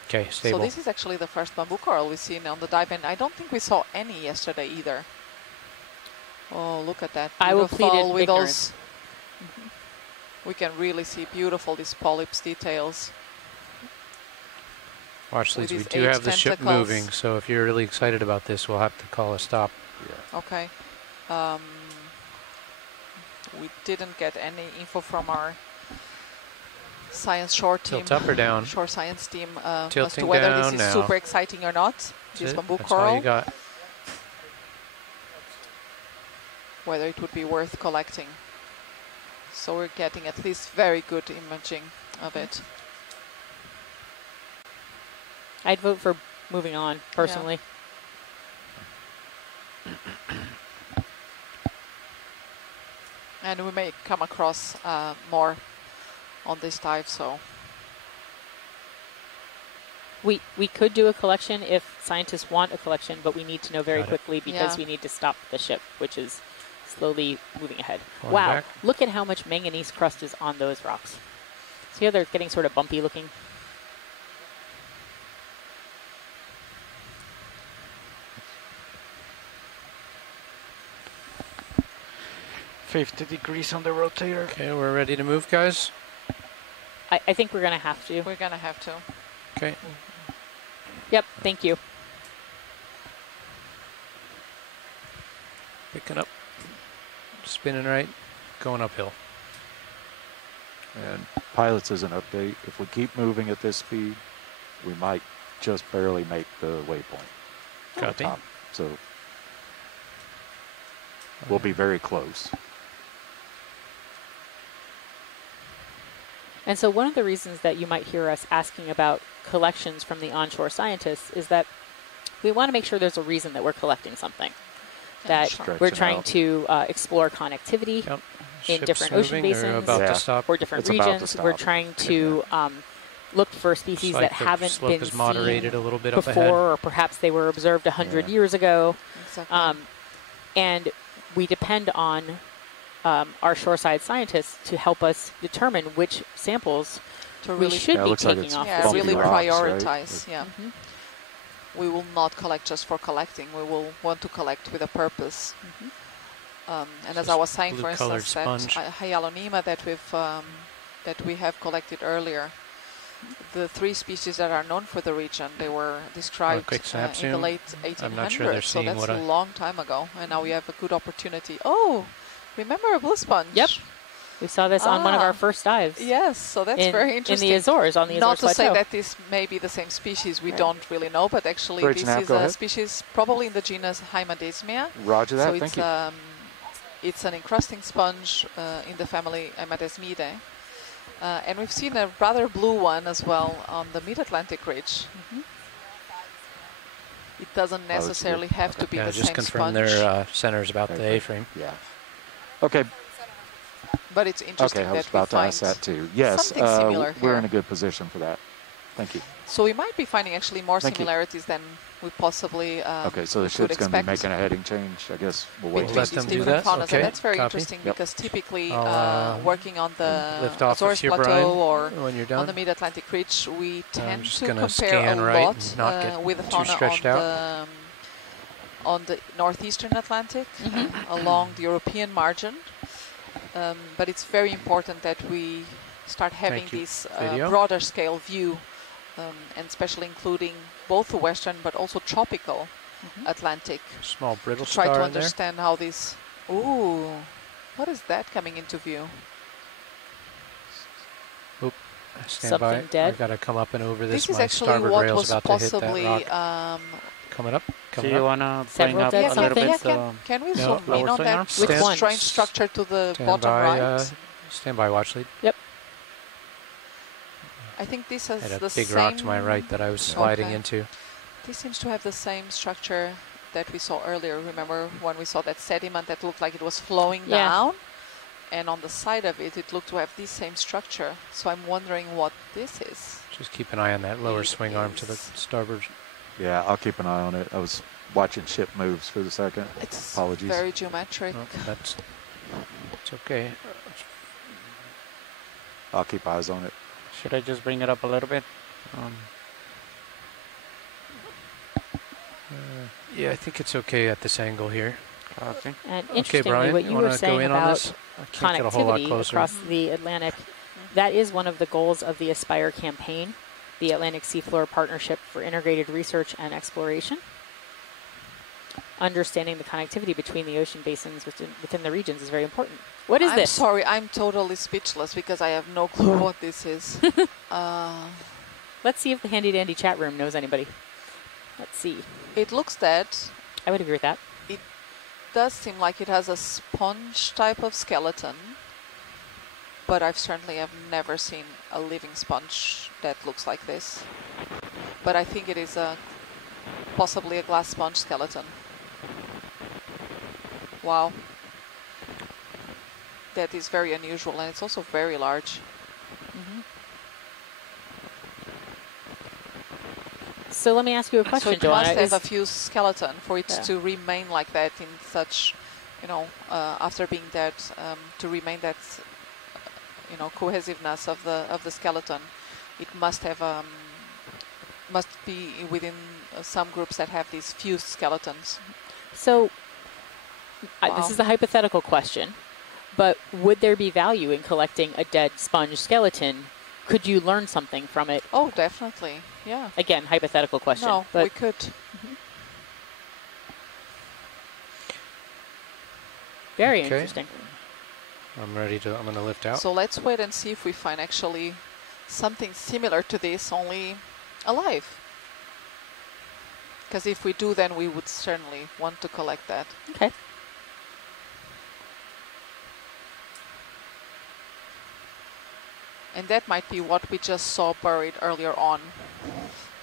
Okay, stable. So this is actually the first bamboo coral we've seen on the dive, and I don't think we saw any yesterday either. Oh, look at that! I will plead Beautiful with ignorance. those. We can really see beautiful these polyps details. Watch with these. We these do have the 8 ship tentacles. moving, so if you're really excited about this, we'll have to call a stop. Okay. We didn't get any info from our science shore team. Tilt up or down? Shore science team as to Tilting whether down this is now. super exciting or not. That's This it. bamboo That's all coral. you got. Whether it would be worth collecting. So we're getting at least very good imaging of it. I'd vote for moving on, personally. And we may come across more on this dive, so. We could do a collection if scientists want a collection, but we need to know very quickly because we need to stop the ship, which is slowly moving ahead. Going Wow, back. look at how much manganese crust is on those rocks. See how they're getting sort of bumpy looking? $50 on the rotator. Okay, we're ready to move, guys. I think we're going to have to. We're going to have to. Okay. Yep, thank you. Picking up. Spinning right. Going uphill. And pilots, as an update, if we keep moving at this speed, we might just barely make the waypoint. Copy. Top. So we'll be very close. And so one of the reasons that you might hear us asking about collections from the onshore scientists is that we want to make sure there's a reason that we're collecting something. That we're trying to explore connectivity in different ocean basins or different regions. We're trying to look for species that haven't been is moderated seen a little bit before, up ahead. or perhaps they were observed 100 years ago. Exactly. And we depend on our shoreside scientists to help us determine which samples to we really should be taking off. Yeah, really prioritize. Right? Yeah. We will not collect just for collecting. We will want to collect with a purpose. And as I was saying, for instance, that Hyalonema that we have collected earlier, the 3 species that are known for the region, they were described in the late 1800s. I'm not sure they're so seeing that's a long time ago, and now we have a good opportunity. Oh, remember a blue sponge? Yep. We saw this on one of our first dives. Yes, so that's very interesting. In the Azores, on the Azores Not to Plateau. say that this may be the same species, we don't really know, but actually this is a species probably in the genus Hymadesmia. Roger that, so thank you. It's an encrusting sponge in the family Hymadesmidae. And we've seen a rather blue one as well on the mid-Atlantic ridge. It doesn't necessarily have to be the just same confirm sponge. their centers about the A-frame. Yeah. Okay. But it's interesting I was that we about to find ask that too. Yes, something similar we're here. in a good position for that. Thank you. So we might be finding actually more Thank you. similarities than we possibly Okay, so the ship's going to be making a heading change. I guess we'll wait. between these different faunas, and that's very interesting because typically working on the Azores Plateau or on the Mid-Atlantic Ridge, we tend to compare a lot with the fauna on the northeastern Atlantic along the European margin. But it's very important that we start having this broader scale view, and especially including both the western but also tropical Atlantic. Small brittle to try star to in understand how this. Ooh, what is that coming into view? Oop, stand Something by. dead. I've got to come up and over this. This is My actually starboard what rail's was about possibly. to hit that rock. Coming up. Do you want to bring up a dead little bit? Can we zoom in on that Which one? strange structure to the Stand bottom by, right? stand by, watch lead. Yep. I think this has I had the a big same rock to my right that I was sliding into. This seems to have the same structure that we saw earlier. Remember when we saw that sediment that looked like it was flowing down? And on the side of it, it looked to have this same structure. So I'm wondering what this is. Just keep an eye on that lower swing arm to the starboard. Yeah, I'll keep an eye on it. I was watching ship moves for the second. Apologies. Very geometric. It's okay. I'll keep eyes on it. Should I just bring it up a little bit? Yeah, I think it's okay at this angle here. Copy. And Okay, interestingly, Brian, what you you wanna were go saying in on about this? I can't get a whole lot connectivity closer. across the Atlantic, that is one of the goals of the Aspire campaign, the Atlantic Seafloor Partnership for Integrated Research and Exploration. Understanding the connectivity between the ocean basins within the regions is very important. What is this? I'm sorry, I'm totally speechless because I have no clue what this is. Let's see if the handy dandy chat room knows anybody. Let's see. It looks dead. I would agree with that. It does seem like it has a sponge type of skeleton, but I've certainly have never seen a living sponge that looks like this. But I think it is possibly a glass sponge skeleton. Wow. That is very unusual, and it's also very large. So let me ask you a question, So it Joanna. must have a fused skeleton for it to remain like that in such, after being dead, to remain that, cohesiveness of the skeleton. It must have must be within some groups that have these fused skeletons. So this is a hypothetical question, but would there be value in collecting a dead sponge skeleton? Could you learn something from it? Oh, definitely. Yeah. Again, hypothetical question. No, but we could. Very Okay. interesting. I'm going to lift out. So let's wait and see if we find actually something similar to this, only alive. Because if we do, then we would certainly want to collect that. Okay. And that might be what we just saw buried earlier on.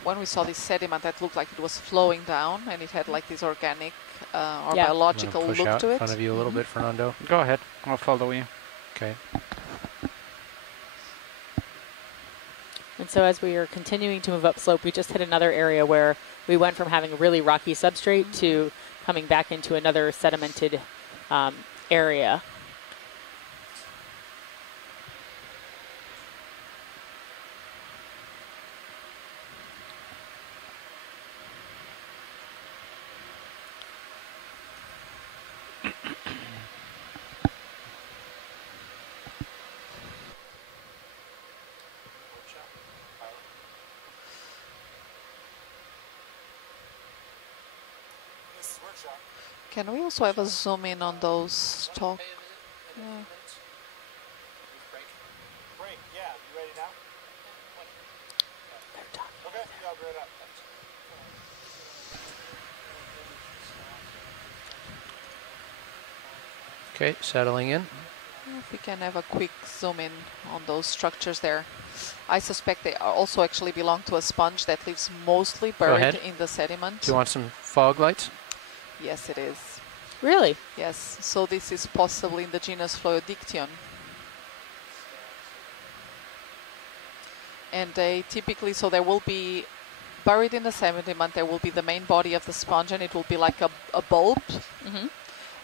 When we saw this sediment that looked like it was flowing down, and it had like this organic or biological push look out to it. in front of you a little bit, Fernando. Go ahead. I'll follow you. Okay. And so as we are continuing to move upslope, we just hit another area where we went from having a really rocky substrate to coming back into another sedimented area. Can we also have a zoom in on those stalk? Yeah. Break, yeah. You ready now? Okay, yeah, I'll be right up. Okay, settling in. If we can have a quick zoom in on those structures there. I suspect they also actually belong to a sponge that lives mostly buried in the sediment. Do you want some fog lights? Yes, it is. Really? Yes. So this is possibly in the genus Floodictyon. And they typically, so there will be, buried in the sediment, there will be the main body of the sponge, and it will be like a bulb.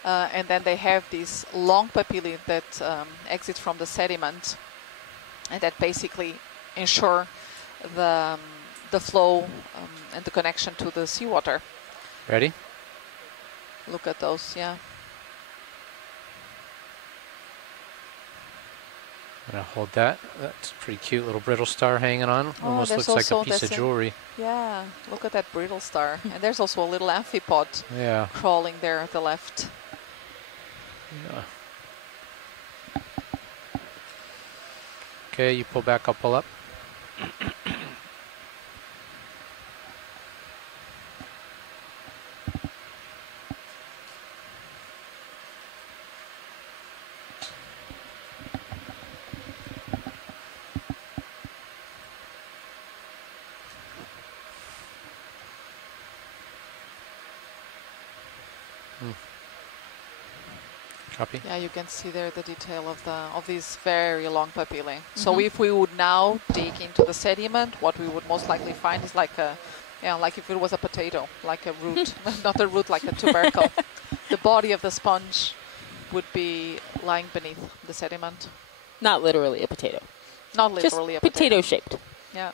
And then they have these long papillae that exit from the sediment, and that basically ensure the flow and the connection to the seawater. Ready? Look at those, yeah. I'm going to hold that. That's a pretty cute little brittle star hanging on. Almost looks like a piece of jewelry. Yeah, look at that brittle star. And there's also a little amphipod crawling there at the left. Yeah. Okay, you pull back, I'll pull up. Copy. Yeah, you can see there the detail of these very long papillae. So if we would now dig into the sediment, what we would most likely find is like a, like if it was a potato, like a root, not a root, like a tubercle. The body of the sponge would be lying beneath the sediment. Not literally a potato. Not literally just a potato. potato shaped. Yeah.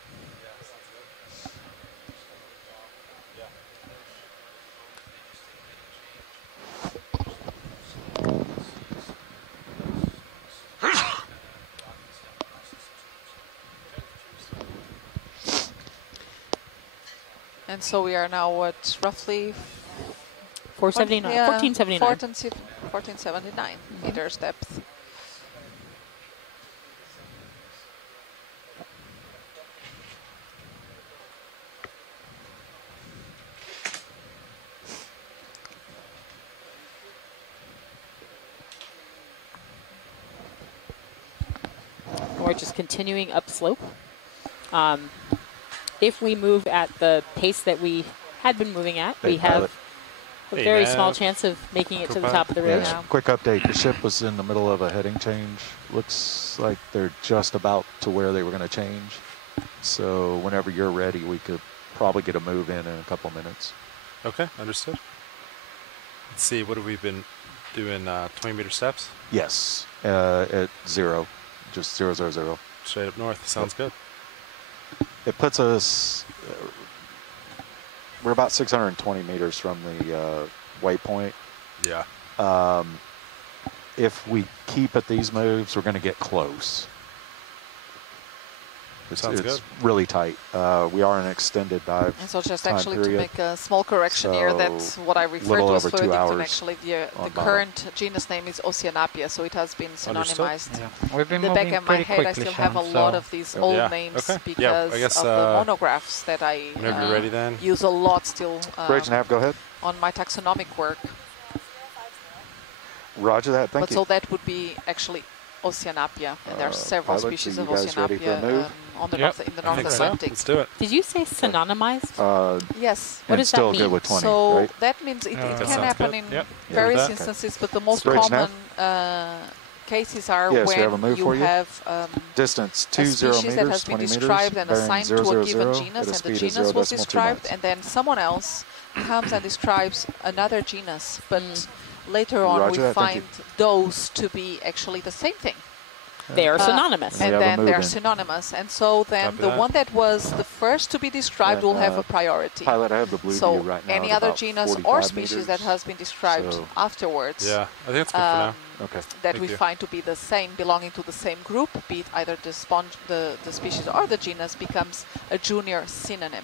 And so we are now at roughly 1479 meters depth. We're just continuing upslope. If we move at the pace that we had been moving at, we have... A Hey, very Nav. small chance of making it to the top of the Yeah, ridge. quick update. The ship was in the middle of a heading change. Looks like they're just about to where they were going to change. So whenever you're ready, we could probably get a move in a couple minutes. Okay, understood. Let's see, what have we been doing? 20-meter steps? Yes, at 0, just 0, 0, 0. Straight up north. Sounds good. It puts us. We're about 620 meters from the waypoint. Yeah. If we keep at these moves, we're going to get close. Sounds it's good. really tight. We are in an extended dive. And so just time actually period. to make a small correction here, that's what I referred little to as over 2 Fluidicton. hours Actually, the on bottom. current genus name is Oceanapia, so it has been synonymized. Yeah. We've been In the back moving of my pretty head, I quickly, still have a Sean, lot so- of these old Yeah, names okay. because Yeah, I guess, of the monographs that I whenever you're ready then. use a lot still Bridge nav, go ahead. on my taxonomic work. Roger that. Thank But you. so that would be actually Oceanapia, and there are several pilots, species are of you guys ready for a Oceanapia move? on the Yep, in the I North think so. Atlantic. Let's do it. Did you say synonymized? Yes. What does that still mean? good with 20, So right? that means it That can sounds happen good. in Yep. various Okay. instances, but the most Bridge common nav. cases are Yes, we have a when move you for you. have Distance a 20 species meters, that has been 20 meters, described and bearing assigned 0, to a 0, given 0, genus, at a and the speed of genus 0 was decimal two described, knots. and then someone else comes and describes another genus, but later on Roger we that, thank you. find those to be actually the same thing. They are synonymous. And We have a then they're move in. synonymous. And so then Copy the that. one that was the first to be described will have a priority. Pilot, I have the blue So view right now. any at other about genus 45 or species meters. that has been described So- afterwards Yeah, I think that's good for now. Okay. that Thank we you. find to be the same, belonging to the same group, be it either the species or the genus, becomes a junior synonym.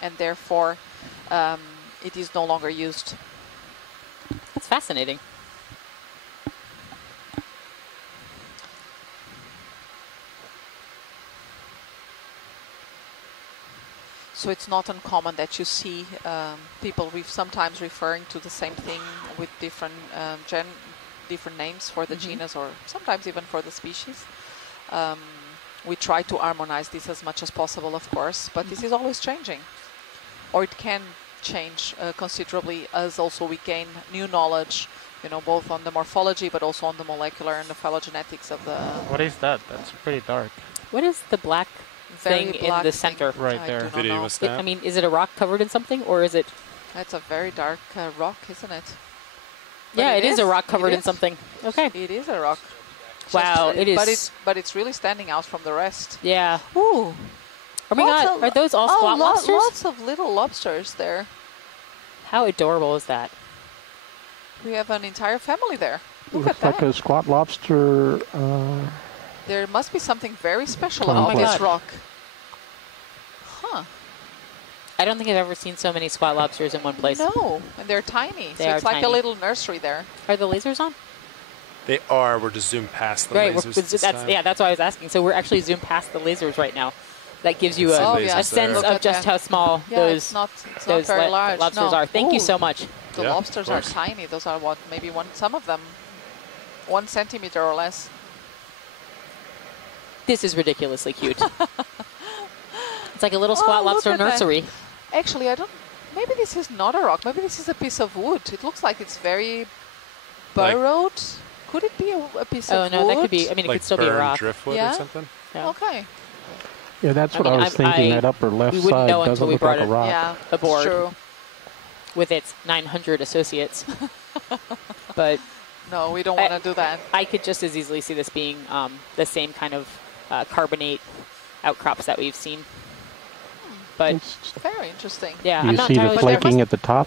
And therefore it is no longer used. It's fascinating. So it's not uncommon that you see people sometimes referring to the same thing with different different names for the genus, or sometimes even for the species. We try to harmonize this as much as possible, of course, but this is always changing, or it can change considerably as also we gain new knowledge, you know, both on the morphology but also on the molecular and the phylogenetics of the What is that? That's pretty dark. What is the black very thing in black the thing. center? Right I there. do not Video know. was I that? mean, is it a rock covered in something, or is it? That's a very dark rock, isn't it? But Yeah, it it is a is. rock It covered in is. something. Okay. It is a rock. Wow, it is. But it's really standing out from the rest. Yeah. Ooh. Oh my Lots God! of- Are those all oh, squat lobsters? Lots of little lobsters there. How adorable is that? We have an entire family there. Look Looks at like that. a squat lobster. There must be something very special Oh about my this God. rock. Huh. I don't think I've ever seen so many squat lobsters in one place. No, and they're tiny. They so are it's like a tiny. little nursery there. Are the lasers on? They are. We're just zoomed past the Right. lasers this That's time. yeah. That's why I was asking. So we're actually zoomed past the lasers right now. That gives you Oh, a, yeah. a sense Look of at just that. how small Yeah, those it's not those very large. lobsters no. are. Thank you Ooh, so much. The Yeah, of lobsters are course. tiny. Those are what, maybe some of them 1 centimeter or less. This is ridiculously cute. It's like a little squat Oh, look lobster at that. nursery. Actually, I don't. Maybe this is not a rock. Maybe this is a piece of wood. It looks like it's very Like- burrowed. Could it be a piece Oh of no, wood? that could be. I mean, it Like could still be a burned rock. driftwood Yeah? or something. Yeah. Okay. Yeah, that's I what mean, I was thinking. That upper left we wouldn't side know doesn't until we look like brought a rock. Yeah, aboard. true. With its 900 associates. But No, we don't want to do that. I could just as easily see this being the same kind of carbonate outcrops that we've seen. But Very interesting. yeah, Do I'm you not see the entirely sure. flaking at the top?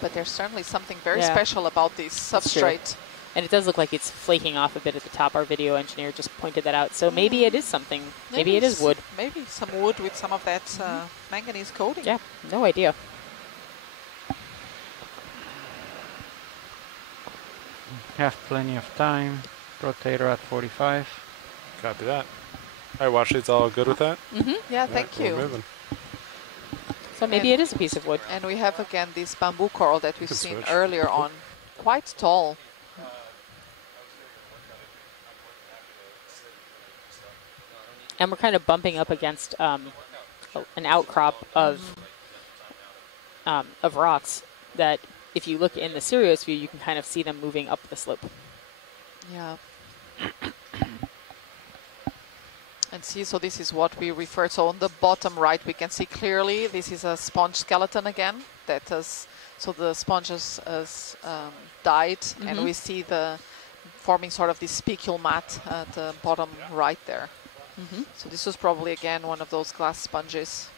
But there's certainly something very Yeah. special about this That's true. substrate. And it does look like it's flaking off a bit at the top. Our video engineer just pointed that out. So maybe it is something. Maybe it is wood. Maybe some wood with some of that manganese coating. Yeah, no idea. Have plenty of time. Rotator at 45. Copy that. All right, Washley's all good with that? Mm-hmm. Yeah, All right, thank we're you. moving. So maybe it is a piece of wood. And we have again this bamboo coral that we've can seen switch. earlier on. Quite tall. And we're kind of bumping up against an outcrop of rocks that if you look in the Sirius view, you can kind of see them moving up the slope. Yeah. And see, so this is what we referred. So on the bottom right, we can see clearly this is a sponge skeleton again. That has, so the sponge has died, and we see the forming sort of this spicule mat at the bottom right there. So this was probably again one of those glass sponges.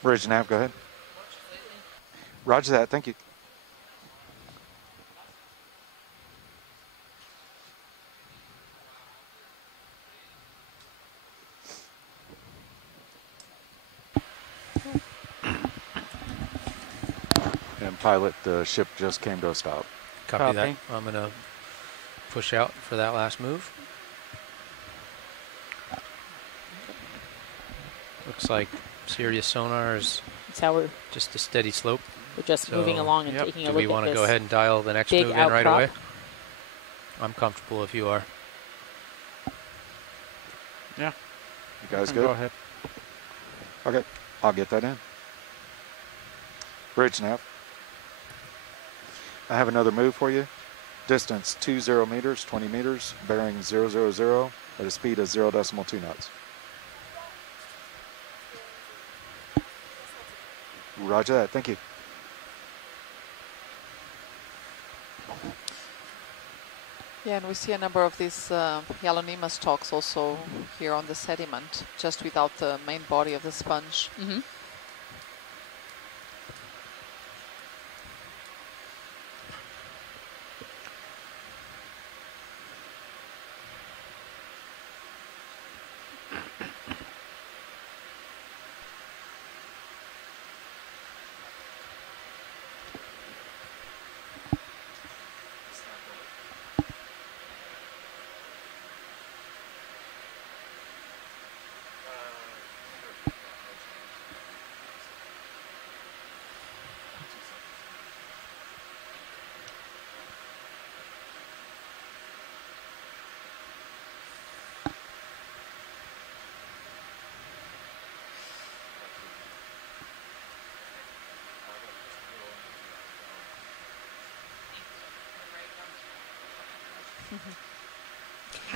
Bridge nav, go ahead. Roger that, thank you. And pilot, the ship just came to a stop. Copy that. I'm going to push out for that last move. Looks like Sirius sonar is just a steady slope. We're just moving along and taking a look at this. Do we want to go ahead and dial the next move in right away? I'm comfortable if you are. Yeah. You guys good? Go ahead. Okay, I'll get that in. Bridge nav. I have another move for you. Distance 20 meters, 20 meters, bearing 000 at a speed of 0.2 knots. Roger that, thank you. Yeah, and we see a number of these Hyalonemus stalks also here on the sediment, just without the main body of the sponge.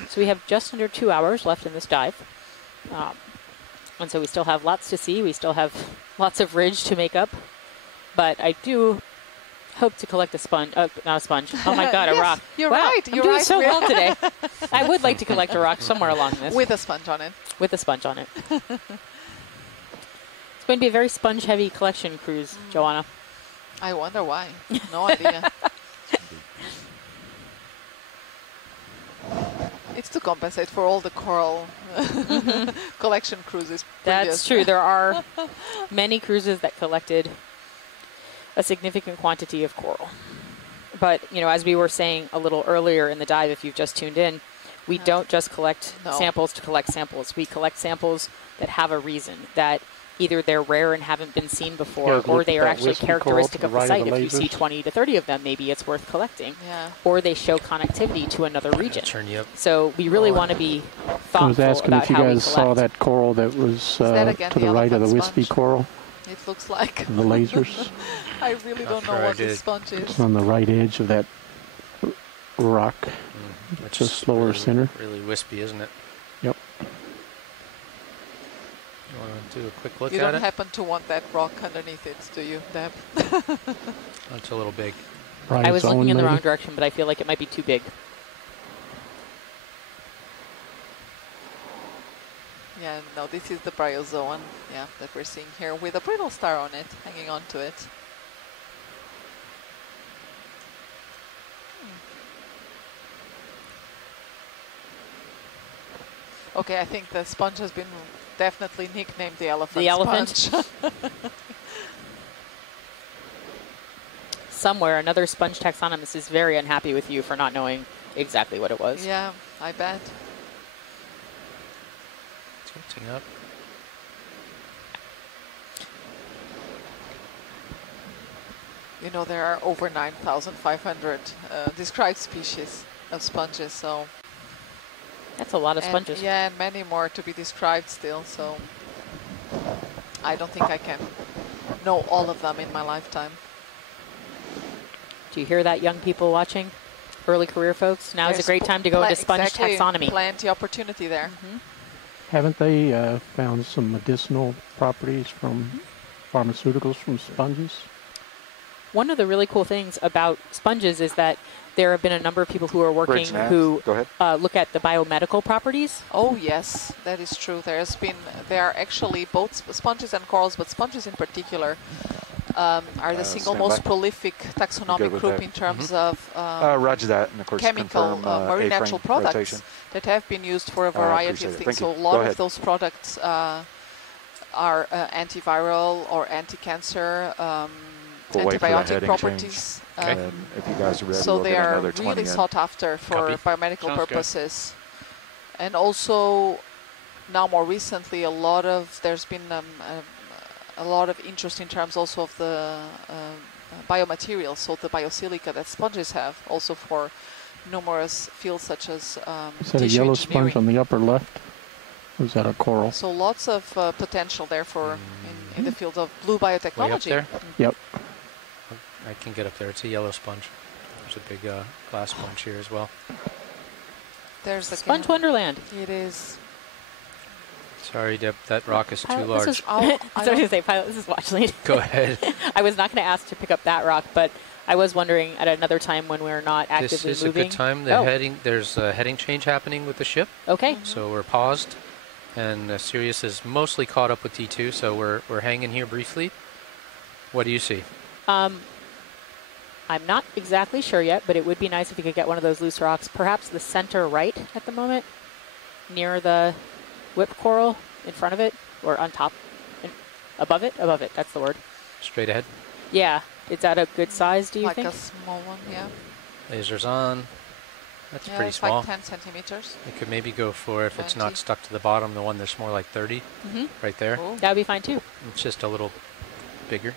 So we have just under 2 hours left in this dive. And so we still have lots to see. We still have lots of ridge to make up. But I do hope to collect a sponge. Not a sponge. Oh my God, a yes, rock. You're wow, right. I'm You're doing right. so well today. I would like to collect a rock somewhere along this. With a sponge on it. With a sponge on it. It's going to be a very sponge-heavy collection cruise, Joanna. I wonder why. No idea. It's to compensate for all the coral collection cruises. That's true. There are many cruises that collected a significant quantity of coral. But, you know, as we were saying a little earlier in the dive, if you've just tuned in, we don't just collect samples to collect samples. We collect samples that have a reason, that either they're rare and haven't been seen before, or they are actually characteristic of the site. If you see 20 to 30 of them, maybe it's worth collecting. Yeah. Or they show connectivity to another region. Turn you up. So we really want to be thoughtful I was asking about if you how we guys collect. saw that coral that was to the right of the wispy coral. It looks like. The lasers. I really don't know what this sponge is. It's on the right edge of that rock. It's a slower really, center. Really wispy, isn't it? Yep. You want to do a quick look You at don't it? happen to want that rock underneath it, do you, Deb? It's a little big. I was looking in the wrong direction, but I feel like it might be too big. Yeah, no, this is the bryozoan, yeah, that we're seeing here with a brittle star on it, hanging on to it. Okay, I think the sponge has been definitely nicknamed the elephant. The elephant? Sponge. Somewhere, another sponge taxonomist is very unhappy with you for not knowing exactly what it was. Yeah, I bet. Tilting up. You know, there are over 9,500 described species of sponges, so That's a lot of sponges. Yeah, and many more to be described still. So I don't think I can know all of them in my lifetime. Do you hear that, young people watching? Early career folks, now is a great time to go into sponge taxonomy. Plenty opportunity there. Haven't they found some medicinal properties from pharmaceuticals from sponges? One of the really cool things about sponges is that there have been a number of people who are working who look at the biomedical properties. Oh yes, that is true. There are actually both sponges and corals, but sponges in particular are the single most prolific taxonomic group in terms of roger that, and of course chemical marine natural products that have been used for a variety of things. So a lot of those products are antiviral or anti-cancer, antibiotic properties. If you guys are ready, so we'll they get are another 20 really in. sought after for biomedical Sounds purposes. And also now more recently there's been a lot of interest in terms also of the biomaterials, so the biosilica that sponges have, also for numerous fields such as Is that a yellow sponge on the upper left? Or is that a coral? So lots of potential there for in the field of blue biotechnology. Way up there? Yep. I can get up there. It's a yellow sponge. There's a big glass sponge here as well. There's the Sponge Wonderland. It is. Sorry, Deb, that rock is too Pilot, large. This is, I was going to say, Pilot, this is watch lead. Go ahead. I was not going to ask to pick up that rock, but I was wondering at another time when we're not actively moving. This is a good time. There's a heading change happening with the ship. Okay. So we're paused, and Sirius is mostly caught up with D2, so we're hanging here briefly. What do you see? I'm not exactly sure yet, but it would be nice if you could get one of those loose rocks, perhaps the center right at the moment, near the whip coral in front of it, or on top, above it, that's the word. Straight ahead? Yeah. Is that a good size, do you think? think? Like a small one, yeah. Lasers on. That's yeah, pretty it's small. Like 10 centimeters. You could maybe go for, if it's not stuck to the bottom, the one that's more like 30, right there. That would be fine too. It's just a little bigger.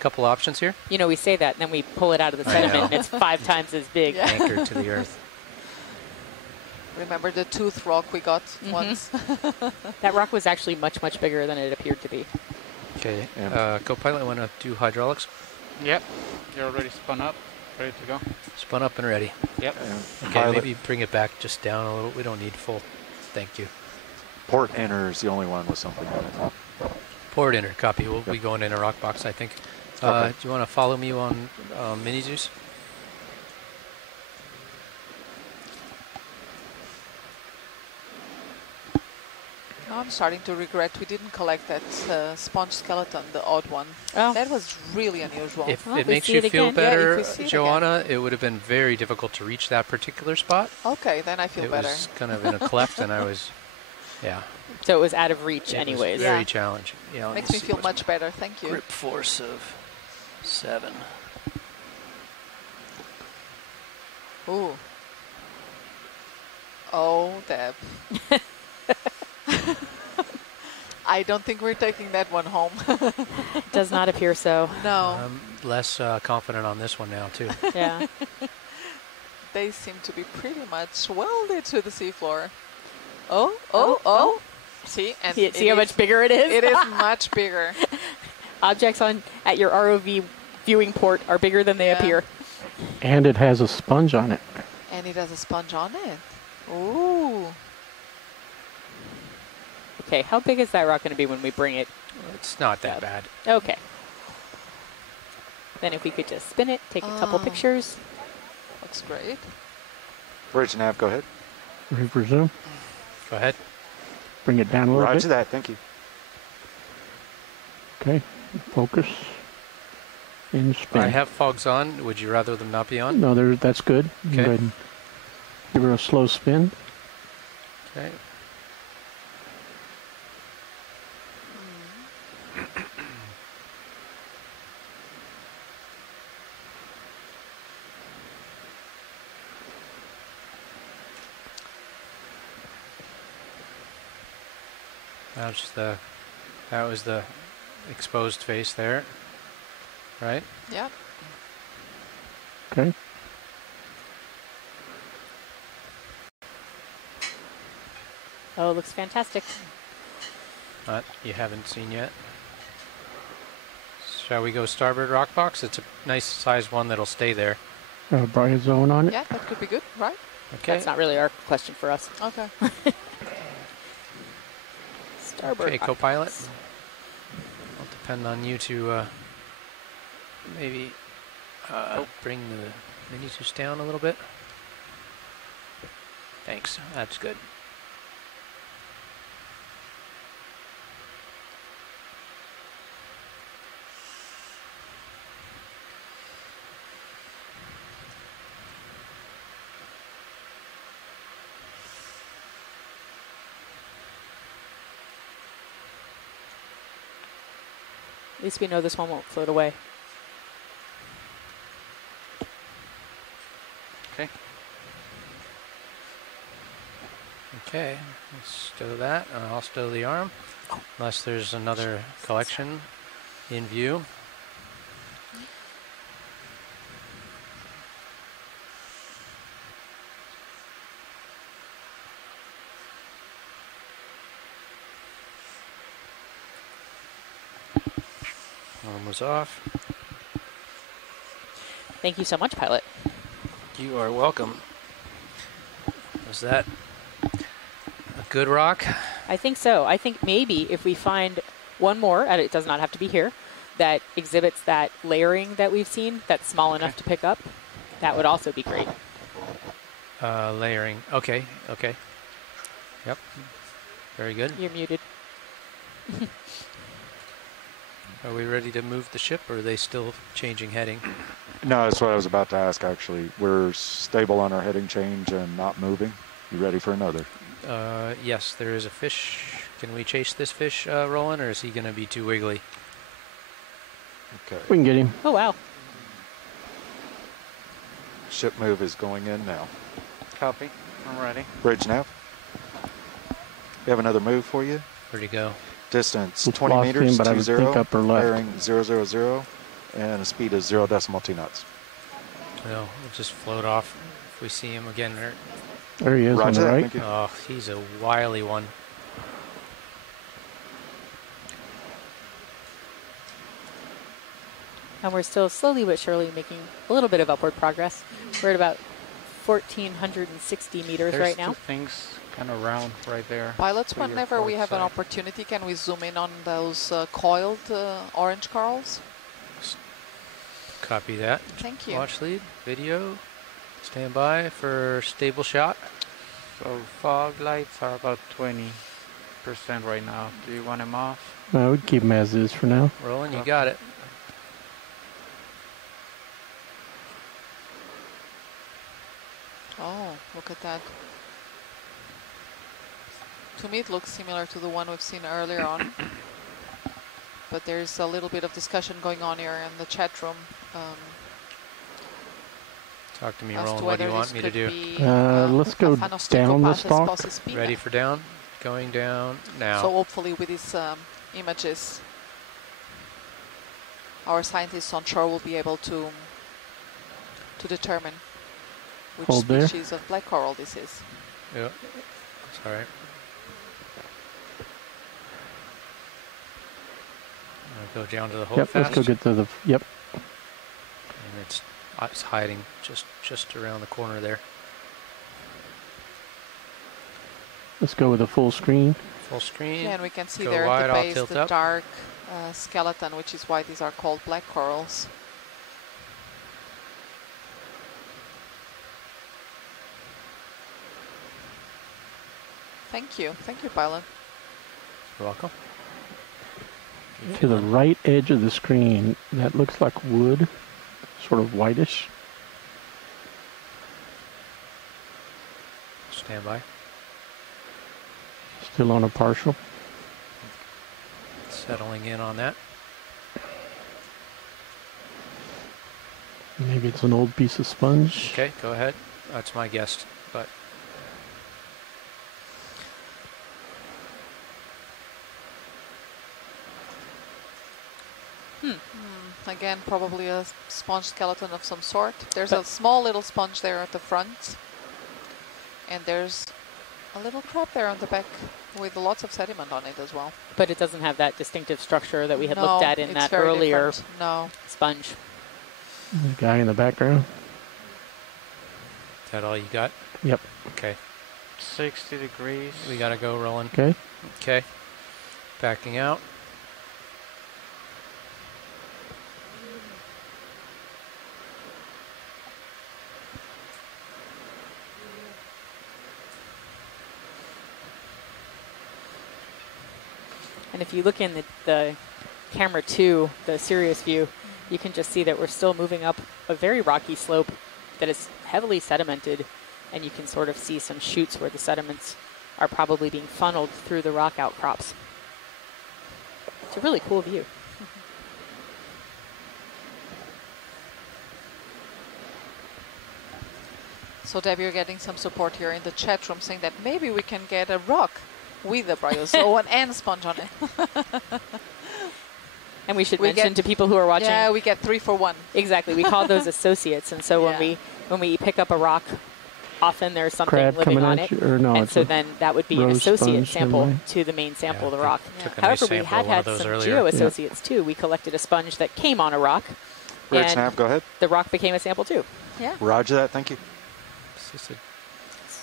Couple options here. You know, we say that, and then we pull it out of the sediment, and it's 5 times as big. Yeah. Anchored to the earth. Remember the tooth rock we got once? That rock was actually much, much bigger than it appeared to be. Okay. Co-pilot, want to do hydraulics? Yep. You're already spun up, ready to go. Spun up and ready. Yep. Okay, Pilot. maybe bring it back just down a little. We don't need full. Thank you. Port enter is the only one with something in it. Port enter, copy. We'll be going in a rock box, I think. Okay. Do you want to follow me on Mini Zeus? Now I'm starting to regret we didn't collect that sponge skeleton, the odd one. Oh. That was really unusual. If it makes you feel again. better, Yeah, if we see it Joanna, it would have been very difficult to reach that particular spot. Okay, then I feel better. It was kind of in a cleft, and I was, yeah. So it was out of reach It anyways. was very challenging. Yeah, let Makes me see feel what's much better. Thank you. grip force of 7. Ooh. Oh, Deb. I don't think we're taking that one home. Does not appear so. No. I'm less confident on this one now, too. Yeah. They seem to be pretty much welded to the seafloor. Oh. See? And See how much bigger it is? It is much bigger. Objects at your ROV viewing port are bigger than they appear. And it has a sponge on it. And it has a sponge on it. Ooh. Okay, how big is that rock going to be when we bring it? It's not that bad. Okay. Then if we could just spin it, take a couple pictures. Looks great. Bridge nav, go ahead. Ready for zoom? Go ahead. Bring it down a little Roger bit. that, thank you. Okay, focus. And spin. I have fogs on. Would you rather them not be on? No, that's good. Okay. Go ahead and give her a slow spin. Okay. That was the exposed face there, right? Yeah. Okay. Oh, it looks fantastic. You haven't seen yet. Shall we go starboard rock box? It's a nice sized one that'll stay there. Brian zone on it. Yeah, that could be good, right? Okay. That's not really our question for us. Okay. Starboard. Okay, rock co-pilot. box. It'll depend on you to maybe bring the mini-juice down a little bit. Thanks. That's good. At least we know this one won't float away. Okay. Okay, let's stow that. I'll stow the arm, unless there's another collection in view. Arm was off. Thank you so much, pilot. You are welcome. Was that a good rock? I think so. I think maybe if we find one more, and it does not have to be here, that exhibits that layering that we've seen, that's small enough to pick up, that would also be great. Layering. Okay, okay. Yep. Very good. You're muted. Are we ready to move the ship, or are they still changing heading? No, that's what I was about to ask, actually. We're stable on our heading change and not moving. You ready for another? Yes, there is a fish. Can we chase this fish, Roland, or is he going to be too wiggly? Okay. We can get him. Oh, wow. Ship move is going in now. Copy. I'm ready. Bridge nav. We have another move for you. Where'd he go? Distance We've 20 lost meters, him, but I would 20, think upper left. bearing 000, and a speed of 0.2 knots. Well, we'll just float off if we see him again. There he is on the right. Oh, he's a wily one. And we're still slowly but surely making a little bit of upward progress. We're at about 1,460 meters right now. Two things kind of round right there. Pilots, 3 or whenever 4 we have an side. opportunity, can we zoom in on those coiled orange corals? Copy that. Thank you. Watch lead, video, stand by for stable shot. So fog lights are about 20% right now. Do you want them off? No, we can keep him as is for now. Roland, you got it. Oh, look at that. To me, it looks similar to the one we've seen earlier on. But there's a little bit of discussion going on here in the chat room. Talk to me, as Roland. to What do whether you want this me to could do? be, Let's go down the stalk. Ready for down? Going down now. So hopefully with these images, our scientists on shore will be able to determine which Hold there. species of black coral this is. Yeah, that's all right. Go down to the hold Yep, fast. let's go get to the, yep. And it's hiding just around the corner there. Let's go with a full screen. Full screen. Yeah, and we can see Go there wide, at the I'll base tilt the up. dark skeleton, which is why these are called black corals. Thank you, pilot. You're welcome. To the right edge of the screen, that looks like wood, sort of whitish. Stand by. Still on a partial. Settling in on that. Maybe it's an old piece of sponge. Okay, go ahead. That's my guess, but Again, probably a sponge skeleton of some sort. There's a small little sponge there at the front. And there's A little crab there on the back with lots of sediment on it as well. But it doesn't have that distinctive structure that we had No, looked at in it's that very earlier different. No. sponge. The guy in the background. Is that all you got? Yep. Okay. 60 degrees. We gotta go, Roland. Okay. Okay. Backing out. And if you look in the camera 2, the Sirius view, you can just see that we're still moving up a very rocky slope that is heavily sedimented, and you can sort of see some chutes where the sediments are probably being funneled through the rock outcrops. It's a really cool view. So Debbie, you're getting some support here in the chat room saying that maybe we can get a rock with a bryozoan and sponge on it. And we should mention to people who are watching. Yeah, we get 3 for 1. Exactly. We call those associates. And so when we pick up a rock, often there's something Crab living coming on at it. you, or no, and it's so a then that would be an rose associate sponge sample anyway. to the main sample of the I rock. took a However, nice we sample have of one had of those some earlier. geo-associates too. We collected a sponge that came on a rock. Great, and Snap, go ahead. The rock became a sample too. Yeah. Roger that, thank you.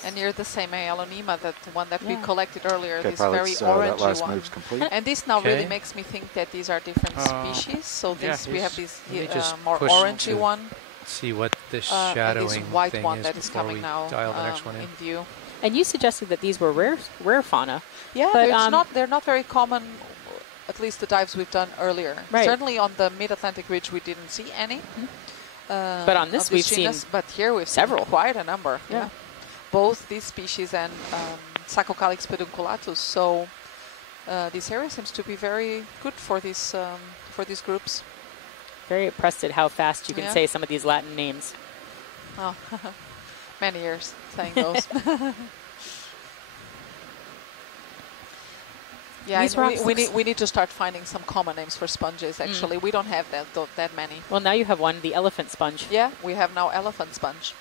And near the same Alonema, that one that we Yeah. collected earlier, Okay, this very pilots, that orangey last one. move's complete. And this now Okay. really makes me think that these are different species. So yeah, this we have this Let me just more push orangey to one. See what this And shadowing this white thing one is that is before coming we now dial the next one in. view. And you suggested that these were rare fauna. Yeah, but, they're not very common, at least the dives we've done earlier. Right. Certainly on the Mid-Atlantic Ridge we didn't see any. But on this of we've this seen genus, but here we've several. seen quite a number. Yeah. Both these species and Sacocalix pedunculatus. So this area seems to be very good for these groups. Very impressed at how fast you can Yeah. say some of these Latin names. Oh, many years saying those. Yeah, These and rocks we need to start finding some common names for sponges. Actually, we don't have that many. Well, now you have one, the elephant sponge. Yeah, we have now elephant sponge.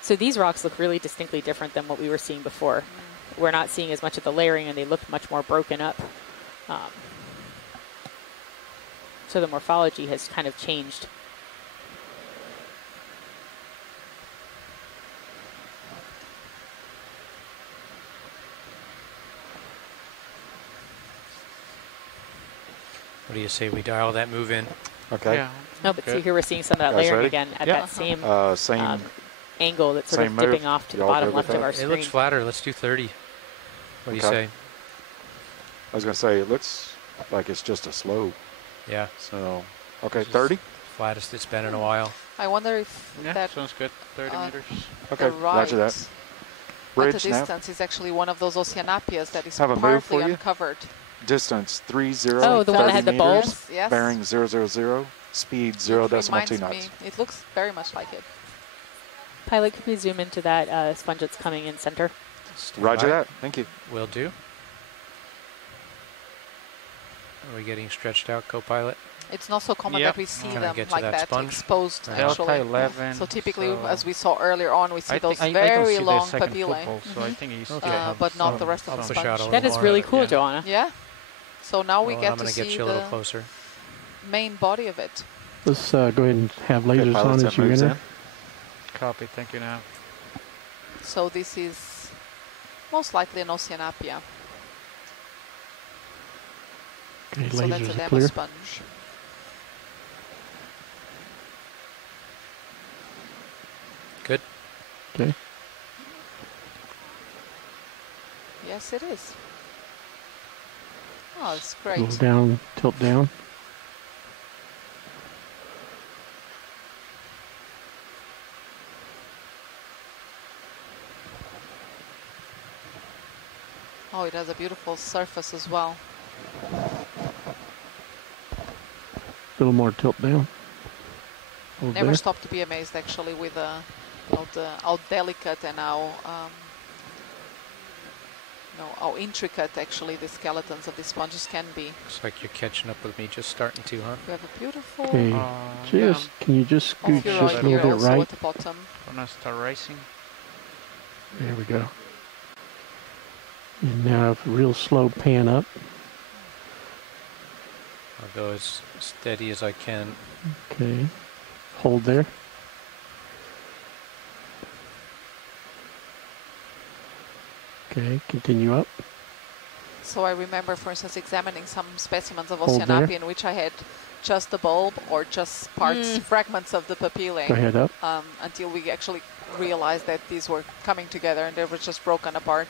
So these rocks look really distinctly different than what we were seeing before. We're not seeing as much of the layering, and they look much more broken up. So the morphology has kind of changed. What do you say we dial that move in? Okay. Yeah. No, but see, here we're seeing some of that Guys layering ready? again at Yeah. that same Same angle that's sort same of move. dipping off to the Y'all bottom good with left of that? our It screen. looks flatter. Let's do 30. What do you Okay. say? I was going to say, it looks like it's just a slope. Yeah. So, okay, This is 30? Flattest it's been in a while. I wonder if Yeah, that sounds good. 30 meters. Okay, the right roger that. at Bridge the now. distance is actually one of those Oceanapias that is Have a move partly for you? uncovered. Distance 30, Oh, the one that had the bulb? meters, Yes. bearing 000, speed 0 decimal Reminds 2 knots. me, it looks very much like it. Pilot, could we zoom into that sponge that's coming in center? Stand Roger by. that. Thank you. Will do. Are we getting stretched out, co-pilot? It's not so common Yep. that we see Can I them get to like that that, sponge? exposed Right. Delta actually. 11. So typically, so as we saw earlier on, we see I those think I don't very see long the second papillae. football, so I think he's But not the rest of I'll the push out a sponge. little That is more. really cool, Yeah. Joanna. Yeah. So now we Well, get I'm to gonna get see you a little the closer. main body of it. Let's go ahead and have lasers pilots, on that as you moves enter. in. Copy, thank you now. So this is most likely an Oceanapia. Okay, So that's a lasers are demo clear. sponge. Good. Okay. Yes, it is. Oh, it's Go great. down, tilt down. Oh, it has a beautiful surface as well. A little more tilt down. Over Never there. stop to be amazed, actually, with how delicate and how intricate actually the skeletons of these sponges can be. Looks like you're catching up with me, just starting to, huh? We have a beautiful Okay, just can you just scoot here just a here little bit also right? at the bottom. Gonna start racing. There we go. And now a real slow pan up. I'll go as steady as I can. Okay. Hold there. Okay, continue up. So I remember, for instance, examining some specimens of Hold there. Oceanapia in which I had just the bulb or just parts, fragments of the papillae. Go ahead up. Until we actually realized that these were coming together and they were just broken apart.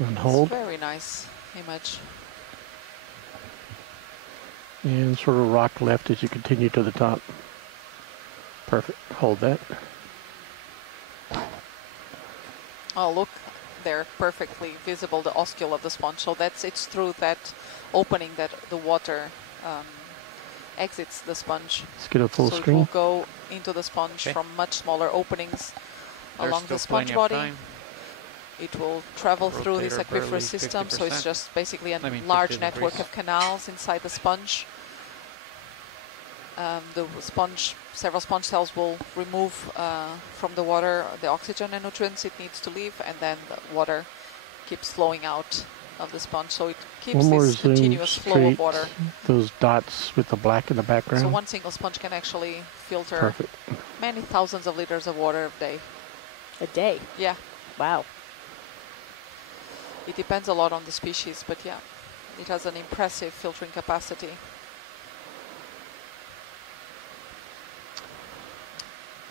And hold. Very nice image. And sort of rock left as you continue to the top. Perfect. Hold that. Oh, look, they're perfectly visible, the oscule of the sponge. So it's through that opening that the water exits the sponge. Let's get a full so screen. It will go into the sponge from much smaller openings along the sponge body. It will travel through this aquiferous system, so it's just basically a large network of canals inside the sponge. Several sponge cells will remove from the water the oxygen and nutrients it needs to live, and then the water keeps flowing out of the sponge, so it keeps this continuous flow of water. Those dots with the black in the background. So one single sponge can actually filter many thousands of liters of water a day. A day? Yeah. Wow. It depends a lot on the species, but yeah, it has an impressive filtering capacity.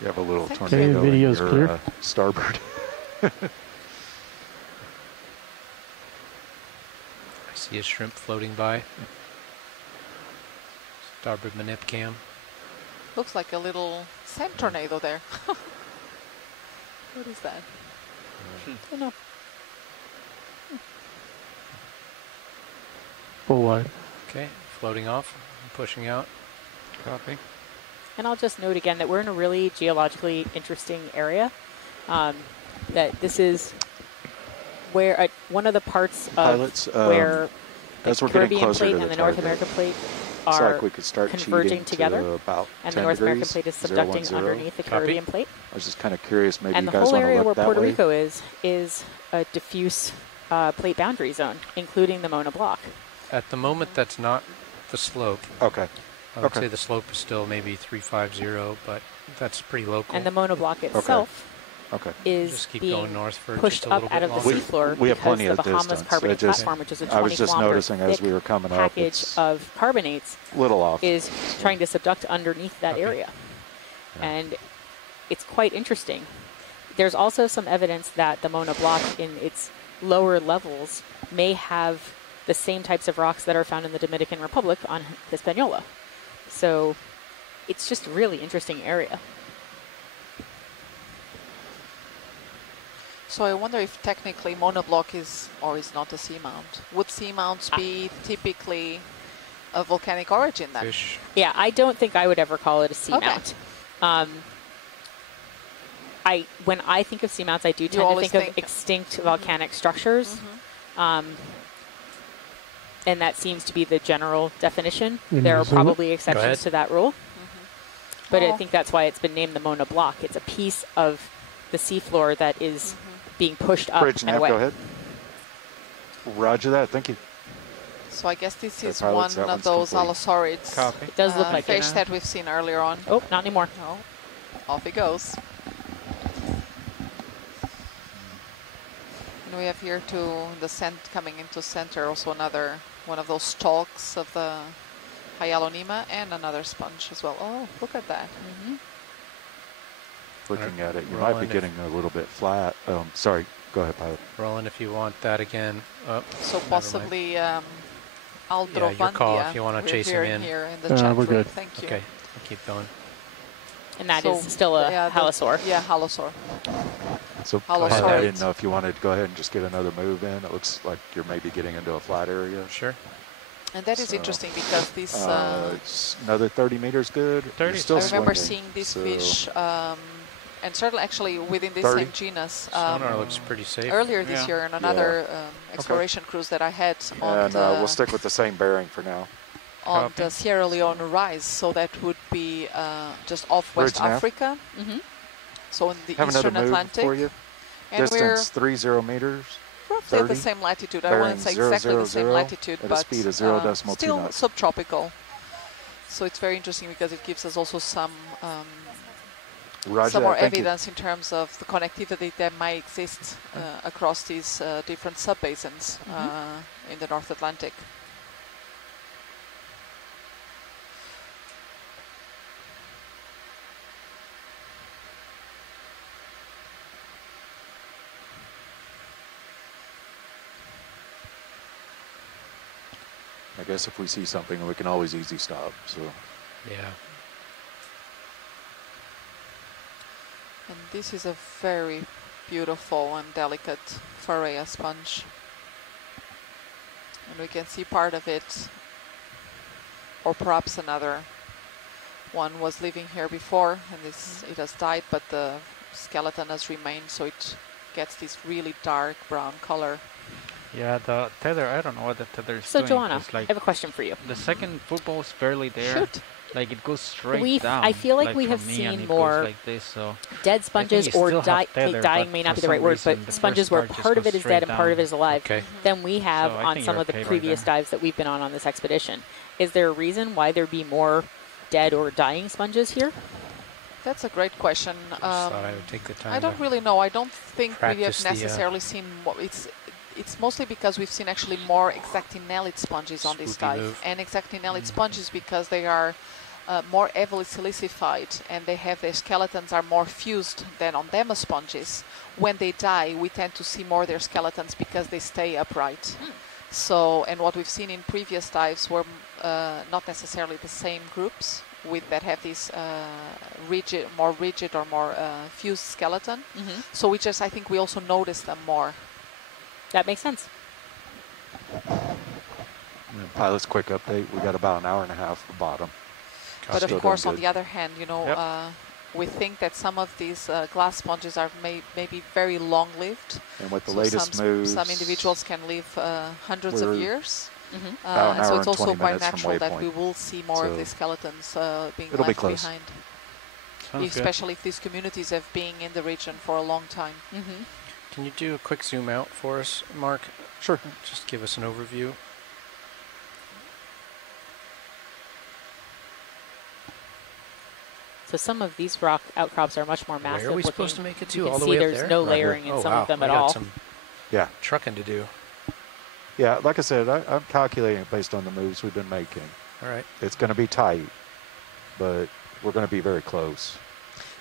You have a little Thank tornado in video's your clear. starboard. I see a shrimp floating by. Starboard manip cam. Looks like a little sand tornado there. What is that? I don't know. Full wide. Okay, floating off, pushing out. Copy. And I'll just note again that we're in a really geologically interesting area. That this is where one of the parts of Pilots, where the as we're getting Caribbean closer plate to and the the North target, American plate looks are like we could start converging cheating together, to about and 10 the North American degrees, plate is 010. subducting underneath the Caribbean plate. I was just kind of curious, maybe And you the guys whole want to area look where that Puerto way? Rico is a diffuse plate boundary zone, including the Mona Block. At the moment, that's not the slope. Okay. I would say the slope is still maybe 350, but that's pretty local. And the Mona Block itself is just keep being going north for pushed just a little up out bit of the longer. seafloor We have because plenty the of Bahamas distance. Carbonate Platform, which is a 20 I was just kilometer noticing as we were coming up, package it's of carbonates little off. is trying to subduct underneath that area. And it's quite interesting. There's also some evidence that the Mona Block in its lower levels may have the same types of rocks that are found in the Dominican Republic on Hispaniola. So it's just a really interesting area. So I wonder if technically monoblock is or is not a seamount. Would seamounts be typically of volcanic origin then? Fish. Yeah, I don't think I would ever call it a seamount. When I think of seamounts, I do tend to think of extinct volcanic structures. And that seems to be the general definition. There are probably exceptions to that rule. But I think that's why it's been named the Mona Block. It's a piece of the seafloor that is being pushed up Bridge and nav, away. go ahead. Roger that, thank you. So I guess this is pilots, one that of those one's allosaurids It does look like fish it. that we've seen earlier on. Oh, not anymore. No. Off it goes. And we have here to the coming into center also another one of those stalks of the Hyalonema and another sponge as well. Oh, look at that. Looking at it, you might be getting a little bit flat. Sorry, go ahead, pilot. Roland, if you want that again. So possibly Aldrovandia. Yeah, your call if you want to chase him in. Here in the chat we're room. good. Thank you. Okay, we'll keep going. And that is still a halosaur. Yeah, halosaur. So Hollow pilot, I sorry. didn't know if you wanted to go ahead and just get another move in. It looks like you're maybe getting into a flat area. Sure. And that is interesting because this... it's another 30 meters good. 30. Still I remember swinging, seeing this so fish, and certainly actually within this 30. same genus. Sonar looks pretty safe. Earlier this year on another exploration cruise that I had on And the, we'll stick with the same bearing for now. on the Sierra Leone Rise. So that would be just off West Bridge nav. Africa. So in the Have Eastern another move Atlantic. for you. And Distance 30 meters. roughly at the 30, same latitude. I bearing wouldn't say exactly the same 000 latitude, at a but speed of 0.2 still knots. subtropical. So it's very interesting because it gives us also some Roger more that, thank you. evidence in terms of the connectivity that might exist across these different subbasins in the North Atlantic. I guess if we see something, we can always easy stop. So. Yeah. And this is a very beautiful and delicate Pharea sponge. And we can see part of it, or perhaps another one was living here before, and it has died, but the skeleton has remained, so it gets this really dark brown color. Yeah, the tether, I don't know what the tether is So doing. Joanna, It's like I have a question for you. the second football is barely there. Shoot. Like it goes straight down. I feel like we from have me, and seen it more goes like this, so dead sponges, I think you or still have tether, dying but may not for be the right some word, reason, but the sponges first where part just part of goes it is straight dead and part of it is alive, Okay. than we have So I on think some you're of the okay right previous there. dives that we've been on this expedition. Is there a reason why there'd be more dead or dying sponges here? That's a great question. Thought I would take the time I don't to really know. I don't think we have practice the, necessarily seen more. It's mostly because we've seen actually more exactinellid sponges on this Swoopy dive. move. And exactinellid sponges because they are more heavily silicified, and they have their skeletons are more fused than on demo sponges. When they die, we tend to see more their skeletons because they stay upright. So, and what we've seen in previous dives were not necessarily the same groups that have this more rigid or more fused skeleton. So I think we also notice them more. That makes sense. Pilot's quick update. We got about an hour and a half at the bottom. But Still of course, doing on good. the other hand, we think that some of these glass sponges are maybe very long-lived. And with the So latest moves, some individuals can live hundreds of we're years. about an So hour it's and 20 also quite minutes from natural that waypoint. we will see more of So these skeletons being it'll be left close. behind. Sounds good. Especially if these communities have been in the region for a long time. Can you do a quick zoom out for us, Mark? Sure. Just give us an overview. So some of these rock outcrops are much more Where massive. are we looking. supposed to make it to? You can All the see way up there's there? no Right here. layering in Oh, some wow. of them I at got all. some Yeah. trucking to do. Yeah, like I said, I'm calculating it based on the moves we've been making. All right. It's going to be tight, but we're going to be very close.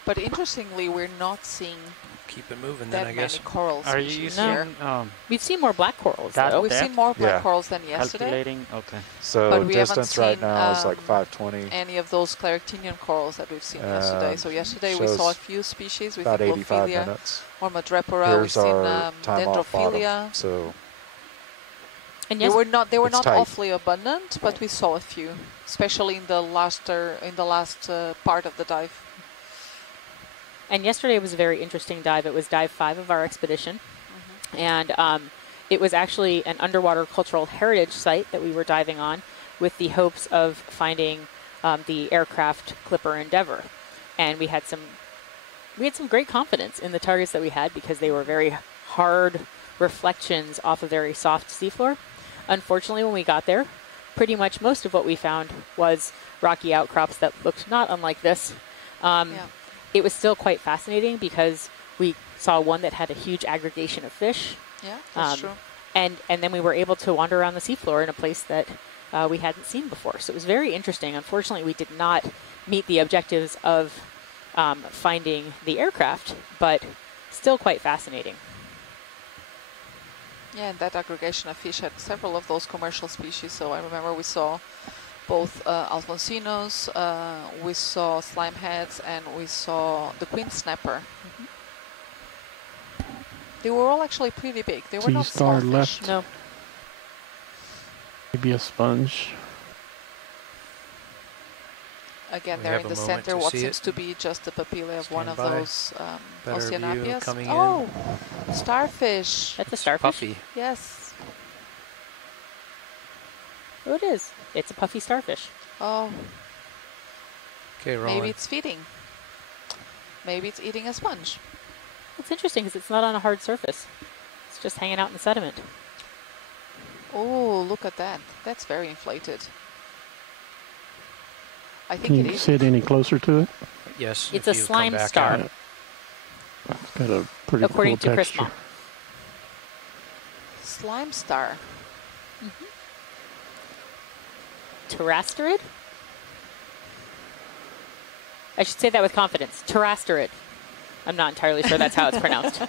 But interestingly, we're not seeing Keep it moving then, that I guess. many coral Are you species using here. We've seen more black corals, That- though. We've seen more black corals than yesterday. calculating? Okay. So But we haven't distance right seen, now is like 520. any of those Clarictinian corals that we've seen yesterday. So yesterday we saw a shows few species. We about think 85 Lophilia minutes. or Madrepora. We've Here's seen our time off bottom. Dendrophilia. So And They yes, were not It's tight. awfully abundant, but we saw a few, especially in the last part of the dive. and yesterday was a very interesting dive. It was dive 5 of our expedition. And it was actually an underwater cultural heritage site that we were diving on with the hopes of finding the aircraft Clipper Endeavour. And we had some great confidence in the targets that we had because they were very hard reflections off a very soft seafloor. Unfortunately, when we got there, pretty much most of what we found was rocky outcrops that looked not unlike this. It was still quite fascinating because we saw one that had a huge aggregation of fish. Yeah, that's true. And then we were able to wander around the seafloor in a place that we hadn't seen before. So it was very interesting. Unfortunately, we did not meet the objectives of finding the aircraft, but still quite fascinating. Yeah, and that aggregation of fish had several of those commercial species. So I remember we saw both Alfonsinos, we saw slime heads, and we saw the queen snapper. They were all actually pretty big. They were not small T-star fish. left. No. Maybe a sponge. Again, We there have in a the moment center, to what see seems it. to be just the papillae of one Stand of by. those Better view Oceanapias. coming in. Oh, starfish. That's a starfish? Puffy. Yes. Oh, it is. It's a puffy starfish. Oh, Okay, rolling. maybe it's feeding. Maybe it's eating a sponge. It's interesting because it's not on a hard surface. It's just hanging out in the sediment. Oh, look at that. That's very inflated. I think Can it you is. sit any closer to it? Yes. It's if a you come slime back star. out. It's got a pretty According cool to texture. Chrisma. Slime star. Pterasterid? I should say that with confidence. Pterasterid. I'm not entirely sure that's how it's pronounced.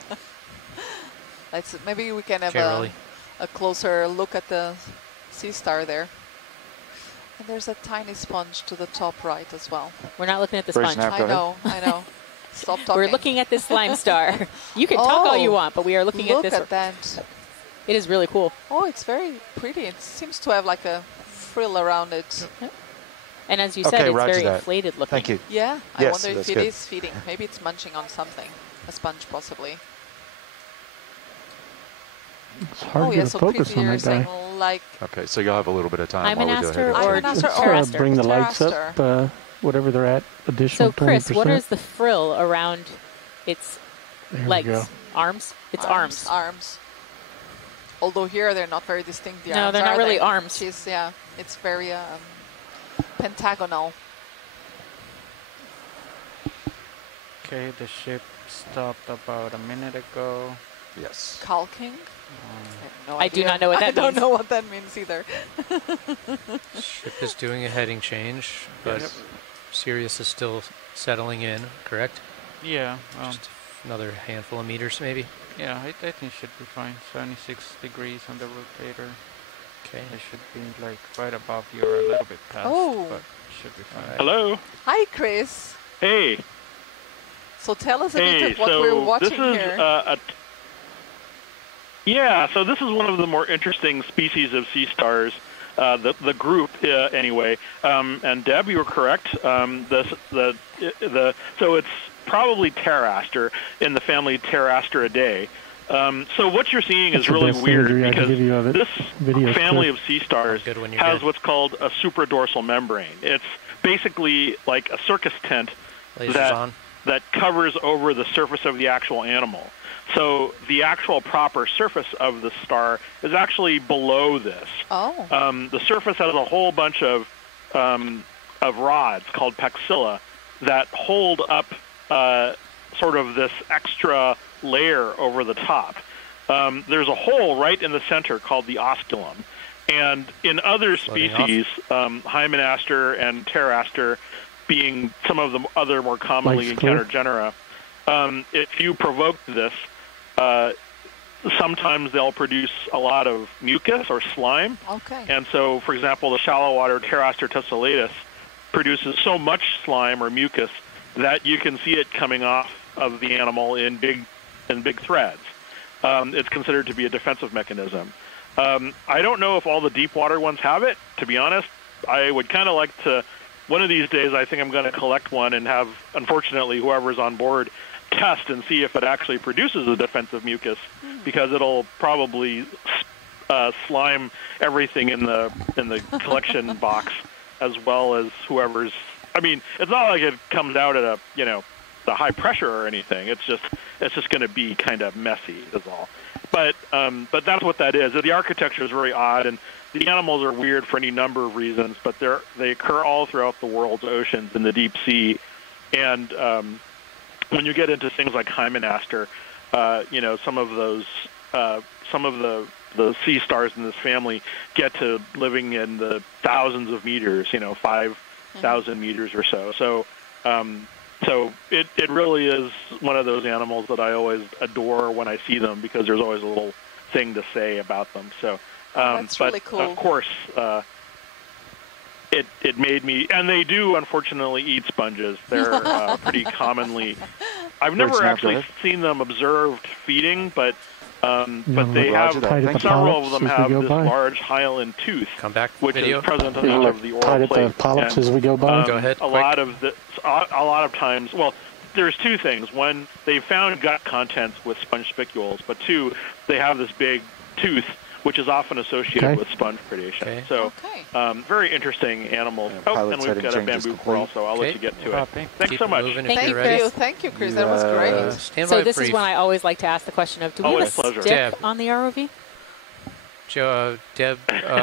Maybe we can have Generally. a closer look at the sea star there. And there's a tiny sponge to the top right as well. We're not looking at the Raise sponge. an app, go I know. Stop talking. We're looking at this slime star. You can talk all you want, but we are looking at this. Look at that. It is really cool. Oh, it's very pretty. It seems to have like a frill around it. And as you said, it's roger very that. inflated looking. Thank you. Yeah, I Yes, wonder if that's it good. is feeding. Maybe it's munching on something. A sponge, possibly. It's hard Oh, to yeah, get a so focus pretty on you're that guy. saying like Okay, so you'll have a little bit of time while we go Hymenaster ahead. or Hymenaster Just Pteraster? bring the lights Pteraster. up, whatever they're at, additional So, Chris, 20%. what is the frill around its There we legs? go. Arms? It's arms. Arms. Although here they're not very distinct. The No, arms, they're not are really they? arms. It's very pentagonal. Okay, the ship stopped about a minute ago. Yes. Calking? I have no I do idea. not know what that I don't means. know what that means either. Ship is doing a heading change, but Yep. Sirius is still settling in, correct? Yeah, Just another handful of meters, maybe. yeah, I think it should be fine. 76 degrees on the rotator. Okay. It should be like right above you or a little bit past, Oh. but it should be fine. Hello. Hi, Chris. Hey. So tell us a bit Hey. of what So we're watching this is here. yeah. So this is one of the more interesting species of sea stars. The group anyway. And Deb, you were correct. So it's probably Pteraster in the family Pterasteridae. So what you're seeing That's is the really best weird imagery I can because give you of it. this Video's family quick. of sea stars Good when you're has good. what's called a supradorsal membrane. It's basically like a circus tent Lasers on. that covers over the surface of the actual animal. So the actual proper surface of the star is actually below this. Oh. The surface has a whole bunch of rods called pexilla that hold up sort of this extra layer over the top. There's a hole right in the center called the osculum. And in other Floating species, Hymenaster and Pteraster being some of the other more commonly Mike's clear. encountered genera, if you provoke this, sometimes they'll produce a lot of mucus or slime. Okay. And so, for example, the shallow water Pteraster tessellatus produces so much slime or mucus that you can see it coming off of the animal in big threads. It's considered to be a defensive mechanism. I don't know if all the deep water ones have it, to be honest. I would kind of like to, one of these days, I think I'm going to collect one and have, unfortunately, whoever's on board test and see if it actually produces a defensive mucus, because it'll probably slime everything in the collection box, as well as whoever's. I mean, it's not like it comes out at a the high pressure or anything. It's just going to be kind of messy, is all. But that's what that is. The architecture is very odd, and the animals are weird for any number of reasons. But they occur all throughout the world's oceans in the deep sea, and when you get into things like Hymenaster, some of the sea stars in this family get to living in the thousands of meters, 5,000 meters or so. So it really is one of those animals that I always adore when I see them, because there's always a little thing to say about them. So, That's but really cool. of course, it made me, and they do unfortunately eat sponges. They're pretty commonly. I've never Snap, actually go ahead. seen them observed feeding, but they Roger have that. Thank you. several of them Polyps as we have go this by. large hyaline tooth, Come back. which Video. is present on Yeah, all of the tied oral at the plate. polyps And, as we go by. Go ahead, A lot of times, well, there's two things. One, they found gut contents with sponge spicules, but two, they have this big tooth which is often associated Okay. with sponge predation. Okay. So, very interesting animals. Oh, pilot and we've setting got a changes bamboo complete. core also. I'll let Okay. you get to Copy. it. Thanks Keep so it much. moving if Thank you're ready. you, Chris. That was great. Stand So by this brief. is when I always like to ask the question of, do we Always have a pleasure. stick Deb. on the ROV? Deb,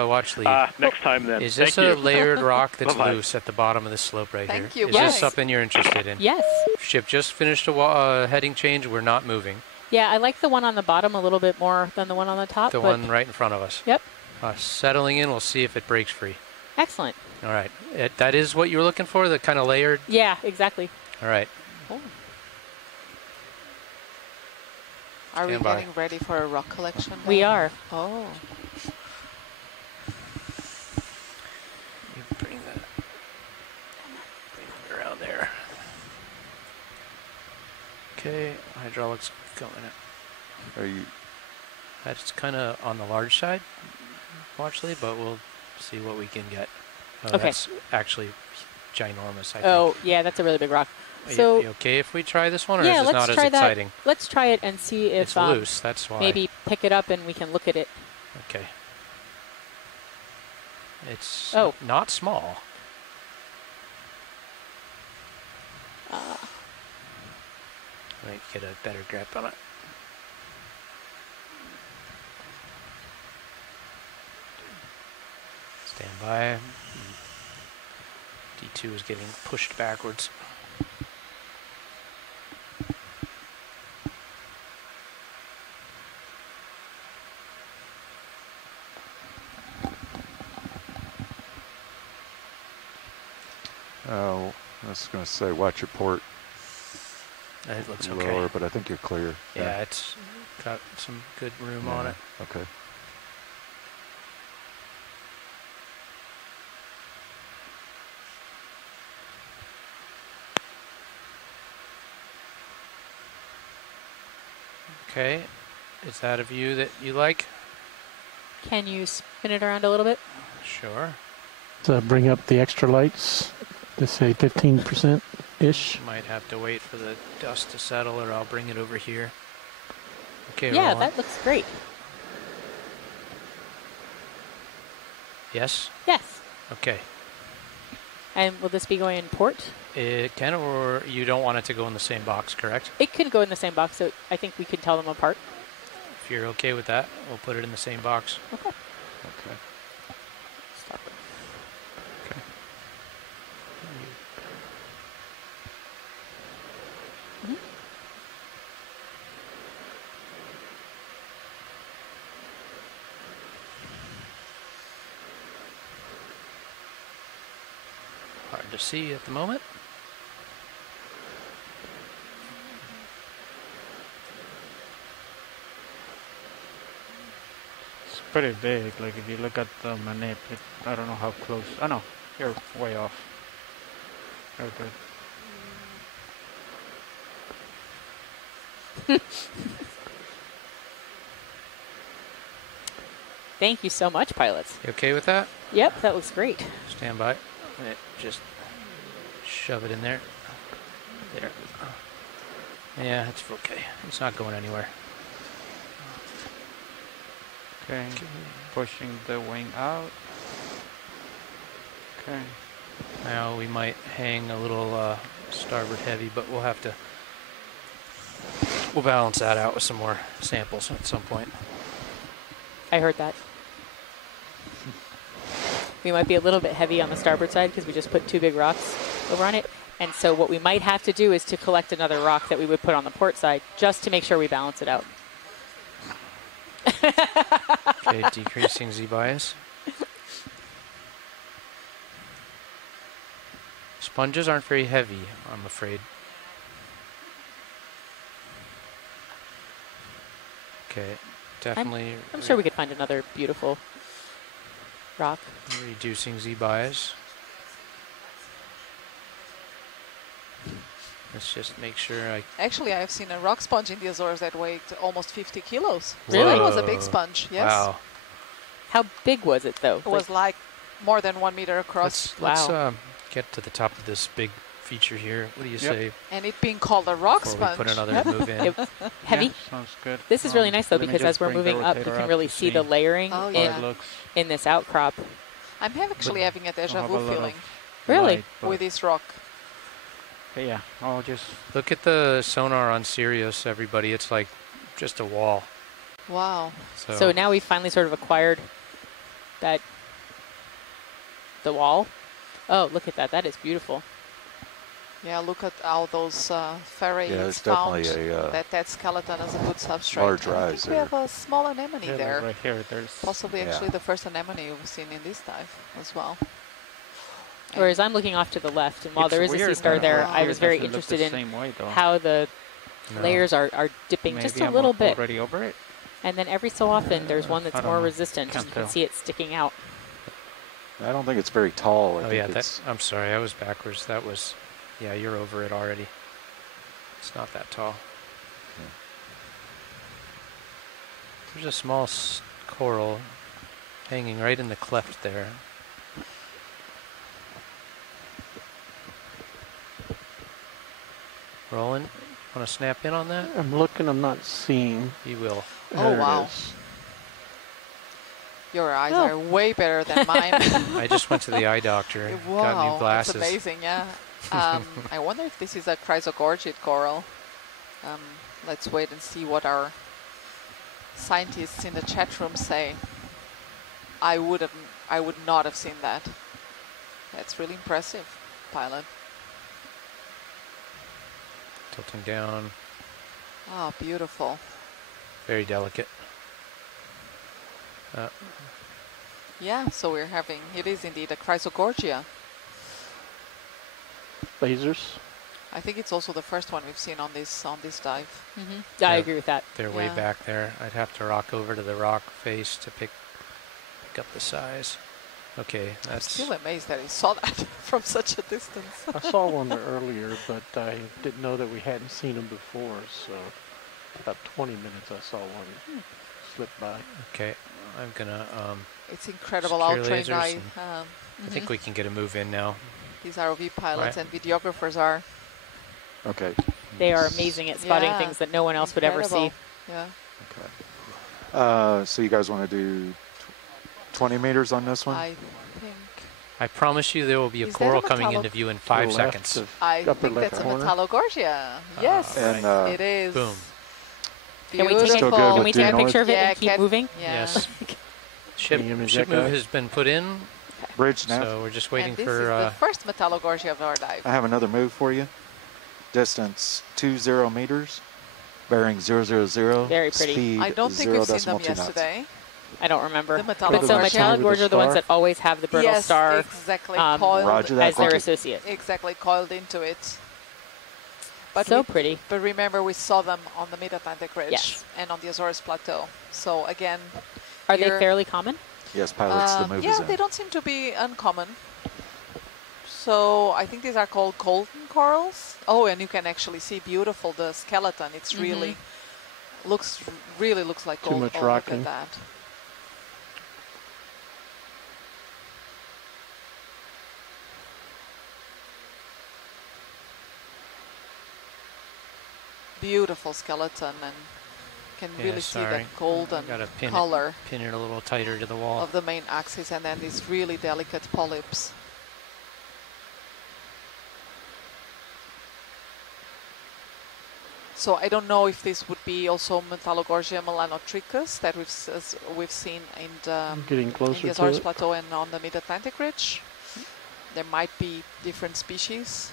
watch lead. Next time then. Is this Thank a you. layered rock that's Bye-bye. loose at the bottom of the slope right Thank here? you. Is Yes. this something you're interested in? Yes. Ship just finished a heading change. We're not moving. Yeah, I like the one on the bottom a little bit more than the one on the top. The but one right in front of us. Yep. Settling in, we'll see if it breaks free. Excellent. All right. That is what you were looking for, the kind of layered? Yeah, exactly. All right. Are we Stand by. getting ready for a rock collection? We then? are. Oh. You bring that around there. Okay, hydraulics going in. Are you? That's kind of on the large side, watch lead, but we'll see what we can get. Okay. That's actually ginormous, I think. Oh, yeah, that's a really big rock. Are So you okay if we try this one, or yeah, is this let's not try as exciting? that. Let's try it and see if It's loose, that's why. maybe pick it up and we can look at it. Okay. It's Oh. not small. Might get a better grip on it. Stand by. D2 is getting pushed backwards. Oh, I was going to say, watch your port. It looks lower, okay. but I think you're clear. Yeah, it's got some good room on it. Okay. Okay, is that a view that you like? Can you spin it around a little bit? Sure. To bring up the extra lights to say 15%-ish. Might have to wait for the dust to settle, or I'll bring it over here. Okay, Yeah, rolling. that looks great. Yes? Yes. Okay. And will this be going in port? It can, or you don't want it to go in the same box, correct? It could go in the same box, so I think we can tell them apart. If you're okay with that, we'll put it in the same box. Okay. Okay. Stop it. Okay. Hard to see at the moment. It's pretty big. Like if you look at the manip, I don't know how close. Oh no, you're way off. You're good. Thank you so much, pilots. You okay with that? Yep, that looks great. Stand by. Just shove it in there. There. Yeah, it's okay. It's not going anywhere. Okay, pushing the wing out. Okay. Now we might hang a little starboard heavy, but we'll have to. We'll balance that out with some more samples at some point. I heard that. We might be a little bit heavy on the starboard side because we just put two big rocks over on it. And so what we might have to do is to collect another rock that we would put on the port side just to make sure we balance it out. Okay, decreasing Z bias. Sponges aren't very heavy, I'm afraid. Okay, definitely. I'm sure we could find another beautiful rock. Reducing Z bias. Let's just make sure Actually, I've seen a rock sponge in the Azores that weighed almost 50 kilos. Really? So it was a big sponge, yes. Wow. How big was it, though? It was like more than 1 meter across. Let's get to the top of this big feature here. What do you Yep. say? And it being called a rock Before we sponge. put another move in. Heavy. Yeah, sounds good. This is really nice though let me because just as we're bring the moving up, you rotator can up really to see the layering Oh, how yeah. it looks. in this outcrop. I'm actually having a deja have vu a lot of feeling Really? light, but- with this rock. But yeah, I'll just Look at the sonar on Sirius, everybody. It's like just a wall. Wow. So now we've finally sort of acquired that the wall. Oh, look at that. That is beautiful. Yeah, look at how those ferrates there's found definitely a, that skeleton as a good substrate. large I rise think we there. have a small anemone yeah, there. right here. There's Possibly Yeah. actually the first anemone we've seen in this dive as well. Whereas I'm looking off to the left, and while It's there is a sea weird star that there, over I here was very doesn't look the interested in same way, though. how the No. layers are dipping Maybe just a I'm little bit. already over it. And then every so often, there's one I that's don't more know. resistant. Can't You can tell. see it sticking out. I don't think it's very tall. I Oh think yeah, it's, I'm sorry, I was backwards. That was, yeah, you're over it already. It's not that tall. There's a small coral hanging right in the cleft there. Roland, want to snap in on that? I'm looking, I'm not seeing. You will. Oh, There it wow. is. Your eyes Oh. are way better than mine. I just went to the eye doctor. Got new Wow, glasses. that's amazing, yeah. I wonder if this is a chrysogorgid coral. Let's wait and see what our scientists in the chat room say. I would not have seen that. That's really impressive, pilot. Tilting down. Oh, beautiful. Very delicate. Yeah, so we're having, it is indeed a chrysogorgia. Lasers. I think it's also the first one we've seen on this dive. Yeah, I agree with that. They're way Yeah. back there. I'd have to rock over to the rock face to pick up the size. Okay, I'm that's still amazed that he saw that from such a distance. I saw one earlier, but I didn't know that we hadn't seen them before, so about 20 minutes I saw one slip by. okay. I'm gonna It's incredible how secure trained lasers eye. and I think we can get a move in now. These ROV pilots Right. and videographers are. okay. They are amazing at spotting Yeah, things that no one else would ever see. incredible. Yeah. Okay. So you guys want to do 20 meters on this one? I think. I promise you there will be a Is that coral a coming metallo- into view in 5 left seconds. of I upper think left that's a corner. metallogorgia. Yes, And, it is. Boom. Can we take, Still it, good can with we due take a north? picture of it Yeah, and keep can- moving? Yeah. Yes. Ship image move that guy? has been put in, Bridge nav. so we're just waiting And this for is the first metallogorgia of our dive. I have another move for you. Distance 20 meters, bearing 000. Very pretty. Speed I don't think we've seen them 0.2 knots. yesterday. I don't remember. The But so metallogorgia. metallogorgia are the ones that always have the brittle Yes, star exactly. coiled Roger that. as their Thank you. associate. Exactly, coiled into it. But So we- pretty. But remember, we saw them on the Mid-Atlantic Ridge Yes. and on the Azores Plateau. So again, Are they here- fairly common? Yes, pilots, the move yeah, is in. they don't seem to be uncommon. So I think these are called golden corals. Oh, and you can actually see beautiful the skeleton. It's really really looks like Too gold. much Oh, look rocking. at that. Beautiful skeleton, and can Yeah, really see sorry. the golden gotta pin color pin it a little tighter to the wall. of the main axis, and then these really delicate polyps. So I don't know if this would be also Metallogorgia melanotrichus that we've seen in the, Getting in closer the to Azores it. Plateau and on the Mid-Atlantic Ridge. There might be different species.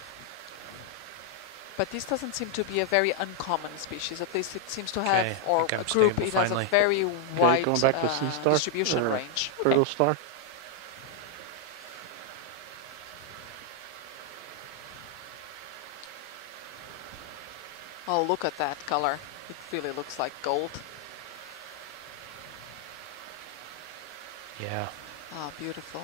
But this doesn't seem to be a very uncommon species. At least it seems to have, Okay, I or think I'm a group, stable it has finally. a very wide going back to sea star distribution or range. Brittle star. Oh, look at that color. It really looks like gold. Yeah. Ah, beautiful.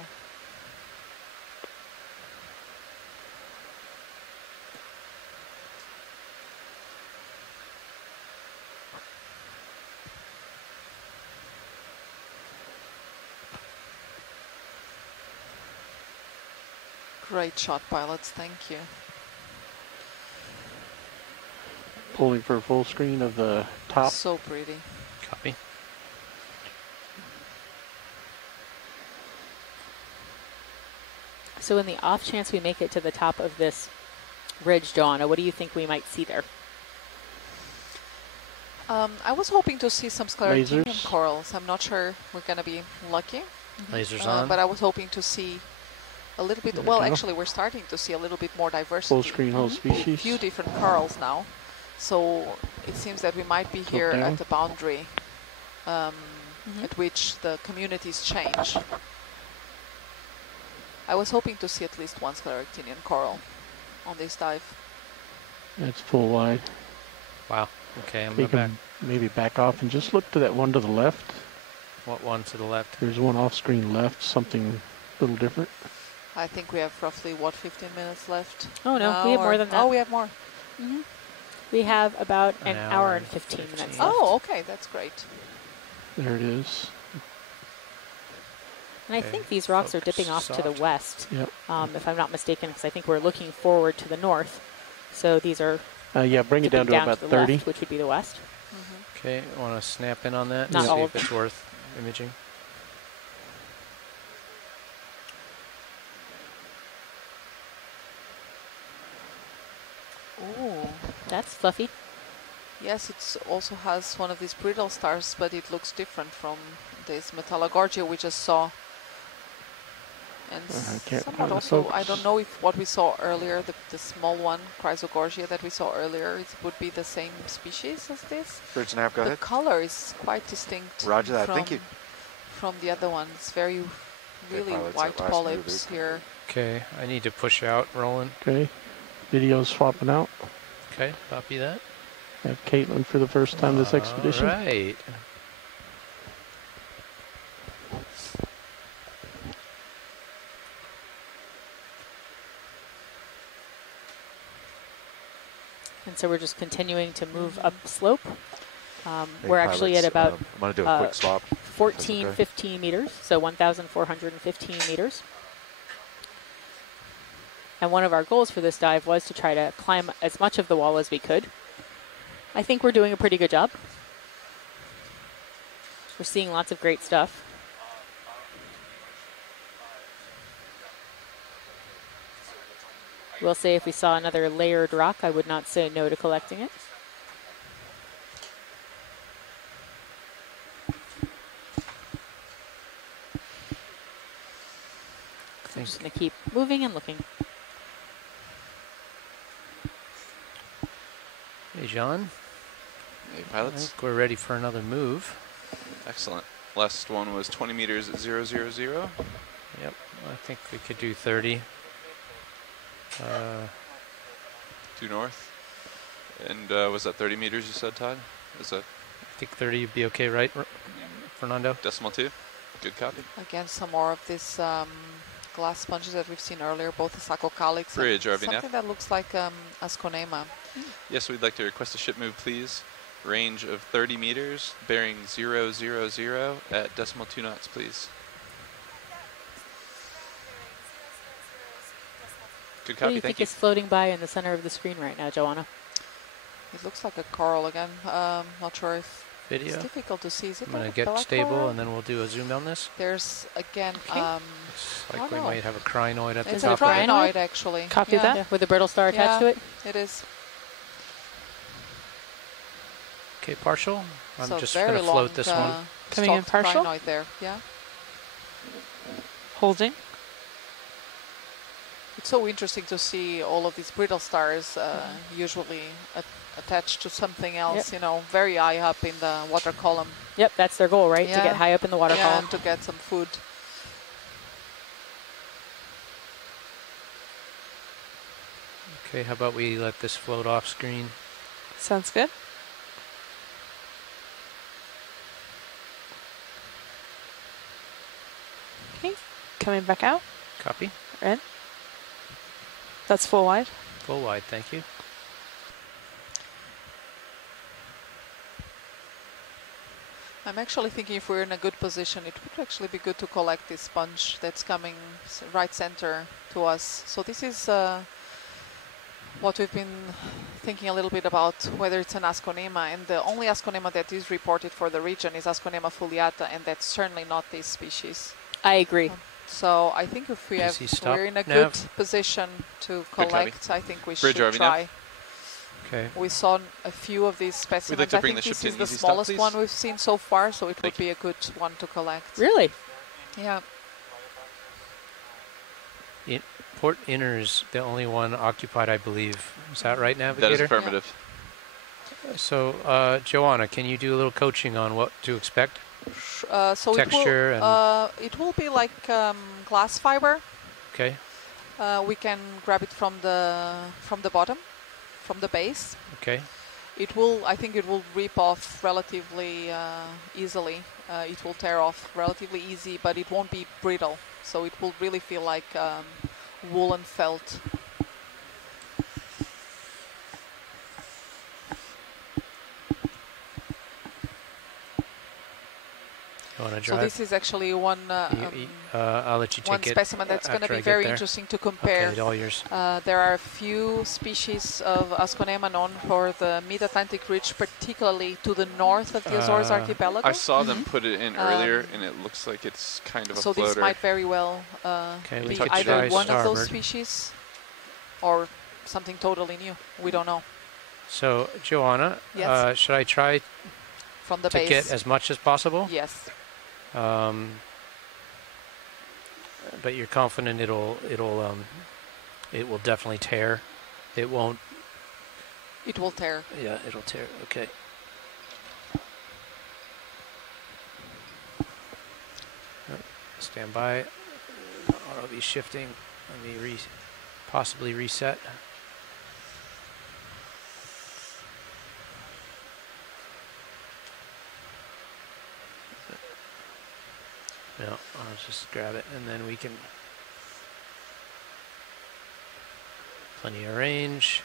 Great shot, pilots. Thank you. Pulling for a full screen of the top. So pretty. Copy. So in the off chance we make it to the top of this ridge, Joanna, what do you think we might see there? I was hoping to see some sclerotinia Lasers. corals. I'm not sure we're going to be lucky. Lasers on. But I was hoping to see a little bit. There we Well, go. actually, we're starting to see a little bit more diversity. Full screen whole A species. few different corals now. So it seems that we might be here down. at the boundary at which the communities change. I was hoping to see at least one scleractinian coral on this dive. It's full wide. Wow. Okay, I'm You going back. can maybe back off and just look to that one to the left. What one to the left? There's one off screen left, something a little different. I think we have roughly, what, 15 minutes left? Oh, no, we have more than that. Oh, we have more. We have about an An hour hour and and 15 minutes 15. left. Oh, okay, that's great. There it is. And I Okay, think these rocks are dipping off to the soft. west, Yep. if I'm not mistaken, because I think we're looking forward to the north. So these are Yeah, bring it down dipping to about the 30. left, which would be the west. Okay, want to snap in on that Not and all see of if it's worth imaging. Oh, That's fluffy. yes, it also has one of these brittle stars, but it looks different from this Metallogorgia we just saw. And I can't somewhat find the also, I focus. don't know if what we saw earlier, the small one, Chrysogorgia that we saw earlier, it would be the same species as this. Bridge nav, go The ahead. color is quite distinct. Roger that, thank you. From the other one. It's very, really pilots, white that last polyps move, here. Okay, I need to push out, Roland. Okay. Video's swapping out. Okay, copy that. Have Caitlin for the first time this expedition. All right. And so we're just continuing to move up slope. Hey, We're actually at pilots, about I'm going to do a quick swap. if that's 14, okay. 15 meters, so 1,415 meters. And one of our goals for this dive was to try to climb as much of the wall as we could. I think we're doing a pretty good job. We're seeing lots of great stuff. We'll say if we saw another layered rock, I would not say no to collecting it. I'm just going to keep moving and looking. Hey, John. Hey, I pilots. think we're ready for another move. Excellent. Last one was 20 meters at 000. Yep, I think we could do 30. Due north. And was that 30 meters you said, Todd? Is that I think 30 would be okay, right, Fernando? decimal 2? Good copy. Again, some more of these glass sponges that we've seen earlier, both the Sacocalix Bridge, and RV nav. something that looks like Asconema. Yes, we'd like to request a ship move, please. Range of 30 meters, bearing 000 at decimal 2 knots, please. Good What do copy, you thank think you. is floating by in the center of the screen right now, Joanna? It looks like a coral again. Not sure if Video. it's difficult to see. Is it I'm going like to a get black stable coral? and then we'll do a zoom on this. There's again. Looks like we no. might have a crinoid at the It's top. a of it. crinoid actually. Copy that? Yeah, with a brittle star attached to it? It is. Okay, partial. I'm So just very going to float long, this one. Coming in stalked partial? crinoid there. Yeah. Holding. It's so interesting to see all of these brittle stars usually attached to something else, you know, very high up in the water column. Yep, that's their goal, right? To get high up in the water yeah, column. and to get some food. Okay, how about we let this float off screen? Sounds good. Okay, coming back out. Copy. We're in. That's full wide. Full wide, thank you. I'm actually thinking if we're in a good position, it would actually be good to collect this sponge that's coming right center to us. So this is what we've been thinking a little bit about, whether it's an Asconema, and the only Asconema that is reported for the region is Asconema foliata, and that's certainly not this species. I agree. So I think if we have, we're in a good position to collect, I think we should try. Okay. We saw a few of these specimens. I think this is the smallest one we've seen so far, so it would be a good one to collect. Really? Yeah. Port Inner is the only one occupied, I believe. Is that right, Navigator? That is affirmative. Yeah. So, Joanna, can you do a little coaching on what to expect? So texture it will be like glass fiber. Okay. We can grab it from the bottom, from the base. Okay. It will, I think, it will rip off relatively easily. It will tear off relatively easy, but it won't be brittle. So it will really feel like woolen felt. So this is actually one I'll let you take one specimen that's going to be very interesting to compare. Okay, all yours. There are a few species of Asconema known for the mid-Atlantic ridge, particularly to the north of the Azores archipelago. I saw them put it in earlier, and it looks like it's kind of a floater. So this might very well be either one of those species or something totally new. We don't know. So, Joanna, yes. Should I try from the to base. Get as much as possible? Yes. But you're confident it will definitely tear. It won't. It will tear. Yeah, it'll tear. Okay. Stand by. ROV shifting. Let me possibly reset. No, I'll just grab it and then we can. Plenty of range.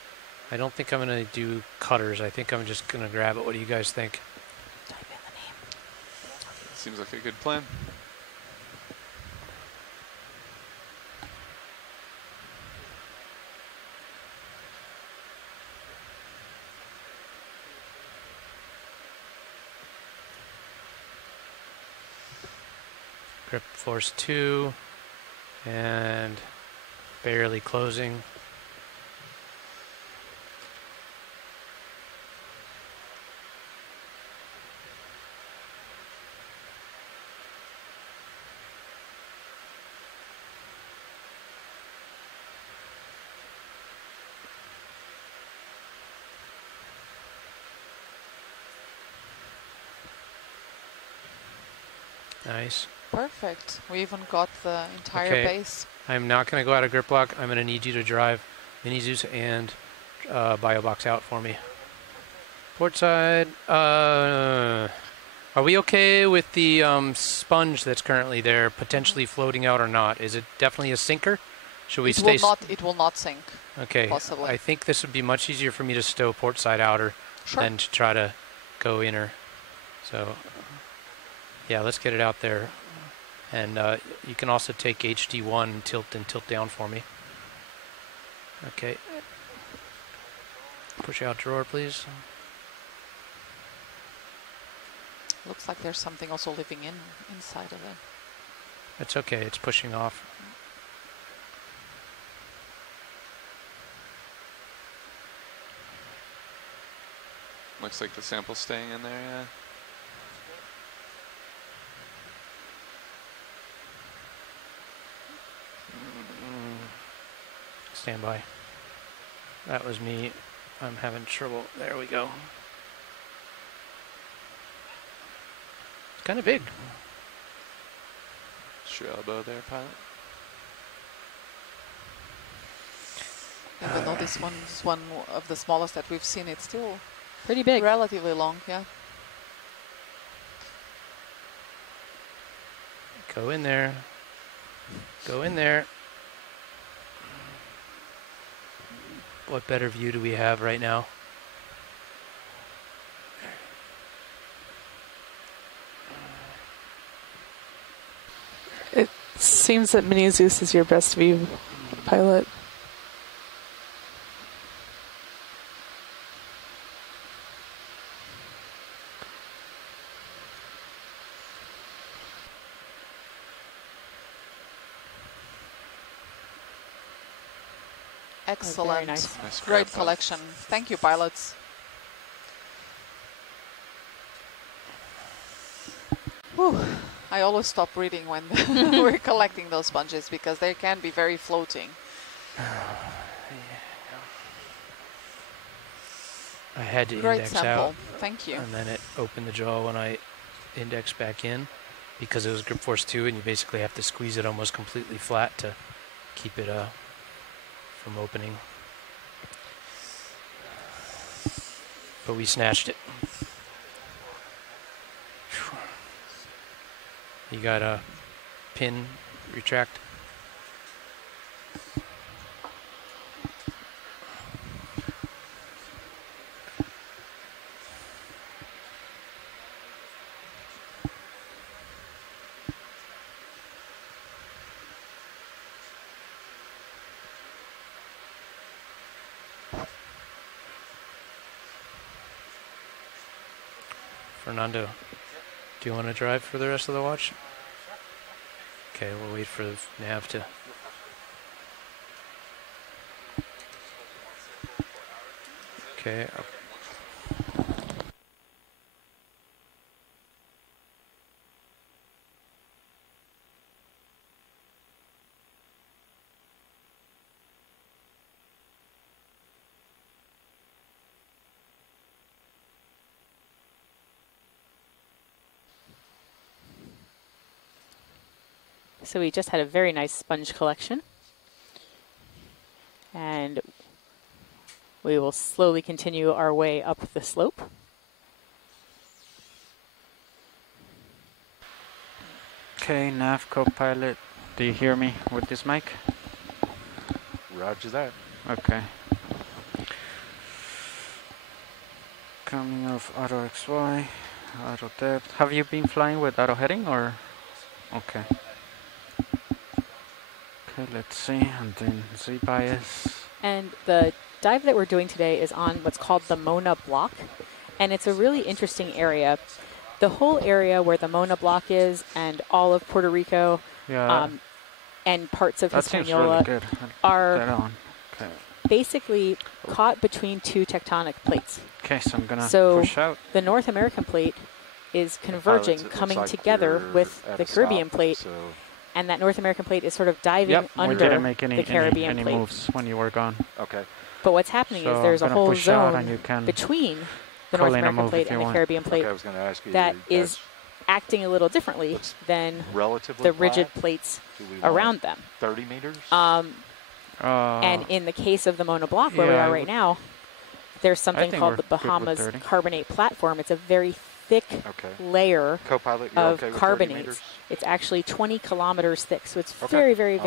I don't think I'm going to do cutters. I think I'm just going to grab it. What do you guys think? Type in the name. Seems like a good plan. Grip force 2 and barely closing. Nice. Perfect. We even got the entire base. I'm not going to go out of grip lock. I'm going to need you to drive Mini Zeus and Biobox out for me. Port side. Are we okay with the sponge that's currently there potentially floating out or not? Is it definitely a sinker? Should we stay? It will not sink. Okay. Possibly. I think this would be much easier for me to stow port side outer than to try to go inner. So, yeah, let's get it out there. And you can also take HD1 and tilt down for me. Okay. Push out drawer, please. Looks like there's something also living inside of it. It's okay. It's pushing off. Looks like the sample's staying in there, yeah. Stand by. That was me. I'm having trouble. There we go. It's kind of big. Is your elbow there, pilot? Even though this one is one of the smallest that we've seen, it's still pretty big. Relatively long, yeah. Go in there. Go in there. What better view do we have right now? It seems that Mini Zeus is your best view, pilot. Excellent. nice. Nice Great grab, collection. Thank you, pilots. Whew. I always stop reading when we're collecting those sponges because they can be very floating. I had to Great index sample. out. Thank you. And then it opened the jaw when I indexed back in because it was grip force 2, and you basically have to squeeze it almost completely flat to keep it from opening. But we snatched it. You got a pin retract. Fernando, do you want to drive for the rest of the watch? Okay, we'll wait for the nav to... Okay. So we just had a very nice sponge collection. And we will slowly continue our way up the slope. Okay, nav co-pilot, do you hear me with this mic? Roger that. Okay. Coming off auto XY, auto depth. Have you been flying with auto heading or? Okay. Okay, let's see, and then Z bias. And the dive that we're doing today is on what's called the Mona Block. And it's a really interesting area. The whole area where the Mona Block is and all of Puerto Rico and parts of Hispaniola really are basically caught between two tectonic plates. Okay, so I'm going to push out. The North American plate is converging, coming together with the Caribbean plate. And that North American plate is sort of diving under we didn't make the Caribbean any plate. moves when you were gone. Okay. But what's happening is there's a whole zone between the North American plate and the Caribbean plate that is acting a little differently than the rigid plates around them. 30 meters? And in the case of the Mona Block, where we are right now, there's something called the Bahamas carbonate platform. It's a very thick layer of carbonates. It's actually 20 kilometers thick, so it's very, very,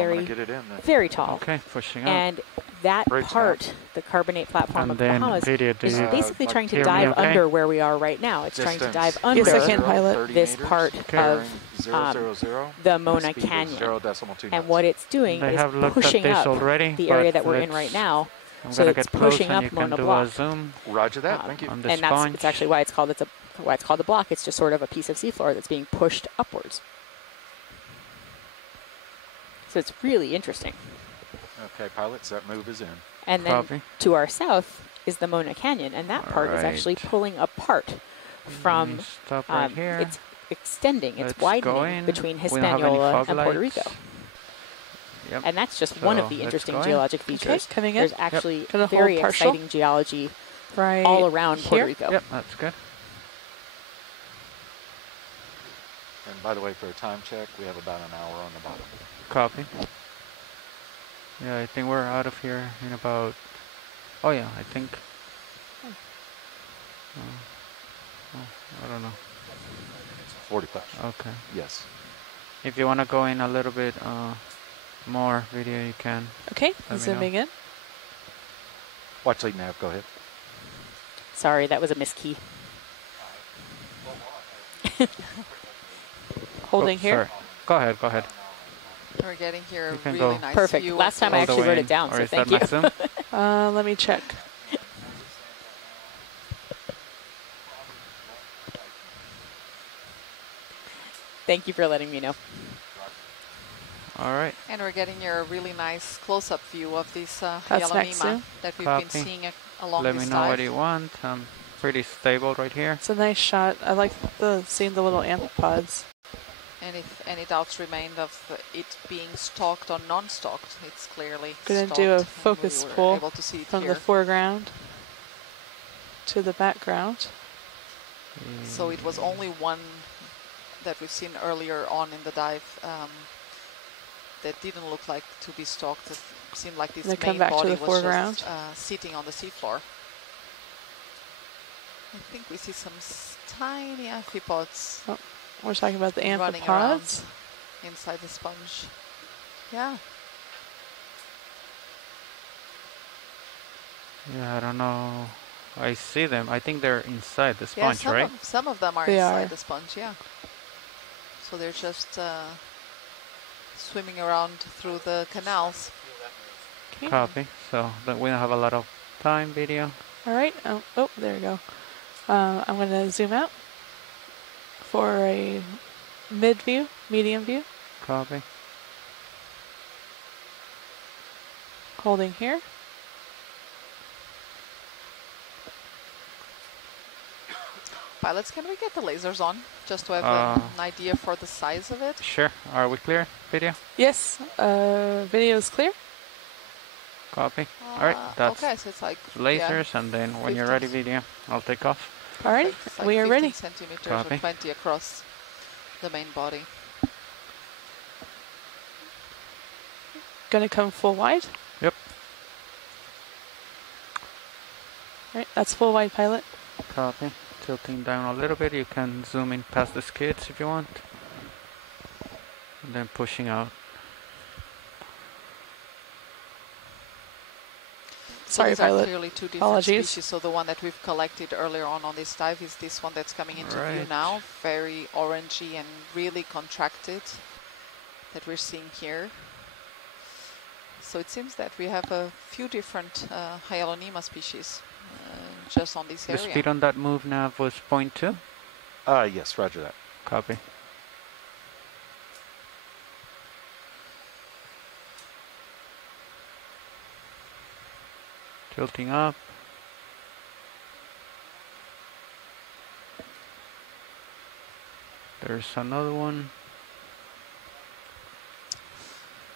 very tall. Okay, pushing out. And that part, the carbonate platform of the Bahamas, is basically trying to dive under where we are right now. It's trying to dive under this part of the Mona Canyon. And what it's doing is pushing up the area that we're in right now. So it's pushing up Mona Block. Roger that. Thank you. And that's actually why it's called the block. It's just sort of a piece of seafloor that's being pushed upwards. So it's really interesting. Okay, pilots, that move is in. And then to our south is the Mona Canyon, and that part is actually pulling apart from. It's extending. It's widening between Hispaniola and Puerto Rico. Yep. And that's just one of the interesting geologic features. Okay, coming in. There's actually very exciting geology all around Puerto Rico. Yep, that's good. And by the way, for a time check, we have about an hour on the bottom. Copy. Yeah, I think we're out of here in about... Oh yeah, I think... I don't know. 45. Okay. Yes. If you want to go in a little bit more video, you can. Okay, zooming in. Watch lead nav, go ahead. Sorry, that was a miskey. Holding here. Sorry. Go ahead, go ahead. We're getting here a really go. nice Perfect. view. Last time I actually wrote it down, so thank you. Let me check. Thank you for letting me know. All right. And we're getting here a really nice close-up view of this That's next Hyalonema to. that we've Copy. been seeing along Let this me know what dive. you want. I'm pretty stable right here. It's a nice shot. I like seeing the little amphipods. And if any doubts remained of it being stalked or non-stalked, it's clearly Gonna stalked. do a and focus we were pull able to see it from here. the foreground to the background. So it was only one that we've seen earlier on in the dive that didn't look like to be stalked. It seemed like this They come main back to body the was foreground. just sitting on the seafloor. I think we see some tiny amphipods. Oh, we're talking about the running around amphipods. inside the sponge. Yeah. Yeah, I don't know. I see them. I think they're inside the sponge, Yeah, right? some of them are They inside are. the sponge, yeah. So they're just swimming around through the canals. Okay. Copy. So that we don't have a lot of time video. All right. Oh, there we go. I'm going to zoom out for a mid view, medium view. Copy. Holding here. Pilots, can we get the lasers on just to have an idea for the size of it? Sure. Are we clear? Video? Yes. Video is clear. Copy. All right. That's okay, so it's like lasers, and then when you're ready, video, I'll take off. All right. It's like We are 15 ready. centimeters Copy. or 20 across the main body. Going to come full wide. Yep. All right. That's full wide, pilot. Copy. Tilting down a little bit. You can zoom in past the skids if you want. And then pushing out. So Sorry, these are pilot. clearly two different Apologies. species. So the one that we've collected earlier on this dive is this one that's coming into view Right. now. Very orangey and really contracted that we're seeing here. So it seems that we have a few different Hyalonema species just on this The area. speed on that move nav was 0.2? Yes, roger that. Copy. Tilting up. There's another one.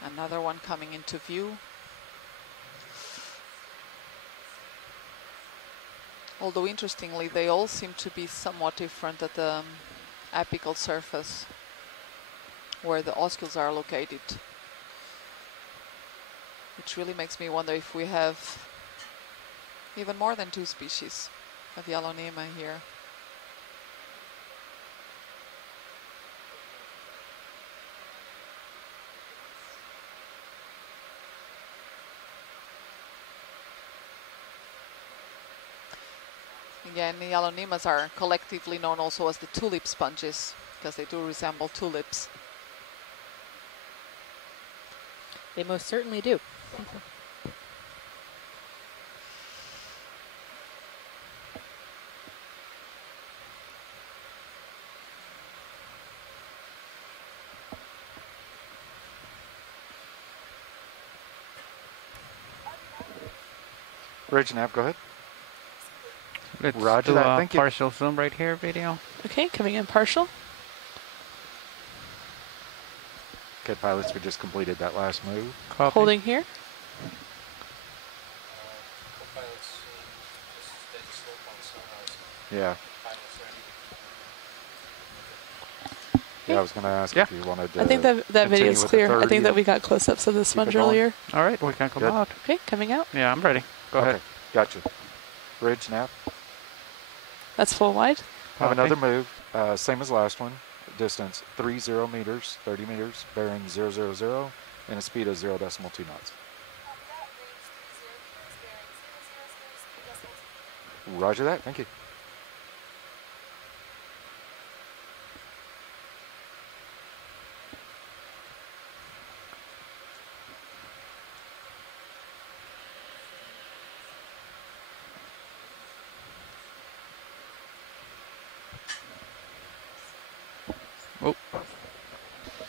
Another one coming into view. Although interestingly, they all seem to be somewhat different at the apical surface where the oscles are located. Which really makes me wonder if we have even more than 2 species of Hyalonema here. Again, the Hyalonemas are collectively known also as the tulip sponges because they do resemble tulips. They most certainly do. Ridge nav, go ahead. Let's Roger do that, a thank you. partial zoom right here, video. Okay, coming in partial. Okay, pilots, we just completed that last move. Copy. Holding here. Yeah. Yeah, I was going to ask Yeah. if you wanted to I think that video continue is with the clear. I 30 think that and we got close-ups of the keep it sponge going. earlier. All right, we can come Good. out. Okay, coming out. Yeah, I'm ready. Go Okay, ahead. gotcha. Ridge nav. That's full wide. Have Copy. another move, same as last one. Distance 30 meters, 30 meters, bearing 000, and a speed of 0.2 knots. Roger that, thank you.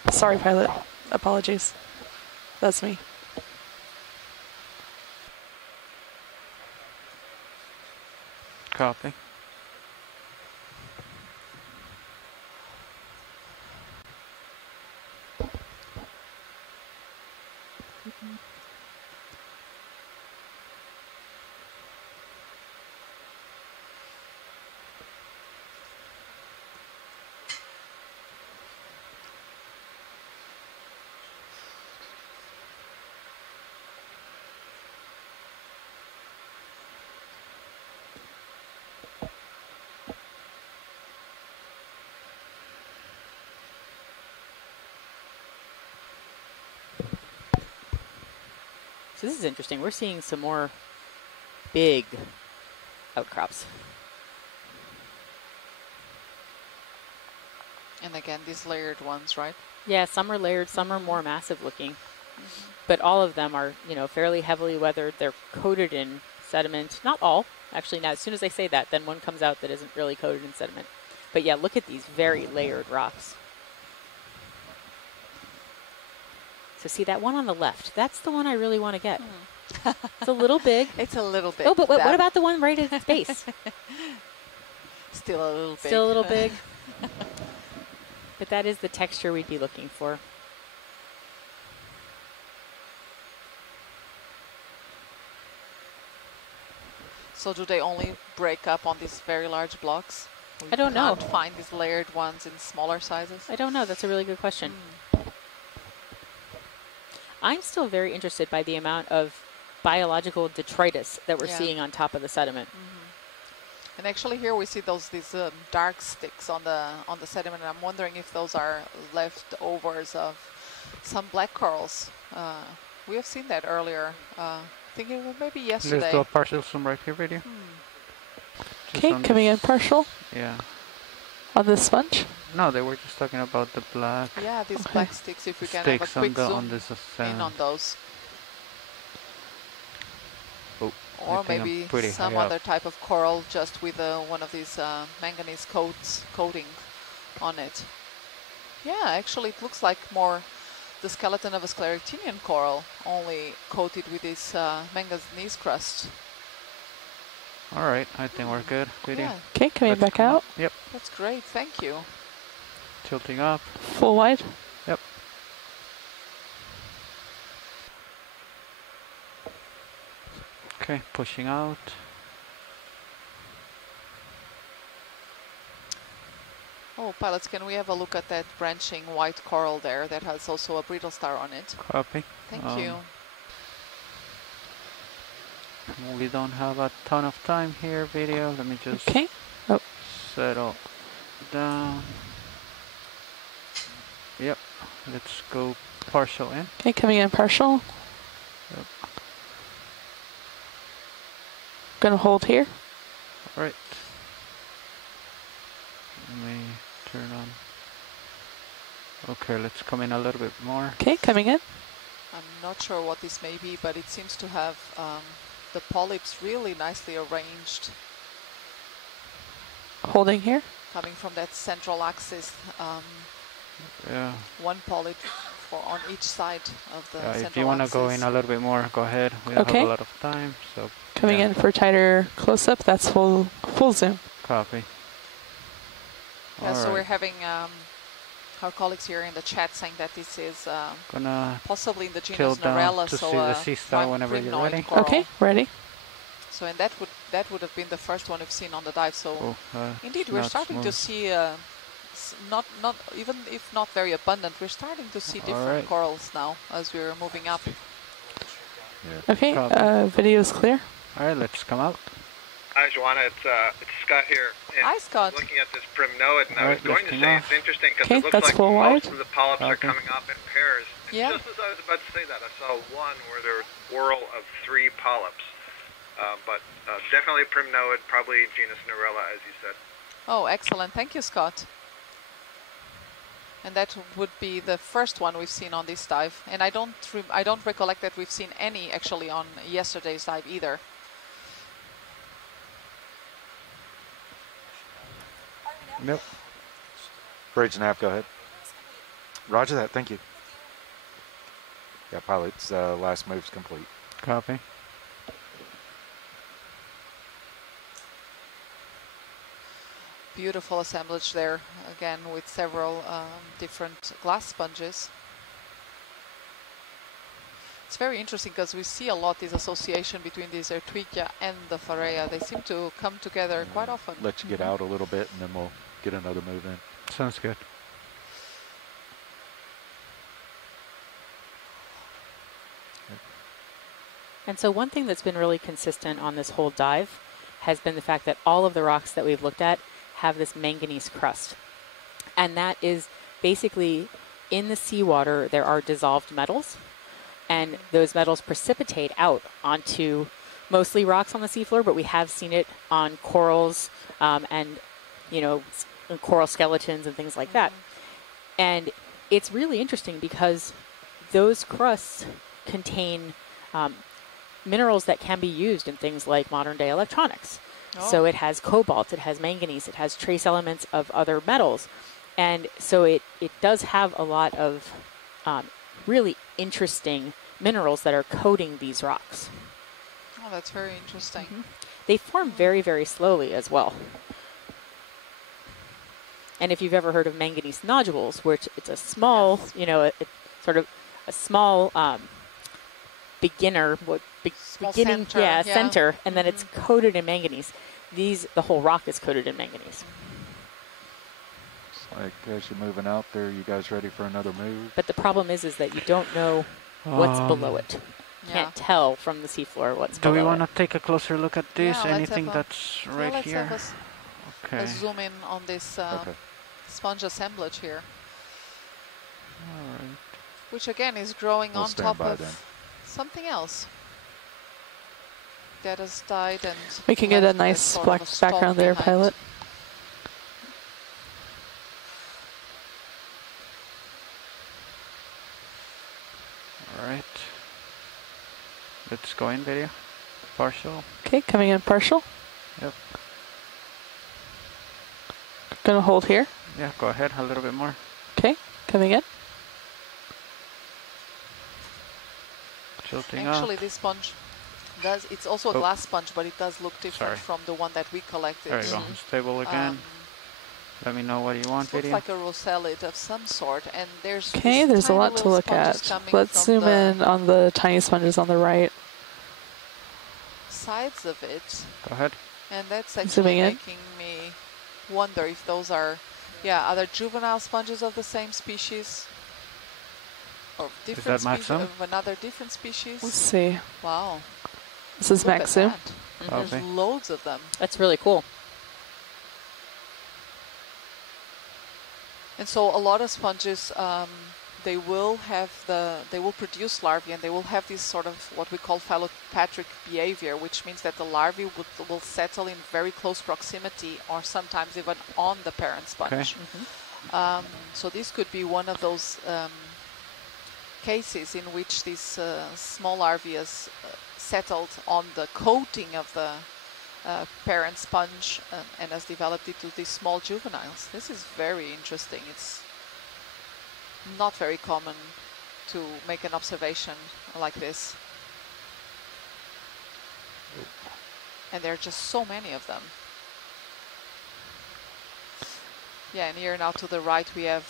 Sorry, pilot. Apologies. That's me. Copy. So this is interesting. We're seeing some more big outcrops. And again, these layered ones, right? Yeah, some are layered, some are more massive looking. But all of them are, you know, fairly heavily weathered. They're coated in sediment. Not all. Actually, now as soon as I say that, then one comes out that isn't really coated in sediment. But yeah, look at these very layered rocks. So see that one on the left? That's the one I really want to get. It's a little big. It's a little big. Oh, but what about the one right at its base? Still a little big. Still a little big. But that is the texture we'd be looking for. So do they only break up on these very large blocks? I don't know. Can't find these layered ones in smaller sizes? I don't know. That's a really good question. I'm still very interested by the amount of biological detritus that we're seeing on top of the sediment. And actually here we see these dark sticks on the sediment, and I'm wondering if those are leftovers of some black corals. We have seen that earlier. I think it was maybe yesterday. Let's do a partial zoom right here, video. Okay, coming in partial. Yeah. On the sponge? No, they were just talking about the black. Yeah, these black sticks, if we can have a quick zoom in on those. Oh, or maybe some other type of coral just with one of these manganese coating on it. Yeah, actually it looks like more the skeleton of a scleractinian coral, only coated with this manganese crust. All right, I think we're good. Video. Yeah. Okay, coming back out. Yep. That's great, thank you. Tilting up. Full wide. Yep. Okay, pushing out. Oh, pilots, can we have a look at that branching white coral there that has also a brittle star on it? Copy. Thank you. We don't have a ton of time here, video. Let me just settle down. Yep. Let's go partial in. Okay, coming in partial. Yep. Gonna hold here. All right. Let me turn on. Okay, let's come in a little bit more. Okay, coming in. I'm not sure what this may be, but it seems to have the polyps really nicely arranged. Holding here. Coming from that central axis. Yeah. One polyp on each side of the central axis. If you want to go in a little bit more, go ahead. We don't have a lot of time. So coming in for tighter close-up. That's full zoom. Copy. Yeah, so we're having our colleagues here in the chat saying that this is possibly in the genus Narella, to so see the sea star whenever you're ready. Coral. Okay, ready. So and that would have been the first one we've seen on the dive. So indeed, we're starting to see not even if not very abundant, we're starting to see different corals now as we're moving up. Yeah. Okay, video is clear. All right, let's come out. Hi, Joanna. It's Scott here. And hi, Scott. Looking at this primnoid, and I was going to say it's interesting because it looks that's like full most wide. of the polyps are coming up in pairs. And yeah. Just as I was about to say that, I saw one where there was a whorl of 3 polyps. But definitely primnoid, probably genus Narella, as you said. Oh, excellent. Thank you, Scott. And that would be the first one we've seen on this dive. And I don't recollect that we've seen any actually on yesterday's dive either. Nope. Bridge nav, go ahead. Roger that, thank you. Yeah, pilot's last move's complete. Copy. Beautiful assemblage there, again with several different glass sponges. It's very interesting because we see a lot this association between the Zertwigia and the Pharea. They seem to come together quite often. Let you get out a little bit, and then we'll get another move in. Sounds good. And so one thing that's been really consistent on this whole dive has been the fact that all of the rocks that we've looked at have this manganese crust. And that is basically in the seawater, there are dissolved metals, and those metals precipitate out onto mostly rocks on the seafloor, but we have seen it on corals and, you know, coral skeletons and things like that. And it's really interesting because those crusts contain minerals that can be used in things like modern day electronics. So it has cobalt, it has manganese, it has trace elements of other metals. And so it does have a lot of really interesting minerals that are coating these rocks. Oh, that's very interesting. They form very, very slowly as well. And if you've ever heard of manganese nodules, where it's a small, you know, sort of a small beginning, center, center, and then it's coated in manganese. The whole rock is coated in manganese. Like as you're moving out there, you guys ready for another move? But the problem is that you don't know what's below it. Can't tell from the seafloor what's below it. Do we want to take a closer look at this? Yeah, Anything that's right let's here? have a zoom in on this sponge assemblage here. All right. Which again is growing on top of then. something else that has died, and We can get a left nice sort black of a stalk background there, behind. pilot. All right. Let's go in video. Partial. Okay, coming in partial. Yep. Gonna hold here. Yeah, go ahead. A little bit more. Okay, coming in. Tilting Actually, up. this sponge it's also a glass sponge, but it does look different Sorry. from the one that we collected. There you go. Stable again. Let me know what you want, It looks video. like a rosellid of some sort, and there's Okay, these there's a tiny lot to little look sponges at. coming Let's from zoom the in on the tiny sponges on the right. sides of it. Go ahead. And that's actually Zooming in. making me wonder if those are, other juvenile sponges of the same species, or different that species Maxim? of another different species. Let's see. Wow. This is Look at Maxim. that. There's Okay. loads of them. That's really cool. And so a lot of sponges, they will produce larvae, and they will have this sort of what we call phallopatric behavior, which means that the larvae will settle in very close proximity, or sometimes even on the parent sponge. Okay. So this could be one of those cases in which this small larvae is settled on the coating of the parent sponge and has developed into these small juveniles. This is very interesting. It's not very common to make an observation like this. And there are just so many of them. Yeah, and here now to the right we have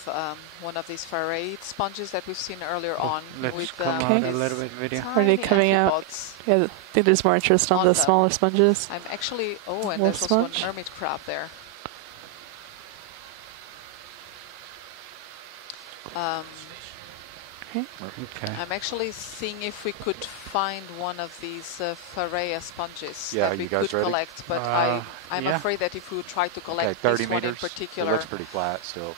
one of these farade sponges that we've seen earlier on. Let's with come out a little bit video. Are they coming out? Yeah, I think there's more interest on the them. smaller sponges. I'm actually, and Wolf there's also an sponge. hermit crab there. Okay. I'm actually seeing if we could find one of these Pharea sponges Yeah, that we you guys could ready? collect, but I'm yeah. afraid that if we would try to collect Okay, 30 this one in meters. particular, It looks pretty flat still.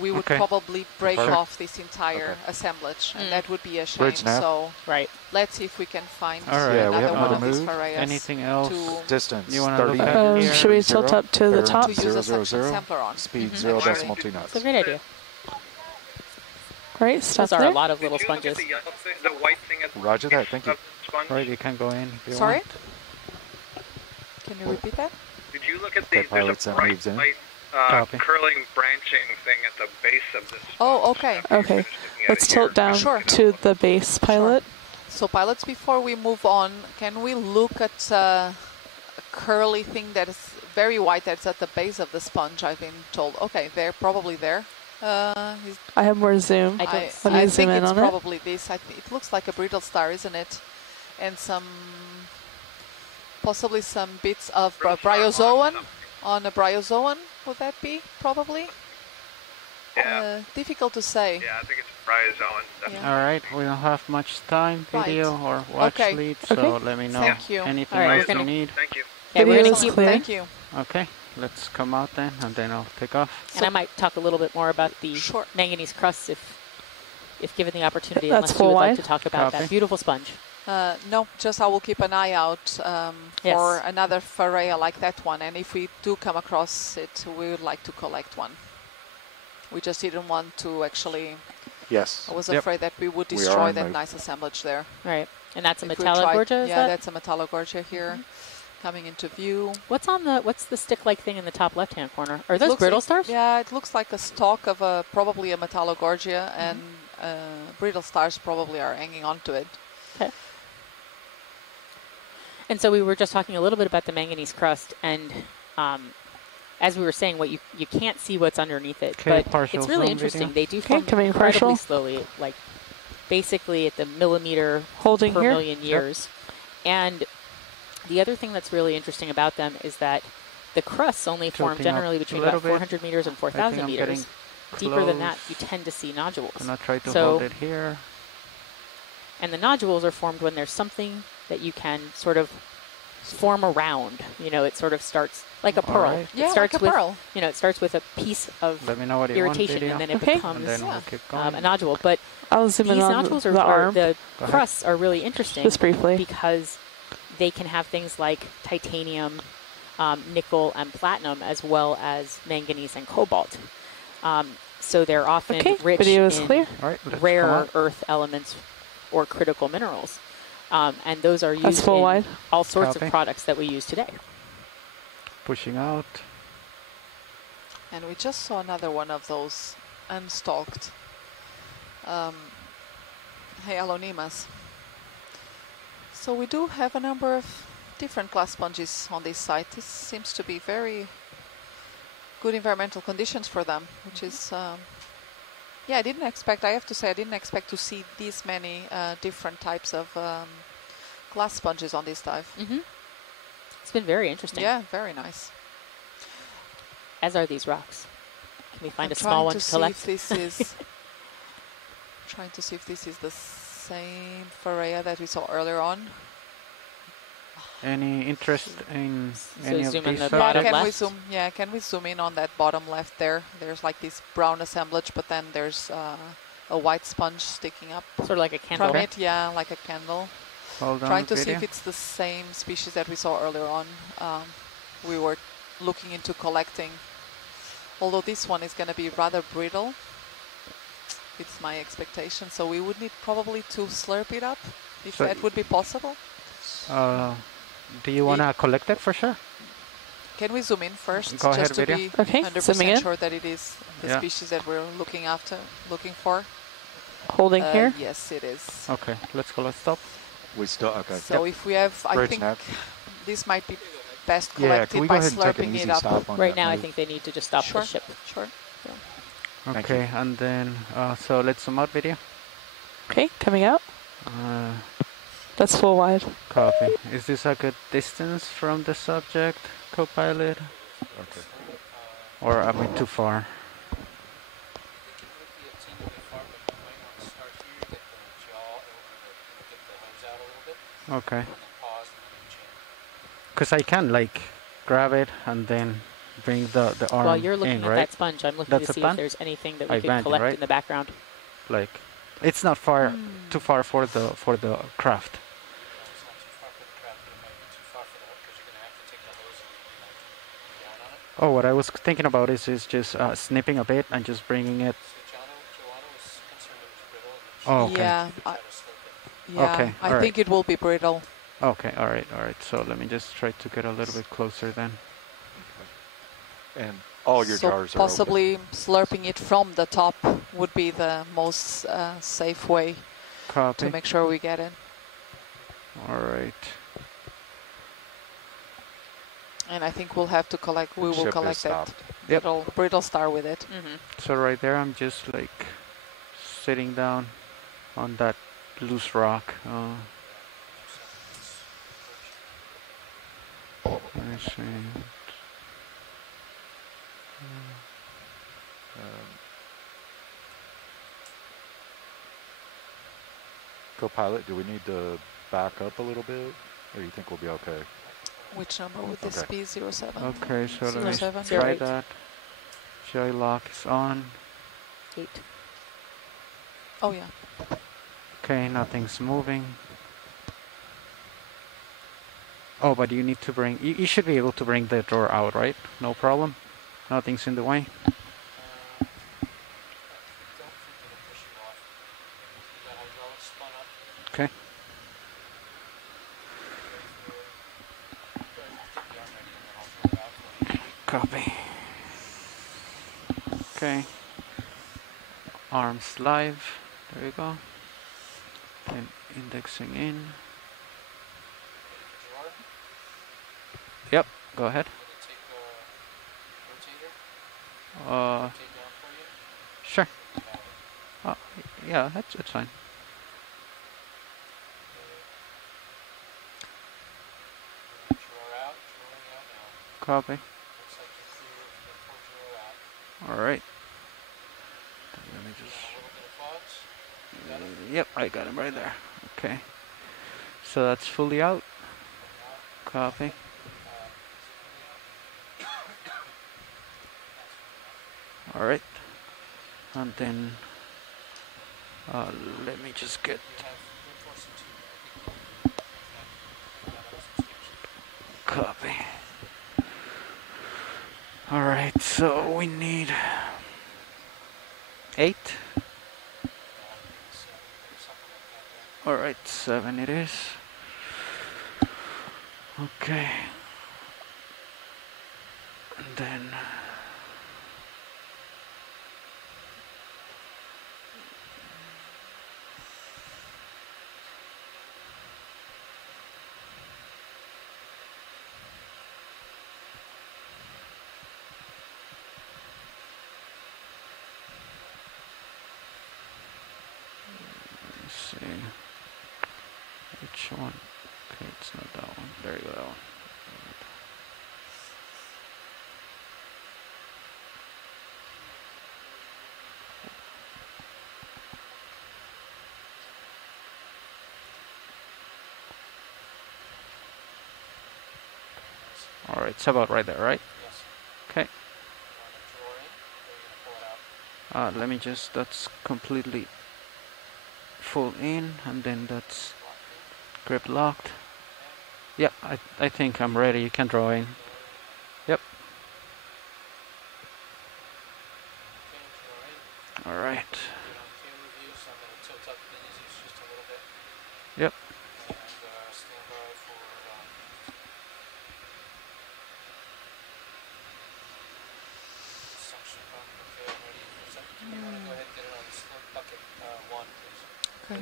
we would Okay. probably break Sure. off this entire assemblage, and that would be a shame. Bridge nav. So Right. let's see if we can find All right. Yeah, we another have one another of these move. Phareas Anything else? to Distance You wanna 30 look at meters. here? Should we tilt up to the Bearing top? To use a 000, suction sampler on. speed 0.2 knots. It's a great idea. Right, stop Those are there. a lot of little Did you look at sponges. the yellow thing, the white thing at the Roger that, thank you. of the sponge? All right, you can go in if you Sorry? want. Can you repeat that? Did you look at Okay, the pilots, there's a that bright moves in. light curling branching thing at the base of this. Oh, okay. Okay. Let's tilt down to the base, pilot. So pilots, before we move on, can we look at a curly thing that is very white that's at the base of the sponge? I've been told. Okay, they're probably there. I have more zoom. I Let me zoom think in it's on it. probably this. It looks like a brittle star, isn't it? And possibly some bits of bryozoan on a bryozoan. Would that be probably? Yeah. Difficult to say. Yeah, I think it's bryozoan. Yeah. All right, we don't have much time, video or watch lead, so let me know Thank you. anything All right, else you need. Thank you. Okay, we're Video gonna is keep. clear. Thank you. Okay, let's come out then, and then I'll take off. And I might talk a little bit more about the manganese crust if given the opportunity, That's unless you would full like wide. to talk about that beautiful sponge. No, just I will keep an eye out for another Pharea like that one. And if we do come across it, we would like to collect one. We just didn't want to actually... Yes. I was afraid that we would destroy that nice assemblage there. Right. And that's a If we Metallogorgia, tried- is Yeah, that? that's a Metallogorgia here, coming into view. What's the stick-like thing in the top left-hand corner? Are It those looks brittle like- stars? Yeah, it looks like a stalk of probably a Metallogorgia, and brittle stars probably are hanging onto it. Okay. And so we were just talking a little bit about the manganese crust, and as we were saying, what you can't see what's underneath it, but it's really interesting. They do form coming incredibly partial. slowly, like basically at the millimeter Holding per here. million years. And the other thing that's really interesting about them is that the crusts only form Tilting up generally a between little about bit. 400 meters and I 4,000 think I'm meters. getting Deeper than that, close. you tend to see nodules. And I'll try to So- hold it here. And the nodules are formed when there's something that you can sort of form around. You know, it sort of starts like a All pearl. right. Yeah, It starts like a with, pearl. You know, it starts with a piece of Let me know what you want, irritation, video. and then it Okay. becomes And then we'll keep going. a nodule. But I'll zoom these in on nodules the arm. the Go ahead. crusts are really interesting. Just briefly. Because they can have things like titanium, nickel, and platinum, as well as manganese and cobalt. So they're often rich video is in clear. All right, let's rare come out. earth elements or critical minerals. And those are That's used full in wide. all sorts Copy. of products that we use today. Pushing out. And we just saw another one of those unstalked hyalonemas. So we do have a number of different glass sponges on this site. This seems to be very good environmental conditions for them, which is, yeah, I have to say, I didn't expect to see these many different types of glass sponges on this dive. Mm-hmm. It's been very interesting. Yeah, very nice. As are these rocks. Can we find I'm a small one trying to to collect? see if this is trying to see if this is the same Pharea that we saw earlier on. Any interest in So any of zoom in these the Yeah, bottom can we left? zoom? Yeah, can we zoom in on that bottom left there? There's like this brown assemblage, but then there's a white sponge sticking up Sort of like a candle. from it. Yeah, like a candle. Hold on, Trying to see video. if it's the same species that we saw earlier on. We were looking into collecting. Although this one is going to be rather brittle. It's my expectation. So we would need probably to slurp it up, if So that would be possible. Do you want to collect it for sure? Can we zoom in first, Go ahead, just to video. be Okay, zooming 100% in. sure that it is the Yeah. species that we're looking for? Holding here. Yes, it is. Okay, let's go. Let's stop. We still, okay. So if we have, I Bridge think net. this might be best Yeah, collected can we by go ahead and take an slurping easy it up. stop on Right that now, I move? think they need to just stop Sure. the ship. Sure. Thank Okay, and then so let's zoom out, video. Okay, coming out. That's full wide. Copy. Is this a good distance from the subject, co-pilot? Okay. Or am I too far? Okay. Because I can like grab it and then bring the arm While you're looking in, at right? that sponge, I'm looking That's to a see plan? if there's anything that we I could banded, collect right? in the background. Like, it's not far, too far for the craft. Oh, what I was thinking about is just snipping a bit and just bringing it. Oh, okay. Yeah, Okay, I all think it will be brittle. Okay, all right. So let me just try to get a little bit closer then. And All your so jars are possibly slurping it from the top would be the most safe way Copy. to make sure we get it. All right. And I think we'll have to collect. We will Ship is collect that stopped. brittle star with it. So right there, I'm just like sitting down on that loose rock. Let me see. Co-pilot, do we need to back up a little bit, or you think we'll be okay? Which number would this be? 07? Okay, so let me 07? try that. Joy lock is on. 8. Oh yeah. Okay, nothing's moving. Oh, but you need to bring... You should be able to bring the drawer out, right? No problem? Nothing's in the way? Okay. Copy. Okay. Arms live. There you go. Then indexing in. Yep, go ahead. Sure. Yeah, that's fine. Copy. All right. Let me just. Yep, I got him right there. Okay. So that's fully out. Copy. All right. And then let me just get. Copy. All right, so we need 8. All right, 7 it is. Okay. And then see which one. Okay, it's not that one. There you go. That one. All right, it's about right there, right? Yes. Okay. Let me just. That's completely full in, and then that's grip locked. Yeah, I think I'm ready. You can draw in. Yep. All right. Yep.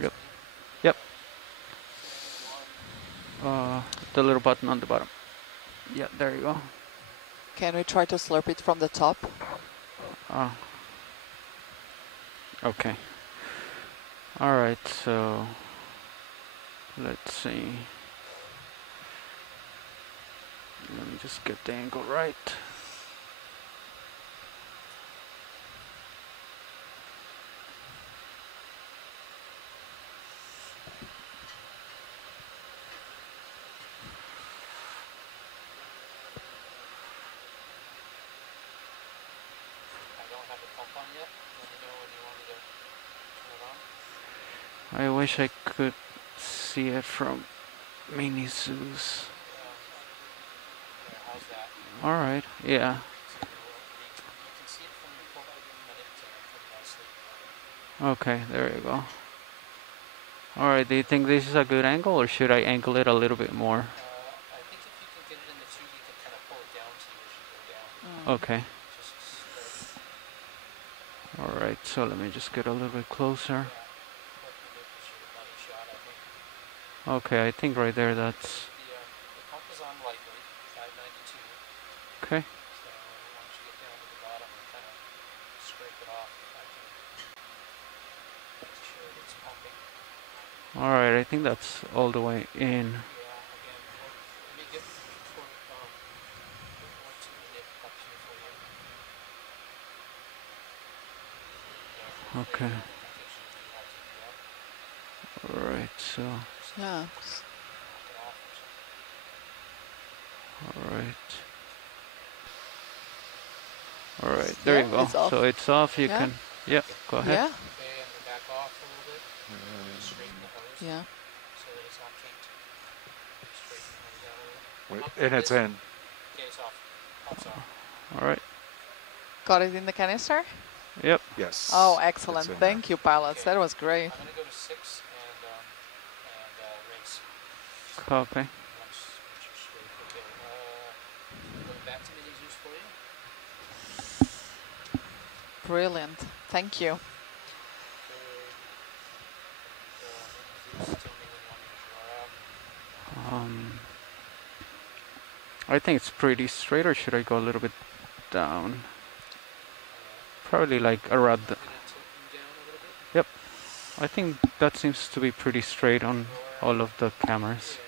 Yep. Yep. The little button on the bottom. Yeah, there you go. Can we try to slurp it from the top? Okay. All right, so let's see. Let me just get the angle right. I wish I could see it from mini zoos. All right, yeah. Okay, there you go. All right, do you think this is a good angle, or should I angle it a little bit more? I think if you can get it in the tube, you can kind of pull it down to you as you go down. Okay. Just Alright, so let me just get a little bit closer. Okay, I think right there that's... The pump is on lightly, 592. Okay. So why don't you get down to the bottom and kind of scrape it off if I can make sure that it's pumping. Alright, I think that's all the way in. Yeah, again, let me get one to the nip up here for you. Okay. Alright, so... Yeah. Alright. Alright, there Yeah, you go. it's off. So it's off, you Yeah. can... Yeah, go ahead. Yeah. Okay, I'm going to back off a little bit. Just straighten the hose. Yeah. So that it's not kinked. Straighten the hose out a little. Wait, Up and like it's this. in. Okay, it's off. Pump's off. Alright. Got it in the canister? Yep. Yes. Oh, excellent. It's in Thank you, pilots. Okay. That was great. I'm going to go to 6 and rinse. Copy. Once you're straight. Okay. Going back to mini juice for you. Brilliant. Thank you. I think it's pretty straight, or should I go a little bit down? Probably like around the... Yep. I think that seems to be pretty straight on all of the cameras.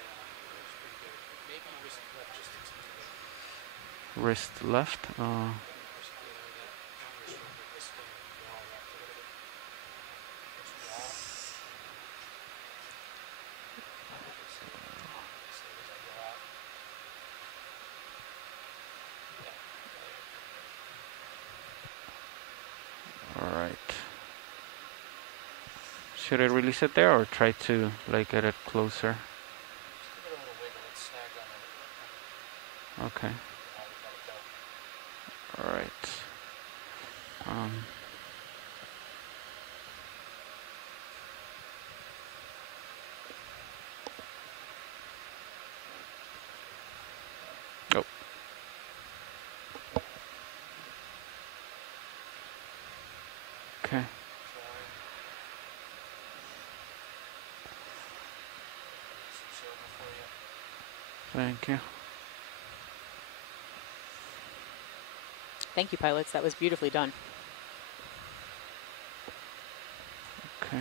Wrist left. Alright. Should I release it there or try to like get it closer? Okay. Alright. Oh. Okay. Thank you. Thank you, pilots. That was beautifully done. Okay.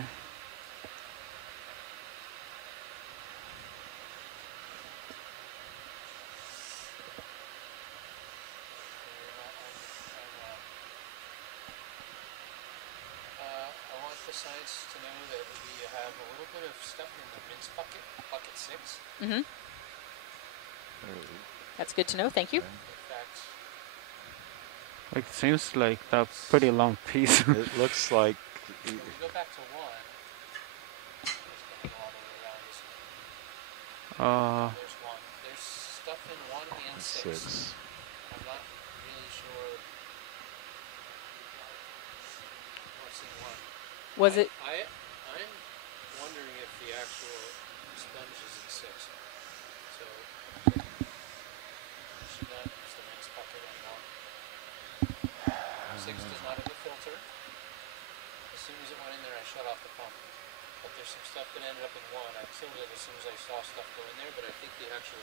I want the science to know that we have a little bit of stuff in the rinse bucket, bucket 6. Mm-hmm. That's good to know. Thank you. In fact, Like, it seems like a pretty long piece. It looks like... if you go back to 1, it's going to go all the way around this one. There's 1. There's stuff in 1 and 6. I'm not really sure what's in 1. Was it? I'm wondering if the actual sponge is in 6. So I should not use the rinse bucket anymore. 6 does not have a filter. As soon as it went in there, I shut off the pump. But there's some stuff that ended up in 1. I killed it as soon as I saw stuff go in there, but I think the actual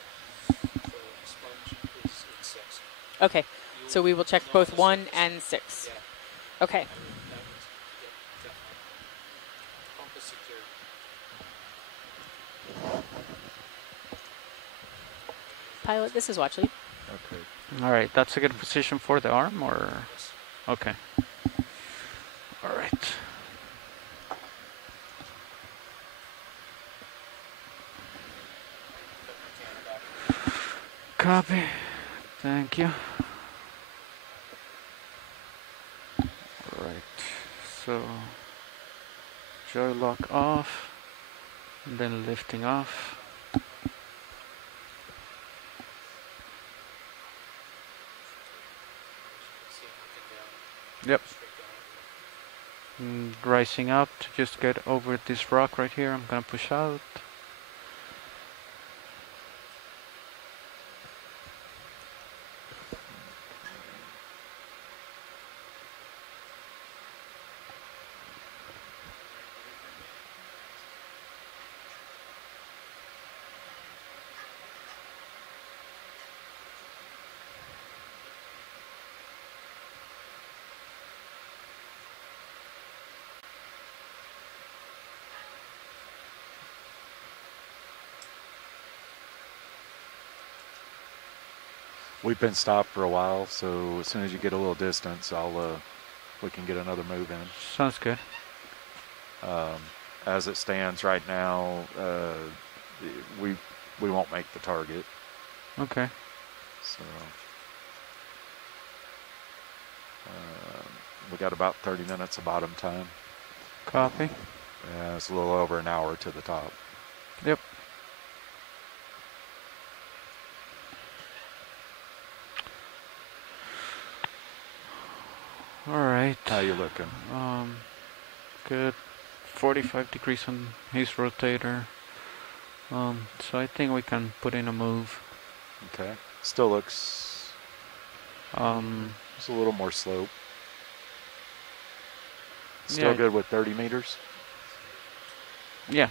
sponge is in 6. Okay, so we will check both 1 and 6. Yeah. Okay. Pump is secure. Pilot, this is Watchley. Okay. Alright, that's a good position for the arm, or? Okay. Alright. Copy. Thank you. Alright, so joy lock off, and then lifting off. Yep. And rising up to just get over this rock right here. I'm gonna push out. We've been stopped for a while, so as soon as you get a little distance, we can get another move in. Sounds good. As it stands right now, we won't make the target. Okay. So we got about 30 minutes of bottom time. Copy. Yeah, it's a little over an hour to the top. Yep. All right. How you looking? Good. 45 degrees on his rotator. So I think we can put in a move. Okay. Still looks. It's a little more slope. Still Yeah. good with 30 meters? Yeah.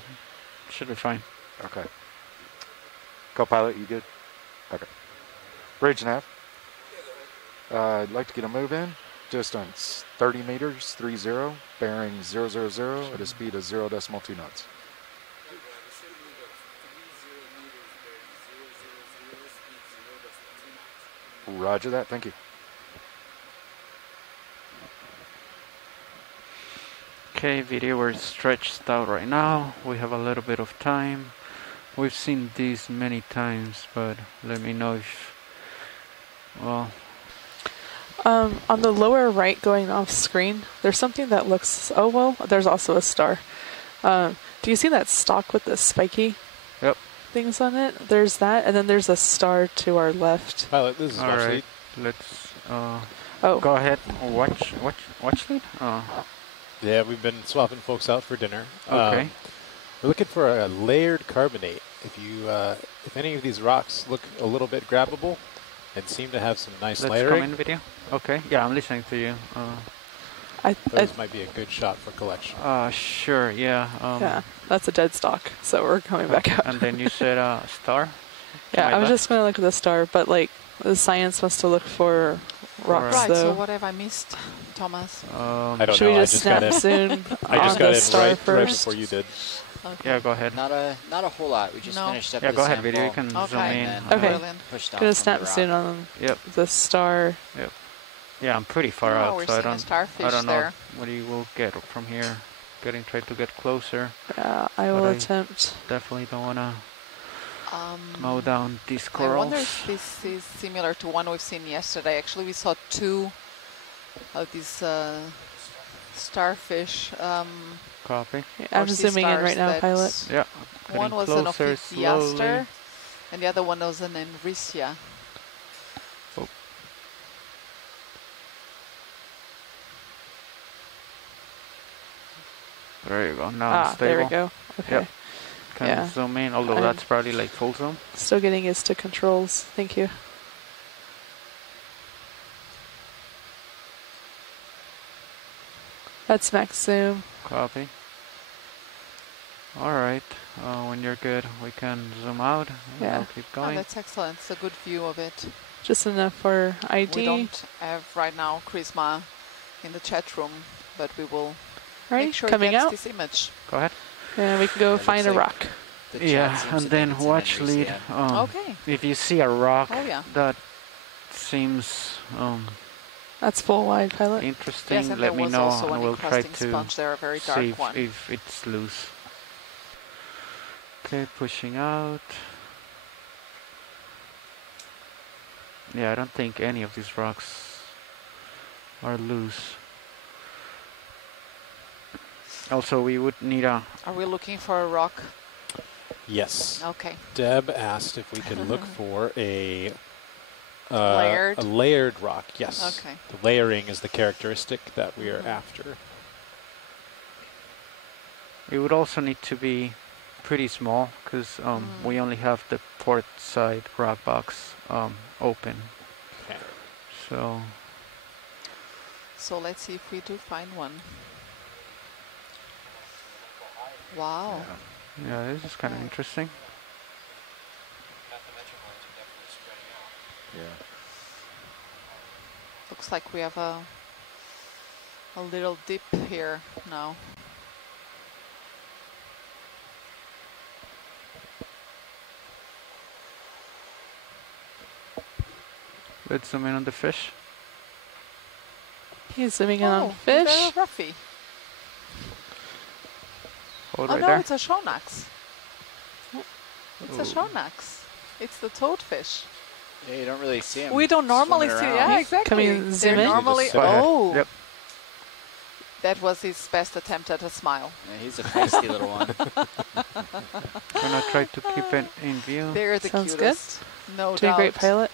Should be fine. Okay. Co-pilot, you good? Okay. Bridge nav. I'd like to get a move in. Distance 30 meters, 30, bearing 000 at a speed of 0.2 knots. Roger that, thank you. Okay, video, we're stretched out right now. We have a little bit of time. We've seen these many times, but let me know if, well... On the lower right going off screen, there's something that looks, oh well, there's also a star. Do you see that stalk with the spiky things on it? There's that, and then there's a star to our left. Pilot, this is All watch right, lead. let's go ahead. Watch lead? Yeah, we've been swapping folks out for dinner. Okay. We're looking for a layered carbonate. If any of these rocks look a little bit grabbable and seem to have some nice Let's layering. come in video. Okay, yeah, I'm listening to you. Those might be a good shot for collection. Sure, yeah. Yeah, that's a dead stock, so we're coming back out. And then you said star? Yeah, I was just going to look at the star, but like the science wants to look for rocks, Right, though. so what have I missed, Thomas? I don't Should know. we just snap soon I just on got the in star right first? before you did. Okay. Yeah, go ahead. Not a whole lot. We just finished up Yeah, the go ahead, sample. video. You can zoom in. Okay. Pushed off Gonna on snap the rock. soon on Yep. the star. Yep. Yeah, I'm pretty far Oh, out, we're so I seeing a don't starfish know there. what you will get from here. Try to get closer. Yeah, I will attempt. Definitely don't wanna mow down these I corals. wonder if this is similar to one we've seen yesterday. Actually, we saw two of these starfish. Copy. I'm zooming in right now, pilot. Yeah. One was an Ophidiaster, and the other one was an Enrisia. Oh. There you go. Now it's stable. There we go. Okay. Yep. Can zoom in, although that's probably like full zoom. Still getting used to controls. Thank you. That's max zoom. Copy. All right. When you're good, we can zoom out. Yeah. I'll keep Oh, going. that's excellent. It's a good view of it. Just enough for ID. We don't have right now Chrisma in the chat room, but we will make sure coming it gets out. this image. Go ahead. And we can go find a rock. Yeah, and then watch lead. Okay. If you see a rock that seems that's full wide, pilot. interesting, Yes, and let there me was know, also and an we'll try encrusting to sponge there, a very dark see one. if it's loose. Okay, pushing out. Yeah, I don't think any of these rocks are loose. Also, we would need a... Are we looking for a rock? Yes. Okay. Deb asked if we could look for a Layered? layered rock. Yes. Okay. The layering is the characteristic that we are after. It would also need to be pretty small because we only have the port side rock box open. Okay. So let's see if we do find one. Wow. Yeah, this is kind of interesting. Yeah. Looks like we have a little dip here now. Let's zoom in on the fish. He's zooming in on Oh, fish. they're roughy. Hold Oh right no, there. it's a shonax. It's a Ooh. shonax. It's the toadfish. Yeah, you don't really see them. We don't normally see. around. Yeah, exactly. Can we zoom They're in? normally. Go ahead. Oh, Yep. that was his best attempt at a smile. Yeah, he's a feisty little one. Gonna try to keep it in view. They're the Sounds cutest. No Doing doubt. great, pilot.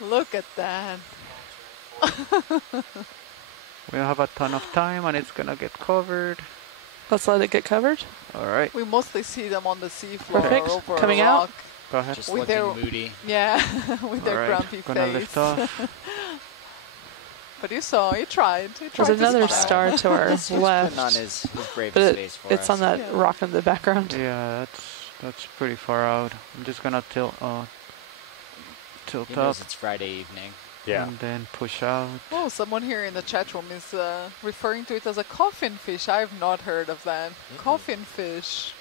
Look at that. We have a ton of time and it's gonna get covered. Let's let it get covered. All right. We mostly see them on the seafloor Perfect. or over Coming a out. rock. Go ahead. Just With looking their- moody. Yeah, with their All right, grumpy gonna face. lift off. But you saw, he tried. He tried There's to another smile. star to our He's left, putting on his bravest but face for it's us. on that Yeah. rock in the background. Yeah, that's pretty far out. I'm just gonna tilt He up knows it's Friday evening. Yeah. and then push out. Oh, someone here in the chat room is referring to it as a coffin fish. I've not heard of that. Coffin fish.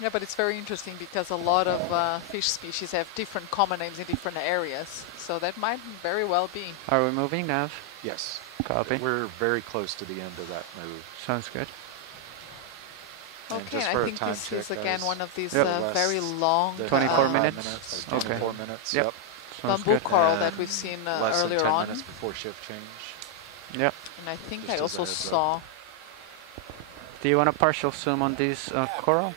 Yeah, but it's very interesting because a lot of fish species have different common names in different areas. So that might very well be. Are we moving, Nav? Yes. Copy. We're very close to the end of that move. Sounds good. And Okay, just I for a think time this is check, again guys, one of these Yep. very long 24 5 minutes? like Okay. 24 minutes. Yep. Yep. Sounds bamboo good. coral And that we've seen less than earlier 10 on. minutes before shift change. Yep. And I think Just I as a also heads up. saw. Do you want a partial zoom on this coral?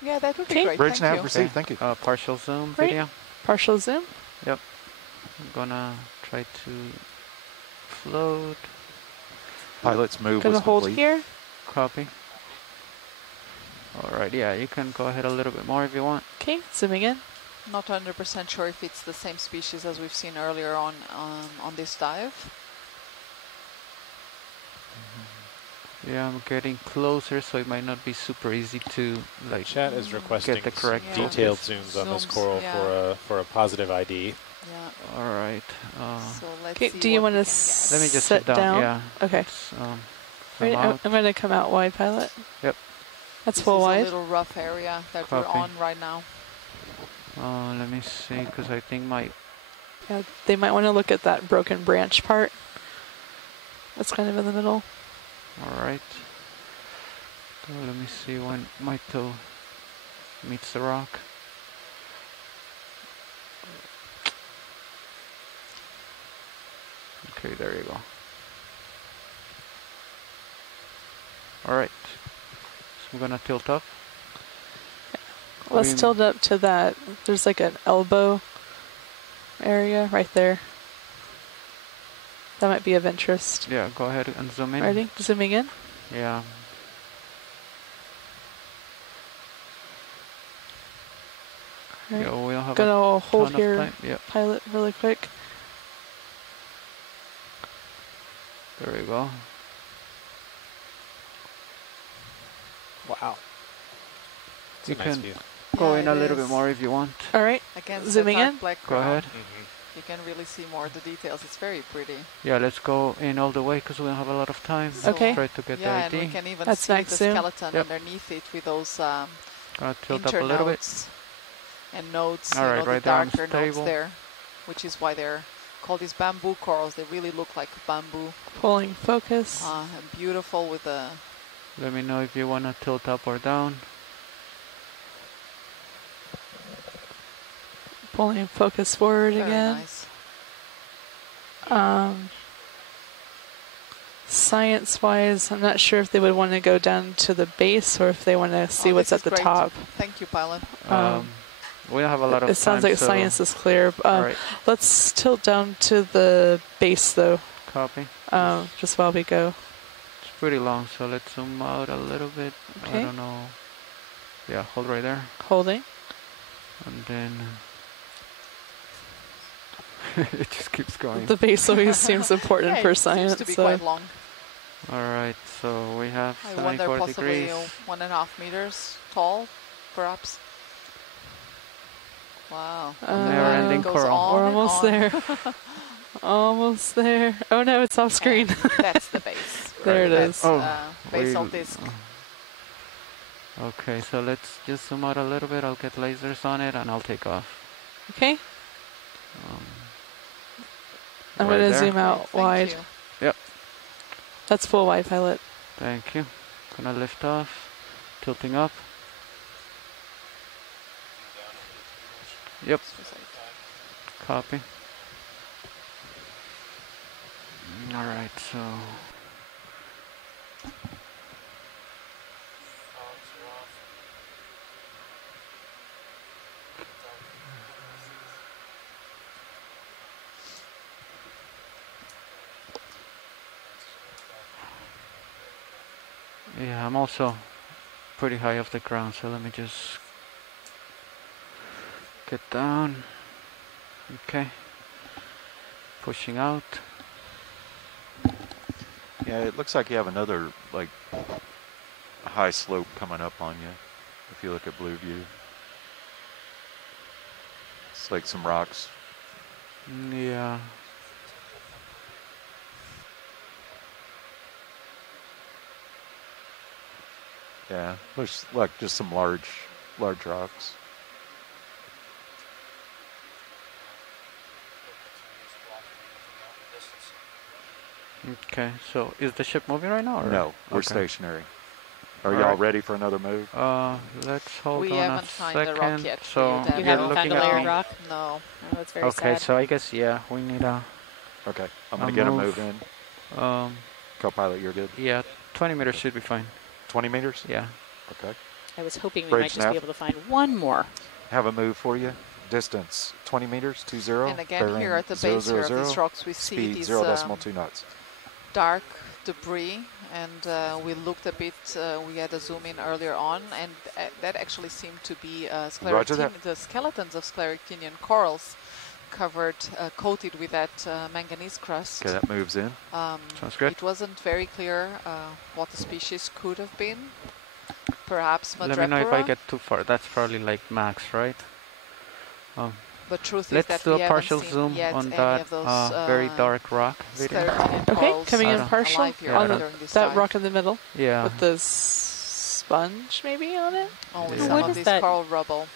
Yeah, that would be Okay. great. Bridge Thank nav you. received. Thank you. Partial zoom Great. video. Partial zoom. Yep. I'm gonna try to float. Pilot's move Gonna was hold complete. here. Copy. All right. Yeah, you can go ahead a little bit more if you want. Okay, zooming in. Not 100% sure if it's the same species as we've seen earlier on this dive. Yeah, I'm getting closer, so it might not be super easy to like Chat is requesting get the correct Yeah. detailed focus. zooms on this Zooms, coral yeah. for a positive ID. Yeah. All right. So let's Okay, see do you what want we to can get. Let me just sit sit down. down? Yeah. Okay. Let's, zoom Right, out. I'm going to come out wide, pilot. Yep. That's This full is a wide. little rough area that we're Copy. on right now. Let me see, because I think my Yeah, they might want to look at that broken branch part. That's kind of in the middle. all right. So let me see when my toe meets the rock. Okay, there you go. All right. So I'm gonna tilt up. Let's tilt up to that. There's like an elbow area right there. That might be of interest. Yeah, go ahead and zoom in. Ready? Zooming in. Yeah. Right. Yeah, we'll have Gonna a hold ton here, of time. Yep. pilot, really quick. There we go. Wow. It's You a nice can view. go Yeah, in a it little bit is. more if you want. All right. Against Zooming the dark in. black Go ground, ahead. you can really see more of the details. It's very pretty. Yeah, let's go in all the way because we don't have a lot of time. So, Okay. Try to get yeah, the and ID. we can even That's see max the zoom. skeleton Yep. underneath it with those Gonna tilt up a little bit. internodes and nodes, All right, the right there on darker the nodes table. there, which is why they're called these bamboo corals. They really look like bamboo. Pulling focus. And beautiful with the Let me know if you want to tilt up or down. Pulling focus forward very again. nice. Science-wise, I'm not sure if they would want to go down to the base or if they want to see Oh, what's this at the is great. top. Thank you, pilot. We don't have a lot of It sounds time, like so science is clear. All right. Let's tilt down to the base, though, Copy. just while we go. It's pretty long, so let's zoom out a little bit. Okay. I don't know. Yeah, hold right there. Holding. And then it just keeps going. The base always seems important Yeah, for it science. seems to be so. quite long. All right, so we have I wonder 74 possibly degrees. 1.5 meters tall, perhaps. Wow. Never-ending It goes coral. on We're and almost on. there. Almost there. Oh no, it's off screen. That's the base. There it That's, is. Oh, base we- of disc. Okay, so let's just zoom out a little bit. I'll get lasers on it and I'll take off. Okay. I'm right going to there. zoom out wide. Yep. That's full wide, pilot. Thank you. Gonna lift off. Tilting up. Yep. Copy. Alright, so... Yeah, I'm also pretty high off the ground, so let me just get down. Okay. Pushing out. Yeah, it looks like you have another, like, high slope coming up on you, if you look at Blue View. It's like some rocks. Yeah. Yeah, looks like just some large rocks. Okay, so is the ship moving right now? Or? No, we're stationary. Are y'all ready for another move? Let's hold we on haven't a found second. the rock yet. So you haven't found a layered rock? No. Oh, that's very okay, sad. so I guess we need a. Okay, I'm gonna get a move in. Co-pilot, you're good. Yeah, 20 meters should be fine. 20 meters? Yeah. Okay. I was hoping we Bridge might just nav. be able to find one more. Have a move for you. Distance 20 meters, 20. And again, here at the base here of these rocks, we see speed these 0.2 knots. dark debris, and we looked a bit. We had a zoom in earlier on, and that actually seemed to be the skeletons of scleractinian corals, coated with that manganese crust. Okay, that moves in. Sounds good. It wasn't very clear what the species could have been. Perhaps Madrepora. Let me know if I get too far. That's probably like max, right? But truth let's is that do we a partial haven't zoom seen yet on any that of those, very dark rock video. Okay, coming in partial on that rock in the middle. Yeah. With the sponge maybe on it. Only some of this coral rubble.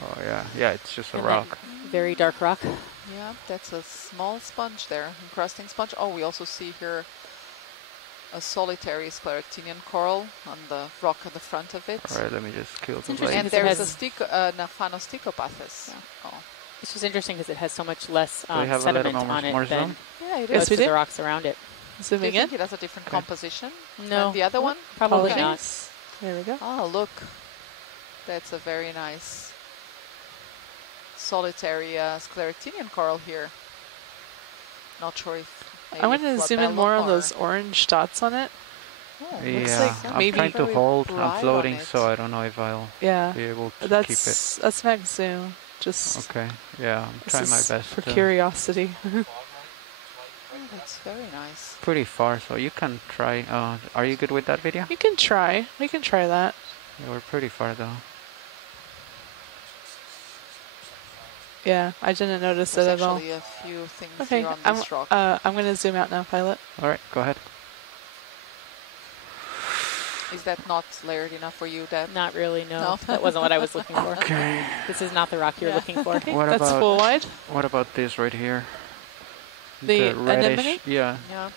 Oh yeah, yeah, it's just a and rock. Very dark rock. Yeah, that's a small sponge there, encrusting sponge. Oh, we also see here a solitary scleractinian coral on the rock at the front of it. All right, let me just kill the And there is a Naphanostichopathis. Yeah. Oh. This was interesting because it has so much less we have sediment a little on it more than zoom? Yeah, it most is. of the rocks around it. Zooming in. It has a different composition No. than the other one? Probably Okay. not. There we go. Oh, look. That's a very nice solitary scleractinian coral here. Not sure if I want to zoom in more on those orange dots on it. Oh, yeah, like I'm trying to hold. I'm floating, so I don't know if I'll be able to keep it. That's max zoom. Just okay. Yeah, I'm trying my best for to curiosity. Oh, that's very nice. Pretty far, so you can try. Are you good with that video? You can try. We can try that. Yeah, we're pretty far though. Yeah, I didn't notice There's it at all. actually a few things Okay, here on I'm this rock. I'm going to zoom out now, pilot. All right, go ahead. Is that not layered enough for you, Dad? Not really, no. That wasn't what I was looking for. Okay. This is not the rock you're looking for. What That's about full wide. What about this right here? The reddish, anemone? yeah. Yeah.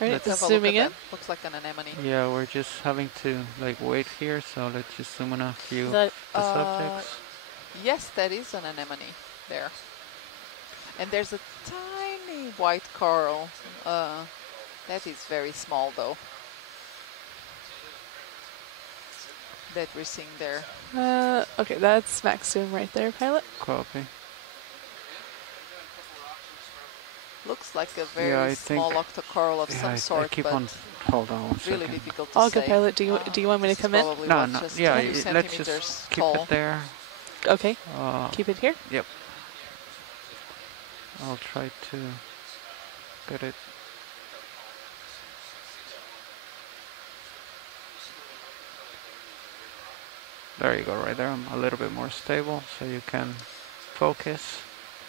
Right, Let's have a zooming look at in. that. Looks like an anemone. Yeah, we're just having to like wait here, so let's just zoom in a few The- of the subjects. Yes, that is an anemone there. And there's a tiny white coral. That is very small, though. That we're seeing there. Okay, that's max zoom right there, pilot. Copy. Looks like a very small octocoral of some sort, I keep but on. Hold on one really second. difficult to All say. good, pilot. Do you want me to come in? No, no. Just Yeah, 20 let's centimeters just keep tall. it there. Okay. Keep it here. Yep. I'll try to get it. There you go, right there. I'm a little bit more stable, so you can focus.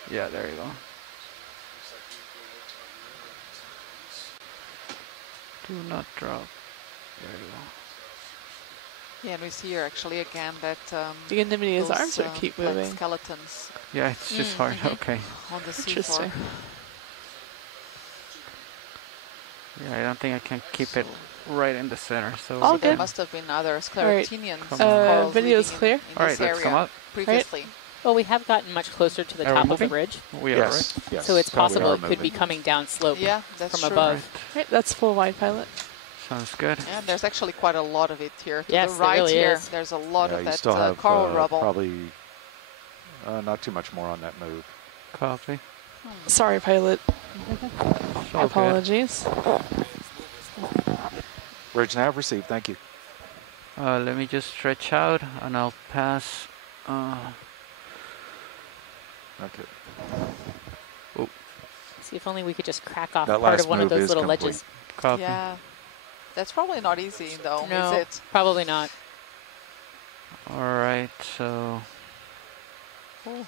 Yeah, there you go. Do not drop. There you Yeah, and we see here actually again that the Anemone's those, arms are keep moving. Skeletons. Yeah, it's just hard. Okay. On the seafloor. Interesting. Yeah, I don't think I can keep it right in the center. So All There good. must have been other sclerotinians. Video's clear. In All right, this let's area come up. previously. Well, we have gotten much closer to the Are we top of the moving? ridge. We are, Yes, right? yes. So it's Probably possible are it could be moving. coming down slope Yeah, that's from true. above. Right, that's full wide pilot. Sounds good. Yeah, there's actually quite a lot of it here. To Yes, the there right really here, is. there's a lot Yeah, of you that still have coral rubble. probably not too much more on that move. Copy. Sorry, pilot. So good. Apologies. Bridge nav received. Thank you. Let me just stretch out and I'll pass. Okay. Oh, See if only we could just crack off That part last of one of move those is little complete. ledges. copy. Yeah, that's probably not easy though, No, is it? probably not. All right, so Oh.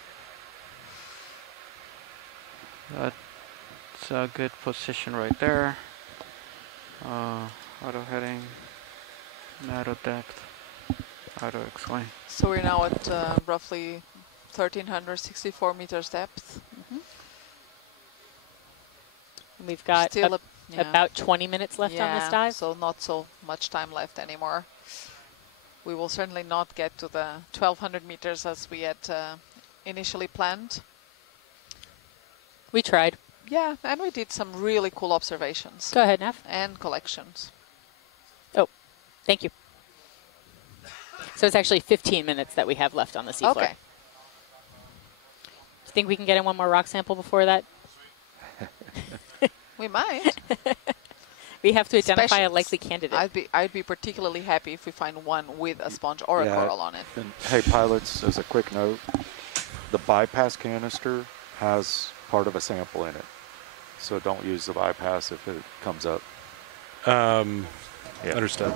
that's a good position right there. Auto heading, narrow depth, auto explain. So we're now at roughly 1,364 meters depth. And we've got Still about 20 minutes left on this dive. So not so much time left anymore. We will certainly not get to the 1,200 meters as we had initially planned. We tried. Yeah, and we did some really cool observations. Go ahead, Nav. And collections. Oh, thank you. So it's actually 15 minutes that we have left on the seafloor. Okay. Think we can get in one more rock sample before that? We might. We have to identify a likely candidate. I'd be particularly happy if we find one with a sponge or a coral on it. And hey, pilots, as a quick note, the bypass canister has part of a sample in it. So don't use the bypass if it comes up. Understood.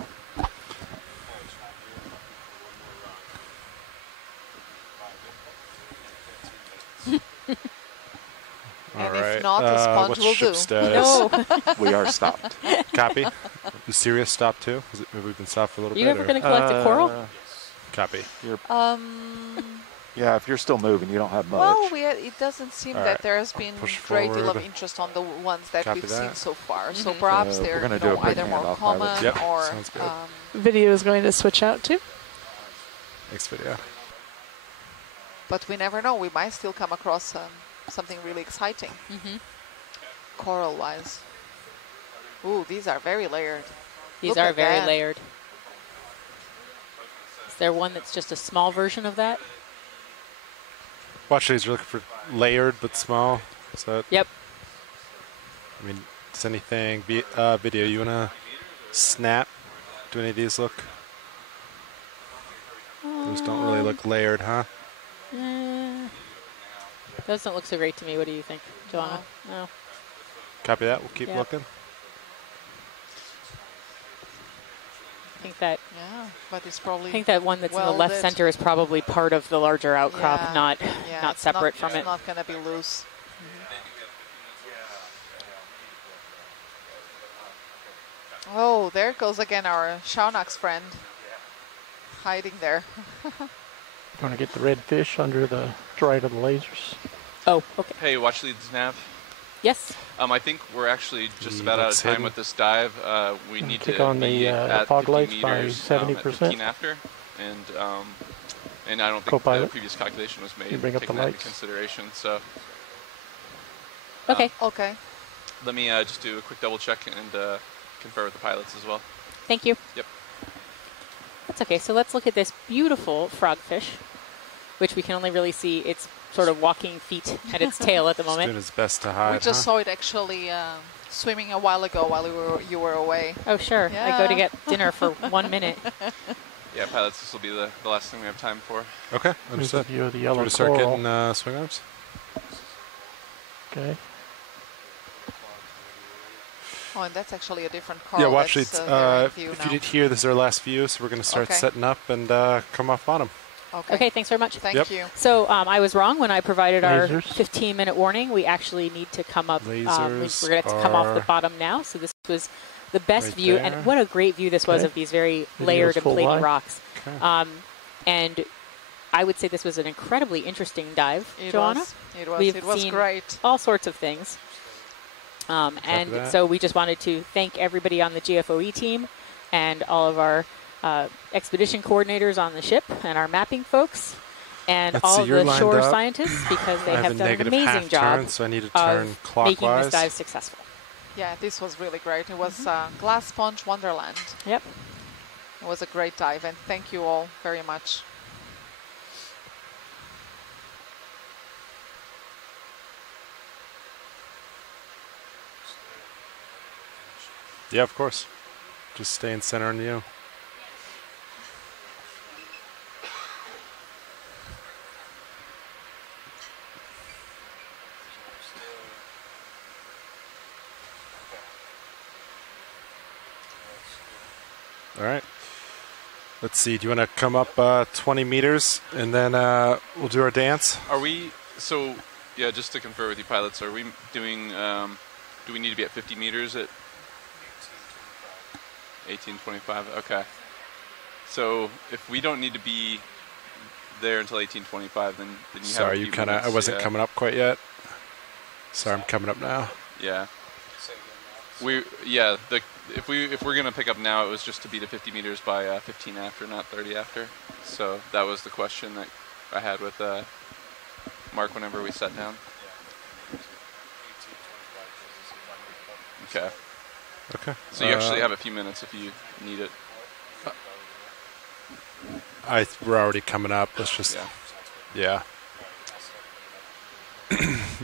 And if not, the sponge what's will ship do. status? No. We are stopped. Copy. Is Sirius stopped too? Have we been stopped for a little You bit? ever going to collect a coral? Copy. Yeah, if you're still moving, you don't have much. Well, it doesn't seem All that right. there has been Push a great deal of forward. interest on the ones that Copy we've that. seen so far. So perhaps we're they're gonna do a big either more handoff, common pilots. Yep, or sounds good. Video is going to switch out too. Next video. but we never know. We might still come across something really exciting. Coral-wise. Ooh, these are very layered. These Look are at very that. layered. Is there one that's just a small version of that? Watch these. You're looking for layered but small. Is that? Yep. I mean, does anything video? You wanna snap? Do any of these look? Those don't really look layered, huh? Those don't look so great to me. What do you think, Joanna? No. Copy that. We'll keep Yep. looking. I think that. Yeah, but it's probably. I think that one that's in the left welded. center is probably part of the larger outcrop, Yeah, not yeah, not it's separate from it's it. not going to be loose. Oh, there goes again our Shaunax friend, hiding there. Going to get the red fish under the dried of the lasers. Oh, okay. Hey, watch leads nav. Yes. I think we're actually just He about out of looks time hidden. with this dive. We need kick to on the, be at fog 50 lights by meters at 70%. 15 after, and I don't think the Co-pilot, previous calculation was made you bring up taking the that into lights. consideration. So Okay. Okay. let me just do a quick double check and confer with the pilots as well. Thank you. Yep. That's okay. So let's look at this beautiful frogfish, which we can only really see its sort of walking feet at its tail at the It's doing moment. his best to hide. We just huh? saw it actually swimming a while ago while you were away. Oh, sure. I go to Yeah. get dinner for 1 minute. Yeah, pilots, this will be the last thing we have time for. Okay, Here's a understood. view of the Do you yellow want to start coral. getting swing arms? Okay. Oh, and that's actually a different coral. Yeah, watch that's, it. there in If view you now. did hear, this is our last view, so we're going to start Okay. setting up and come off bottom. Okay, thanks very much. Thank you. So I was wrong when I provided our Lasers. 15-minute warning. We actually need to come up. Lasers we're going to have to come off the are- bottom now. So this was the best Right view, there. and what a great view this was Okay. of these very Video's layered and full plated line. rocks. Okay. And I would say this was an incredibly interesting dive, It Joanna. was. It was. We've It was seen great. all sorts of things. And that. so we just wanted to thank everybody on the GFOE team and all of our expedition coordinators on the ship and our mapping folks and Let's all see, of you're the lined shore up. scientists because they I have have a done an negative amazing half job turn, so I need to turn of making clockwise. this dive successful. Yeah, this was really great. It was Glass Sponge Wonderland. Yep. It was a great dive, and thank you all very much. Yeah, of course. Just stay in center on you. All right. Let's see. Do you want to come up 20 meters and then we'll do our dance? Are we, so, yeah, just to confer with you pilots, are we doing, do we need to be at 50 meters at 1825? Okay. So if we don't need to be there until 1825, then you have Sorry, a you few kind of, I minutes, wasn't yeah. coming up quite yet. Sorry, I'm coming up now. Yeah. If we're gonna pick up now, it was just to be to 50 meters by 15 after, not 30 after. So that was the question that I had with Mark whenever we sat down. Okay. Okay. So you actually have a few minutes if you need it. We're already coming up. Let's just, yeah.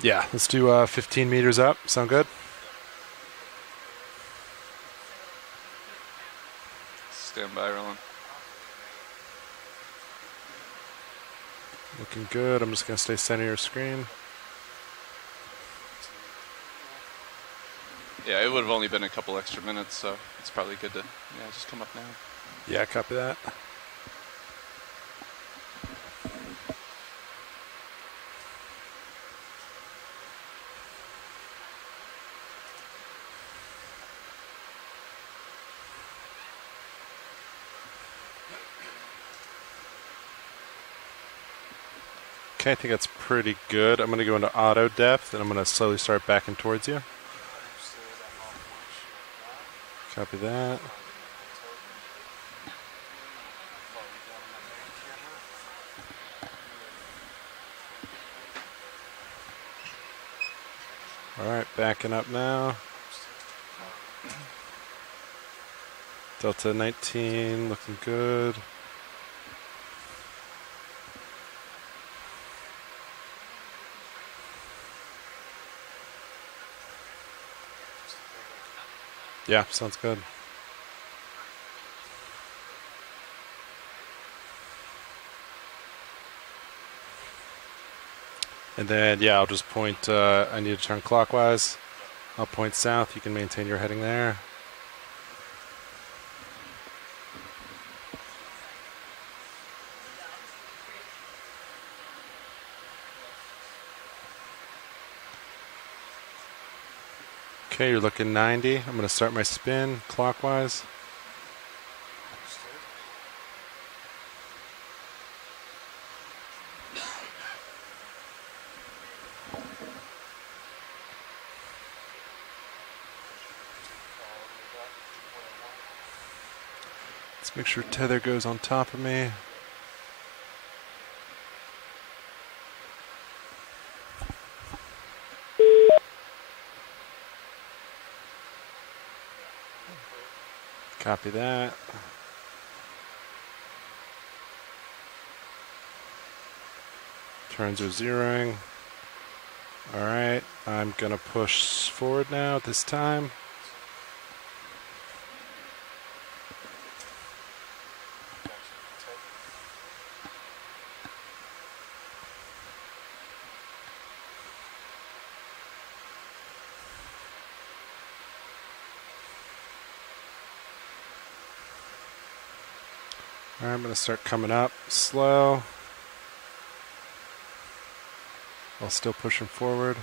Yeah, let's do 15 meters up. Sound good? Stand by, Roland. Looking good. I'm just going to stay center of your screen. Yeah, it would have only been a couple extra minutes, so it's probably good to just come up now. Yeah, copy that. Okay, I think that's pretty good. I'm going to go into auto depth, and I'm going to slowly start backing towards you. Copy that. All right, backing up now. Delta 19, looking good. Yeah, sounds good. And then, yeah, I'll just point, I need to turn clockwise. I'll point south. You can maintain your heading there. Okay, you're looking 90. I'm going to start my spin clockwise. Let's make sure tether goes on top of me. Copy that. Turns are zeroing. All right, I'm gonna push forward now at this time. All right, I'm going to start coming up slow while still pushing forward.